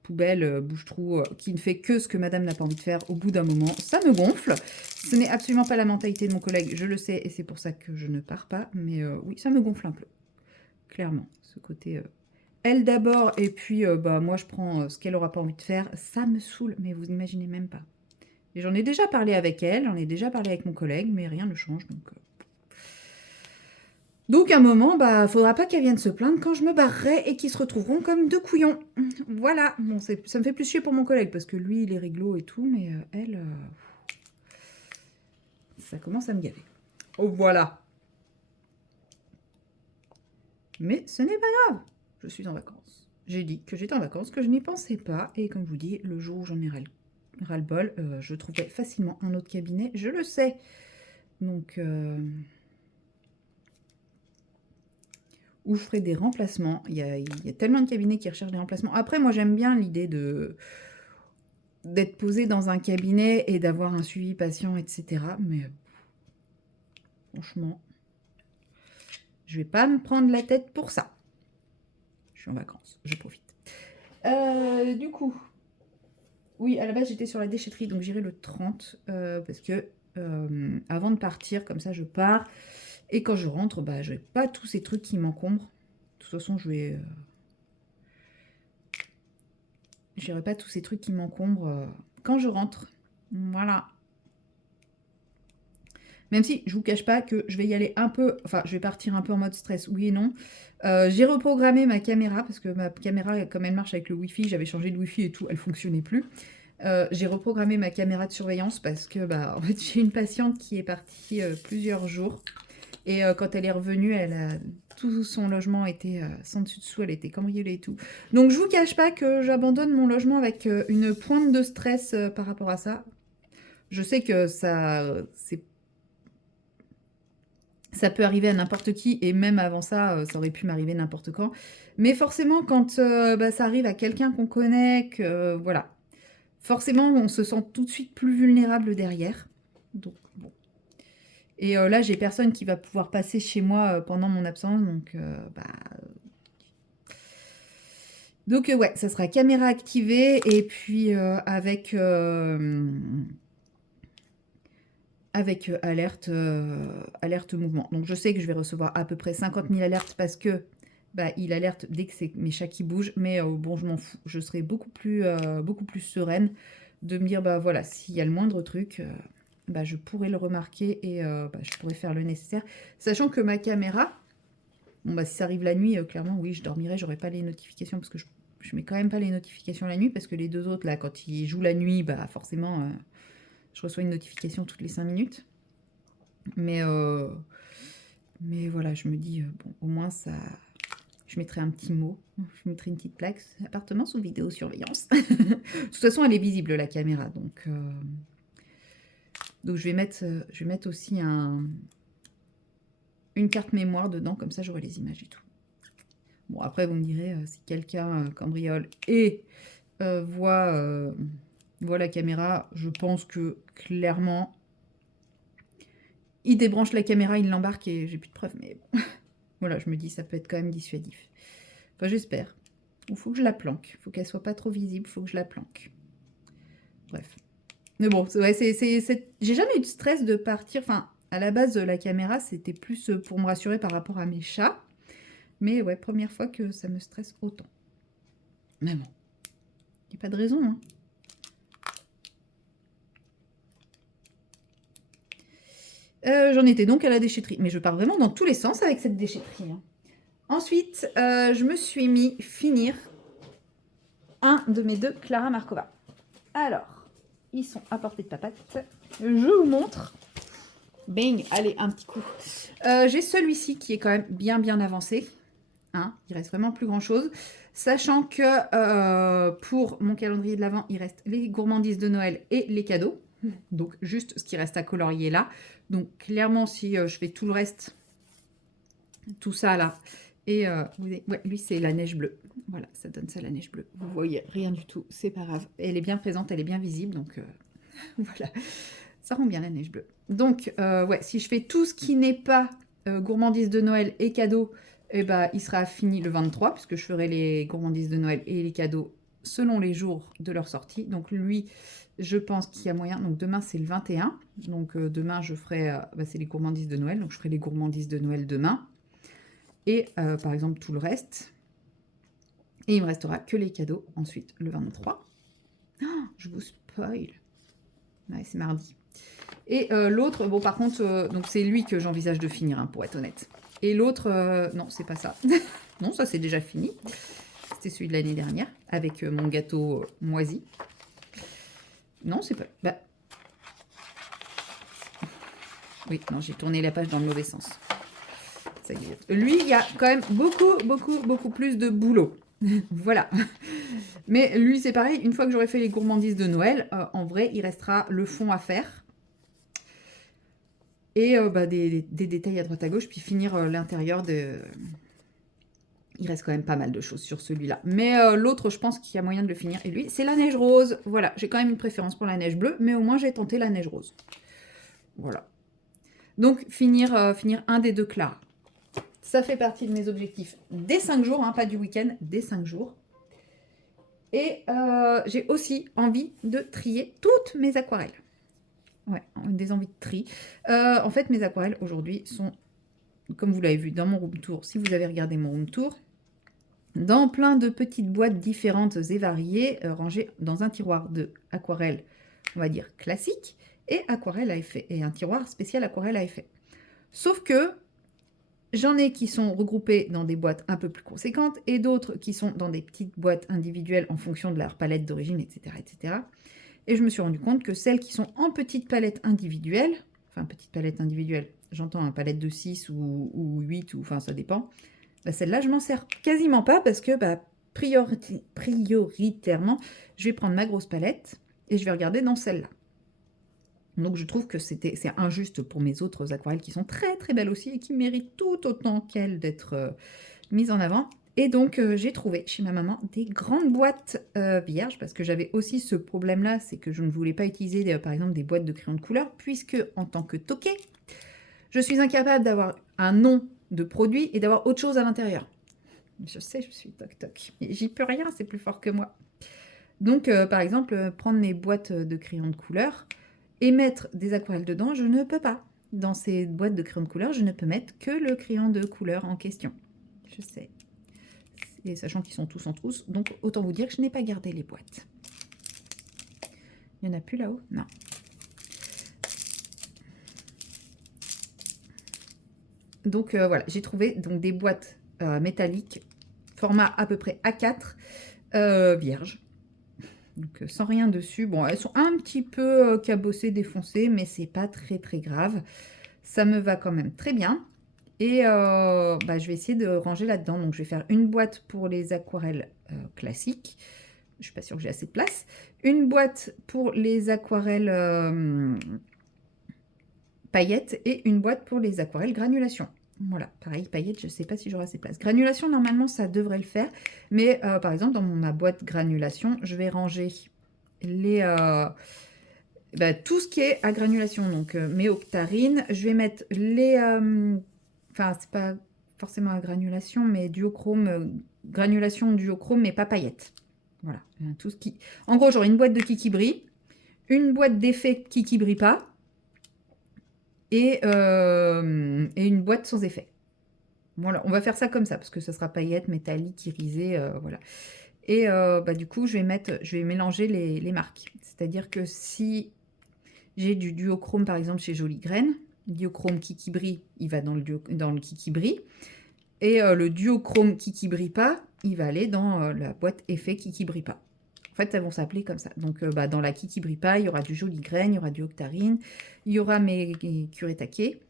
poubelle, bouche-trou, qui ne fait que ce que madame n'a pas envie de faire au bout d'un moment, ça me gonfle. Ce n'est absolument pas la mentalité de mon collègue, je le sais, et c'est pour ça que je ne pars pas. Mais oui, ça me gonfle un peu. Clairement, ce côté... elle d'abord, et puis bah, moi je prends ce qu'elle aura pas envie de faire, ça me saoule, mais vous n'imaginez même pas. Et j'en ai déjà parlé avec elle, j'en ai déjà parlé avec mon collègue, mais rien ne change, donc à un moment, bah, faudra pas qu'elle vienne se plaindre quand je me barrerai et qu'ils se retrouveront comme deux couillons. Voilà, bon, ça me fait plus chier pour mon collègue, parce que lui, il est réglo et tout, mais elle, ça commence à me gaver. Oh, voilà. Mais ce n'est pas grave, je suis en vacances. J'ai dit que j'étais en vacances, que je n'y pensais pas, et comme je vous dis, le jour où j'en ai ras-le-bol, je trouverai facilement un autre cabinet, je le sais. Donc... où je ferai des remplacements. Il y a tellement de cabinets qui recherchent des remplacements. Après, moi, j'aime bien l'idée d'être posé dans un cabinet et d'avoir un suivi patient, etc. Mais franchement, je vais pas me prendre la tête pour ça. Je suis en vacances, je profite. Du coup, oui, à la base, j'étais sur la déchetterie, donc j'irai le 30, parce que avant de partir, comme ça, je pars. Et quand je rentre, bah, je n'ai pas tous ces trucs qui m'encombrent. De toute façon, j'irai pas tous ces trucs qui m'encombrent quand je rentre. Voilà. Même si je vous cache pas que je vais y aller un peu, enfin je vais partir un peu en mode stress, oui et non. J'ai reprogrammé ma caméra, parce que ma caméra, comme elle marche avec le Wi-Fi, j'avais changé de Wi-Fi et tout, elle fonctionnait plus. J'ai reprogrammé ma caméra de surveillance parce que bah, en fait, j'ai une patiente qui est partie plusieurs jours. Et quand elle est revenue, tout son logement était sans dessus-dessous, elle était cambriolée et tout. Donc je vous cache pas que j'abandonne mon logement avec une pointe de stress par rapport à ça. Je sais que ça peut arriver à n'importe qui, et même avant ça, ça aurait pu m'arriver n'importe quand. Mais forcément, quand bah, ça arrive à quelqu'un qu'on connaît, que voilà, forcément, on se sent tout de suite plus vulnérable derrière. Donc, bon. Et là, j'ai personne qui va pouvoir passer chez moi pendant mon absence, donc ouais, ça sera caméra activée, et puis avec alerte, alerte mouvement. Donc je sais que je vais recevoir à peu près 50 000 alertes, parce que bah, il alerte dès que c'est mes chats qui bougent, mais bon, je m'en fous. Je serai beaucoup plus sereine de me dire, bah voilà, s'il y a le moindre truc, bah, je pourrais le remarquer, et bah, je pourrais faire le nécessaire. Sachant que ma caméra, bon bah si ça arrive la nuit, clairement, oui, je dormirai, j'aurai pas les notifications, parce que je mets quand même pas les notifications la nuit, parce que les deux autres, là, quand ils jouent la nuit, bah forcément, je reçois une notification toutes les 5 minutes. Mais voilà, je me dis, bon, au moins ça... Je mettrai un petit mot, je mettrai une petite plaque, appartement sous vidéosurveillance. De toute façon, elle est visible, la caméra, donc je vais mettre aussi une carte mémoire dedans, comme ça j'aurai les images et tout. Bon, après, vous me direz, si quelqu'un cambriole et voit la caméra, je pense que clairement, il débranche la caméra, il l'embarque, et j'ai plus de preuves, mais bon. Voilà, je me dis, ça peut être quand même dissuasif. Enfin, j'espère. Il faut que je la planque. Il faut qu'elle soit pas trop visible, il faut que je la planque. Bref. Mais bon, ouais, j'ai jamais eu de stress de partir. Enfin, à la base, la caméra, c'était plus pour me rassurer par rapport à mes chats. Mais ouais, première fois que ça me stresse autant. Mais bon, il n'y a pas de raison, hein. J'en étais donc à la déchetterie. Mais je pars vraiment dans tous les sens avec cette déchetterie, hein. Ensuite, je me suis mis finir un de mes 2 Clara Markova. Alors, ils sont à portée de papate. Je vous montre. Bing, allez, un petit coup. J'ai celui-ci qui est quand même bien avancé. Hein, il reste vraiment plus grand-chose. Sachant que pour mon calendrier de l'Avent, il reste les gourmandises de Noël et les cadeaux. Donc, juste ce qui reste à colorier là. Donc, clairement, si je fais tout le reste, tout ça là, et ouais, lui, c'est la neige bleue. Voilà, ça donne ça, la neige bleue. Vous voyez, rien du tout, c'est pas grave. Elle est bien présente, elle est bien visible, donc voilà. Ça rend bien la neige bleue. Donc, ouais, si je fais tout ce qui n'est pas gourmandise de Noël et cadeaux, eh ben, il sera fini le 23, puisque je ferai les gourmandises de Noël et les cadeaux selon les jours de leur sortie. Donc, lui, je pense qu'il y a moyen. Donc, demain, c'est le 21. Donc, demain, je ferai... bah, c'est les gourmandises de Noël. Donc, je ferai les gourmandises de Noël demain. Et, par exemple, tout le reste. Et il me restera que les cadeaux ensuite, le 23. Oh, je vous spoil. Ouais, c'est mardi. Et l'autre, bon par contre, donc c'est lui que j'envisage de finir, hein, pour être honnête. Et l'autre, non, c'est pas ça. Non, ça c'est déjà fini. C'était celui de l'année dernière, avec mon gâteau moisi. Non, c'est pas... Bah... Oui, non, j'ai tourné la page dans le mauvais sens. Ça y est. Lui, il y a quand même beaucoup plus de boulot. Voilà. Mais lui, c'est pareil, une fois que j'aurai fait les gourmandises de Noël, en vrai, il restera le fond à faire. Et bah, des détails à droite à gauche, puis finir l'intérieur de... Il reste quand même pas mal de choses sur celui-là. Mais l'autre, je pense qu'il y a moyen de le finir. Et lui, c'est la neige rose. Voilà, j'ai quand même une préférence pour la neige bleue, mais au moins j'ai tenté la neige rose. Voilà. Donc, finir un des 2 Clara. Ça fait partie de mes objectifs des 5 jours, hein, pas du week-end, des 5 jours. Et j'ai aussi envie de trier toutes mes aquarelles. Ouais, des envies de tri. En fait, mes aquarelles aujourd'hui sont, comme vous l'avez vu dans mon room tour, si vous avez regardé mon room tour, dans plein de petites boîtes différentes et variées, rangées dans un tiroir de aquarelle, on va dire classique, et aquarelle à effet, et un tiroir spécial aquarelle à effet. Sauf que j'en ai qui sont regroupées dans des boîtes un peu plus conséquentes, et d'autres qui sont dans des petites boîtes individuelles en fonction de leur palette d'origine, etc., etc. Et je me suis rendu compte que celles qui sont en petite palette individuelle, enfin petite palette individuelle, j'entends un palette de 6 ou 8, ou enfin ça dépend, bah celle-là je m'en sers quasiment pas parce que bah, prioritairement, je vais prendre ma grosse palette et je vais regarder dans celle-là. Donc je trouve que c'est injuste pour mes autres aquarelles qui sont très belles aussi et qui méritent tout autant qu'elles d'être mises en avant. Et donc, j'ai trouvé chez ma maman des grandes boîtes vierges, parce que j'avais aussi ce problème-là, c'est que je ne voulais pas utiliser, par exemple, des boîtes de crayons de couleur, puisque, en tant que toquée, je suis incapable d'avoir un nom de produit et d'avoir autre chose à l'intérieur. Je sais, je suis toc-toc. J'y peux rien, c'est plus fort que moi. Donc, par exemple, prendre mes boîtes de crayons de couleur et mettre des aquarelles dedans, je ne peux pas. Dans ces boîtes de crayons de couleur, je ne peux mettre que le crayon de couleur en question. Je sais. Et sachant qu'ils sont tous en trousse, donc autant vous dire que je n'ai pas gardé les boîtes. Il n'y en a plus là-haut? Non. Donc voilà, j'ai trouvé donc, des boîtes métalliques, format à peu près A4, vierges. Donc sans rien dessus. Bon, elles sont un petit peu cabossées, défoncées, mais c'est pas très grave. Ça me va quand même très bien. Et bah, je vais essayer de ranger là-dedans. Donc, je vais faire une boîte pour les aquarelles classiques. Je ne suis pas sûre que j'ai assez de place. Une boîte pour les aquarelles paillettes et une boîte pour les aquarelles granulation. Voilà, pareil, paillettes, je ne sais pas si j'aurai assez de place. Granulation, normalement, ça devrait le faire. Mais par exemple, dans ma boîte granulation, je vais ranger les... bah, tout ce qui est à granulation. Donc, mes octarines. Je vais mettre les... Enfin, c'est pas forcément à granulation, mais duochrome, granulation duochrome, mais pas paillettes. Voilà, tout ce qui... En gros, j'aurai une boîte de Kiki brille, une boîte d'effet Kiki brille pas, et une boîte sans effet. Voilà, on va faire ça comme ça, parce que ça sera paillettes, métallique, irisé, voilà. Et bah, du coup, je vais mélanger les marques. C'est-à-dire que si j'ai du duochrome, par exemple, chez Jolie Graine, Diochrome Kikibri, il va dans le Kikibri. Et le duochrome Kikibri pas, il va aller dans la boîte effet Kikibri pas. En fait, elles vont s'appeler comme ça. Donc, dans la Kikibri pas, il y aura du joli graine, il y aura du octarine, il y aura mes kuretake,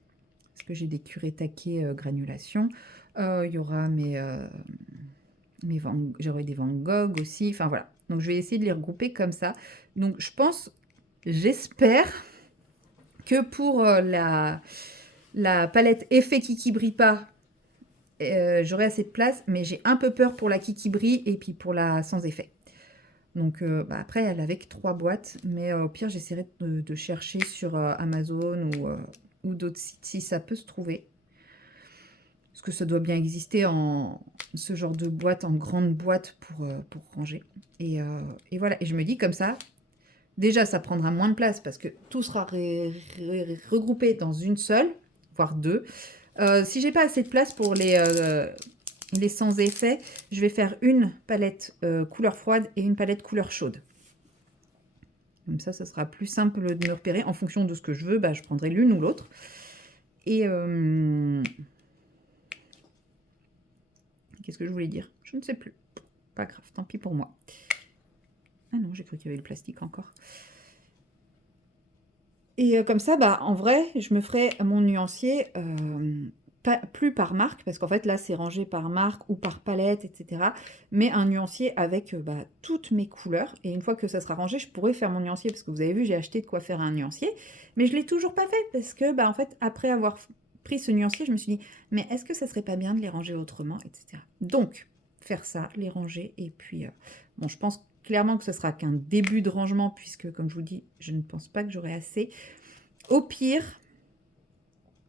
parce que j'ai des kuretake granulation. Il y aura j'aurai des Van Gogh aussi. Enfin, voilà. Donc, je vais essayer de les regrouper comme ça. Donc, j'espère que pour la palette effet Kikibri pas, j'aurai assez de place, mais j'ai un peu peur pour la Kikibri et puis pour la sans effet. Donc après, elle avait que 3 boîtes, mais au pire, j'essaierai de chercher sur Amazon ou d'autres sites si ça peut se trouver. Parce que ça doit bien exister en ce genre de boîte, en grande boîte pour ranger. Et voilà, et je me dis comme ça, déjà, ça prendra moins de place parce que tout sera regroupé dans une seule, voire 2. Si j'ai pas assez de place pour les sans effet, je vais faire une palette couleur froide et une palette couleur chaude. Comme ça sera plus simple de me repérer. En fonction de ce que je veux, je prendrai l'une ou l'autre. Et qu'est-ce que je voulais dire? Je ne sais plus. Pas grave, tant pis pour moi. Ah non, j'ai cru qu'il y avait le plastique encore. Et comme ça, en vrai, je me ferai mon nuancier plus par marque, parce qu'en fait, là, c'est rangé par marque ou par palette, etc. Mais un nuancier avec toutes mes couleurs. Et une fois que ça sera rangé, je pourrai faire mon nuancier, parce que vous avez vu, j'ai acheté de quoi faire un nuancier. Mais je ne l'ai toujours pas fait, parce que, en fait, après avoir pris ce nuancier, je me suis dit, mais est-ce que ça serait pas bien de les ranger autrement, etc. Donc, faire ça, les ranger, et puis, bon, je pense clairement que ce sera qu'un début de rangement, puisque, comme je vous dis, je ne pense pas que j'aurai assez. Au pire,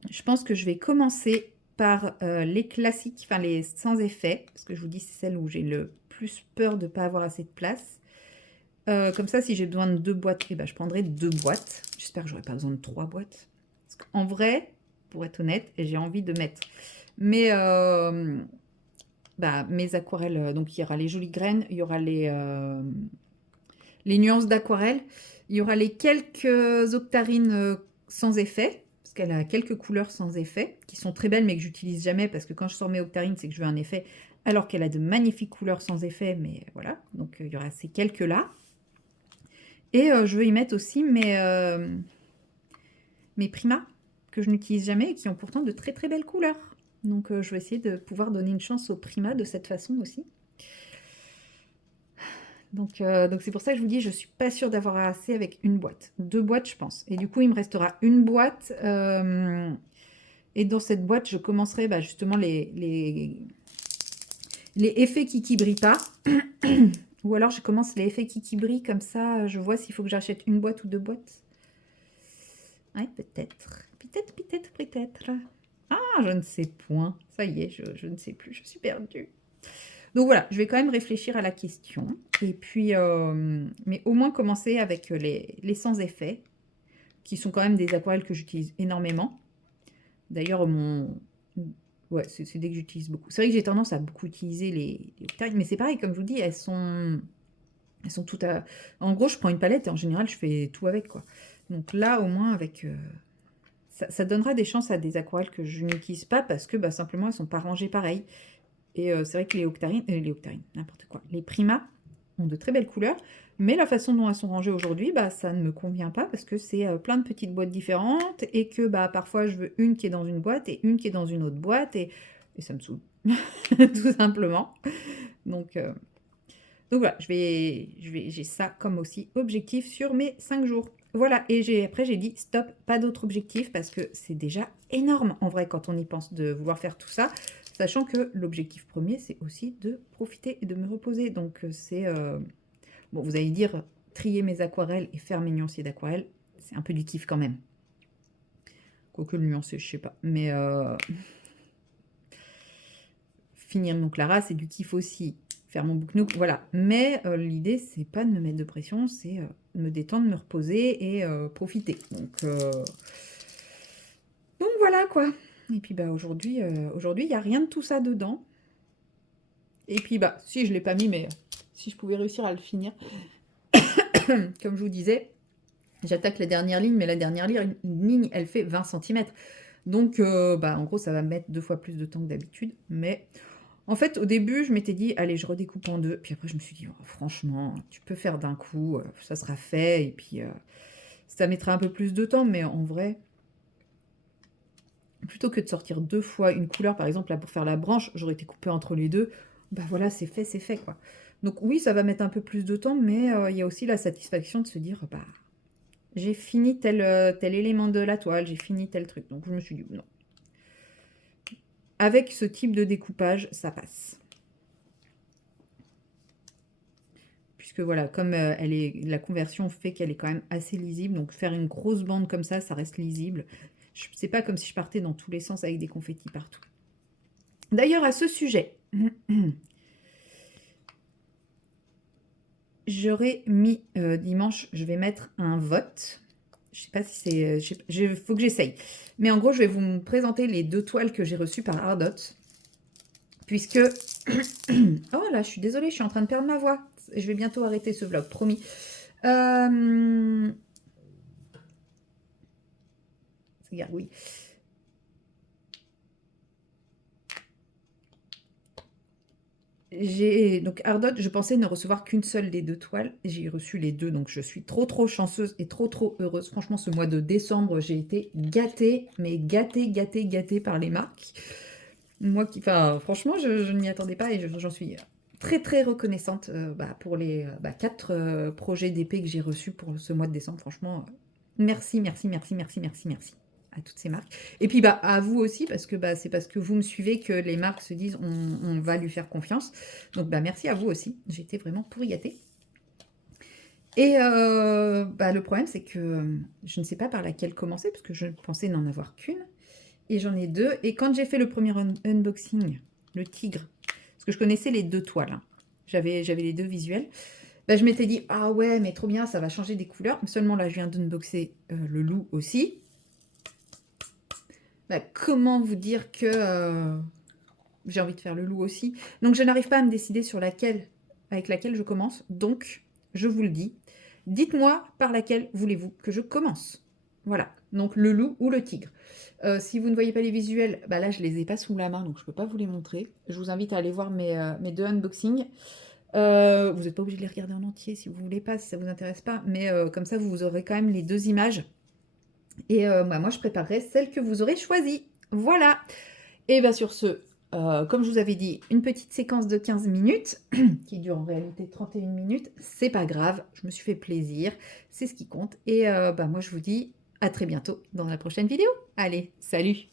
je pense que je vais commencer par les classiques, enfin les sans effet, parce que je vous dis, c'est celle où j'ai le plus peur de ne pas avoir assez de place. Comme ça, si j'ai besoin de 2 boîtes, je prendrai 2 boîtes. J'espère que j'aurai pas besoin de 3 boîtes. Parce qu'en vrai, pour être honnête, j'ai envie de mettre mes aquarelles. Donc, il y aura les jolies graines, il y aura les nuances d'aquarelle, il y aura les quelques octarines sans effet, parce qu'elle a quelques couleurs sans effet, qui sont très belles, mais que j'utilise jamais, parce que quand je sors mes octarines, c'est que je veux un effet, alors qu'elle a de magnifiques couleurs sans effet, mais voilà, donc il y aura ces quelques-là. Et je veux y mettre aussi mes primas, que je n'utilise jamais, et qui ont pourtant de très très belles couleurs. Donc je vais essayer de pouvoir donner une chance aux primas de cette façon aussi. Donc c'est pour ça que je vous dis, je ne suis pas sûre d'avoir assez avec une boîte. 2 boîtes, je pense. Et du coup, il me restera une boîte. Et dans cette boîte, je commencerai justement les effets qui brillent pas. Ou alors, je commence les effets qui brillent. Comme ça, je vois s'il faut que j'achète une boîte ou 2 boîtes. Ouais, peut-être. Peut-être. Ah, je ne sais point. Ça y est, je ne sais plus. Je suis perdue. Donc voilà, je vais quand même réfléchir à la question. Et puis, mais au moins commencer avec les sans effet, qui sont quand même des aquarelles que j'utilise énormément. D'ailleurs, ouais, c'est dès que j'utilise beaucoup. C'est vrai que j'ai tendance à beaucoup utiliser les octarines, mais c'est pareil, comme je vous dis, elles sont toutes à... En gros, je prends une palette et en général, je fais tout avec, quoi. Donc là, au moins, avec... ça donnera des chances à des aquarelles que je n'utilise pas parce que simplement, elles ne sont pas rangées pareil. Et c'est vrai que les octarines, n'importe quoi, les primas ont de très belles couleurs, mais la façon dont elles sont rangées aujourd'hui, ça ne me convient pas parce que c'est plein de petites boîtes différentes et que parfois je veux une qui est dans une boîte et une qui est dans une autre boîte et ça me saoule, tout simplement. Donc voilà, j'ai ça comme aussi objectif sur mes 5 jours. Voilà, et après j'ai dit stop, pas d'autres objectifs parce que c'est déjà énorme en vrai quand on y pense de vouloir faire tout ça. Sachant que l'objectif premier, c'est aussi de profiter et de me reposer. Donc, c'est... bon, vous allez dire, trier mes aquarelles et faire mes nuanciers d'aquarelle, c'est un peu du kiff quand même. Quoique le nuancier, je sais pas. Mais finir mon Clara, c'est du kiff aussi. Faire mon book nook, voilà. Mais l'idée, c'est pas de me mettre de pression, c'est de me détendre, me reposer et profiter. Donc voilà, quoi. Et puis aujourd'hui, il n'y a rien de tout ça dedans. Et puis si je ne l'ai pas mis, mais si je pouvais réussir à le finir, comme je vous disais, J'attaque la dernière ligne, mais la dernière ligne, elle fait 20 centimètres. Donc, en gros, ça va me mettre 2 fois plus de temps que d'habitude. Mais en fait, au début, je m'étais dit: «Allez, je redécoupe en 2». Puis après, je me suis dit: «Oh, franchement, tu peux faire d'un coup, ça sera fait et puis, ça mettra un peu plus de temps». Mais en vrai, plutôt que de sortir 2 fois une couleur, par exemple, là, pour faire la branche, j'aurais été coupée entre les 2. Bah, voilà, c'est fait, quoi. Donc oui, ça va mettre un peu plus de temps, mais il y a aussi la satisfaction de se dire: «Bah, j'ai fini tel élément de la toile, j'ai fini tel truc». Donc je me suis dit: «Non». Avec ce type de découpage, ça passe. Puisque voilà, comme la conversion fait qu'elle est quand même assez lisible, donc faire une grosse bande comme ça reste lisible. C'est pas comme si je partais dans tous les sens avec des confettis partout. D'ailleurs, à ce sujet, j'aurais mis dimanche, je vais mettre un vote. Je sais pas si c'est... Il faut que j'essaye. Mais en gros, je vais vous présenter les 2 toiles que j'ai reçues par Ardot. Puisque... oh là, je suis désolée, je suis en train de perdre ma voix. Je vais bientôt arrêter ce vlog, promis. C'est gargouille. Donc Ardot, je pensais ne recevoir qu'une seule des 2 toiles. J'ai reçu les 2, donc je suis trop chanceuse et trop heureuse. Franchement, ce mois de décembre, j'ai été gâtée, mais gâtée par les marques. Moi qui, enfin, franchement, je ne m'y attendais pas et j'en suis très reconnaissante pour les 4 projets d'épée que j'ai reçus pour ce mois de décembre. Franchement, merci à toutes ces marques. Et puis à vous aussi, parce que c'est parce que vous me suivez que les marques se disent on va lui faire confiance. Donc merci à vous aussi. J'ai été vraiment pourri gâtée. Et le problème, c'est que je ne sais pas par laquelle commencer, parce que je pensais n'en avoir qu'une. Et j'en ai 2. Et quand j'ai fait le premier unboxing, le tigre, parce que je connaissais les 2 toiles, hein, j'avais les 2 visuels, je m'étais dit, ah ouais, mais trop bien, ça va changer des couleurs. Mais seulement là, je viens d'unboxer le loup aussi. Comment vous dire que j'ai envie de faire le loup aussi. Donc, je n'arrive pas à me décider sur avec laquelle je commence. Donc, je vous le dis. Dites-moi par laquelle voulez-vous que je commence. Voilà. Donc, le loup ou le tigre. Si vous ne voyez pas les visuels, là, je les ai pas sous la main, donc je ne peux pas vous les montrer. Je vous invite à aller voir mes 2 unboxings. Vous n'êtes pas obligé de les regarder en entier si vous voulez pas, si ça vous intéresse pas. Mais comme ça, vous aurez quand même les 2 images. Et moi, je préparerai celle que vous aurez choisie. Voilà. Et bien sur ce, comme je vous avais dit, une petite séquence de 15 minutes, qui dure en réalité 31 minutes. C'est pas grave, je me suis fait plaisir, c'est ce qui compte. Et moi, je vous dis à très bientôt dans la prochaine vidéo. Allez, salut!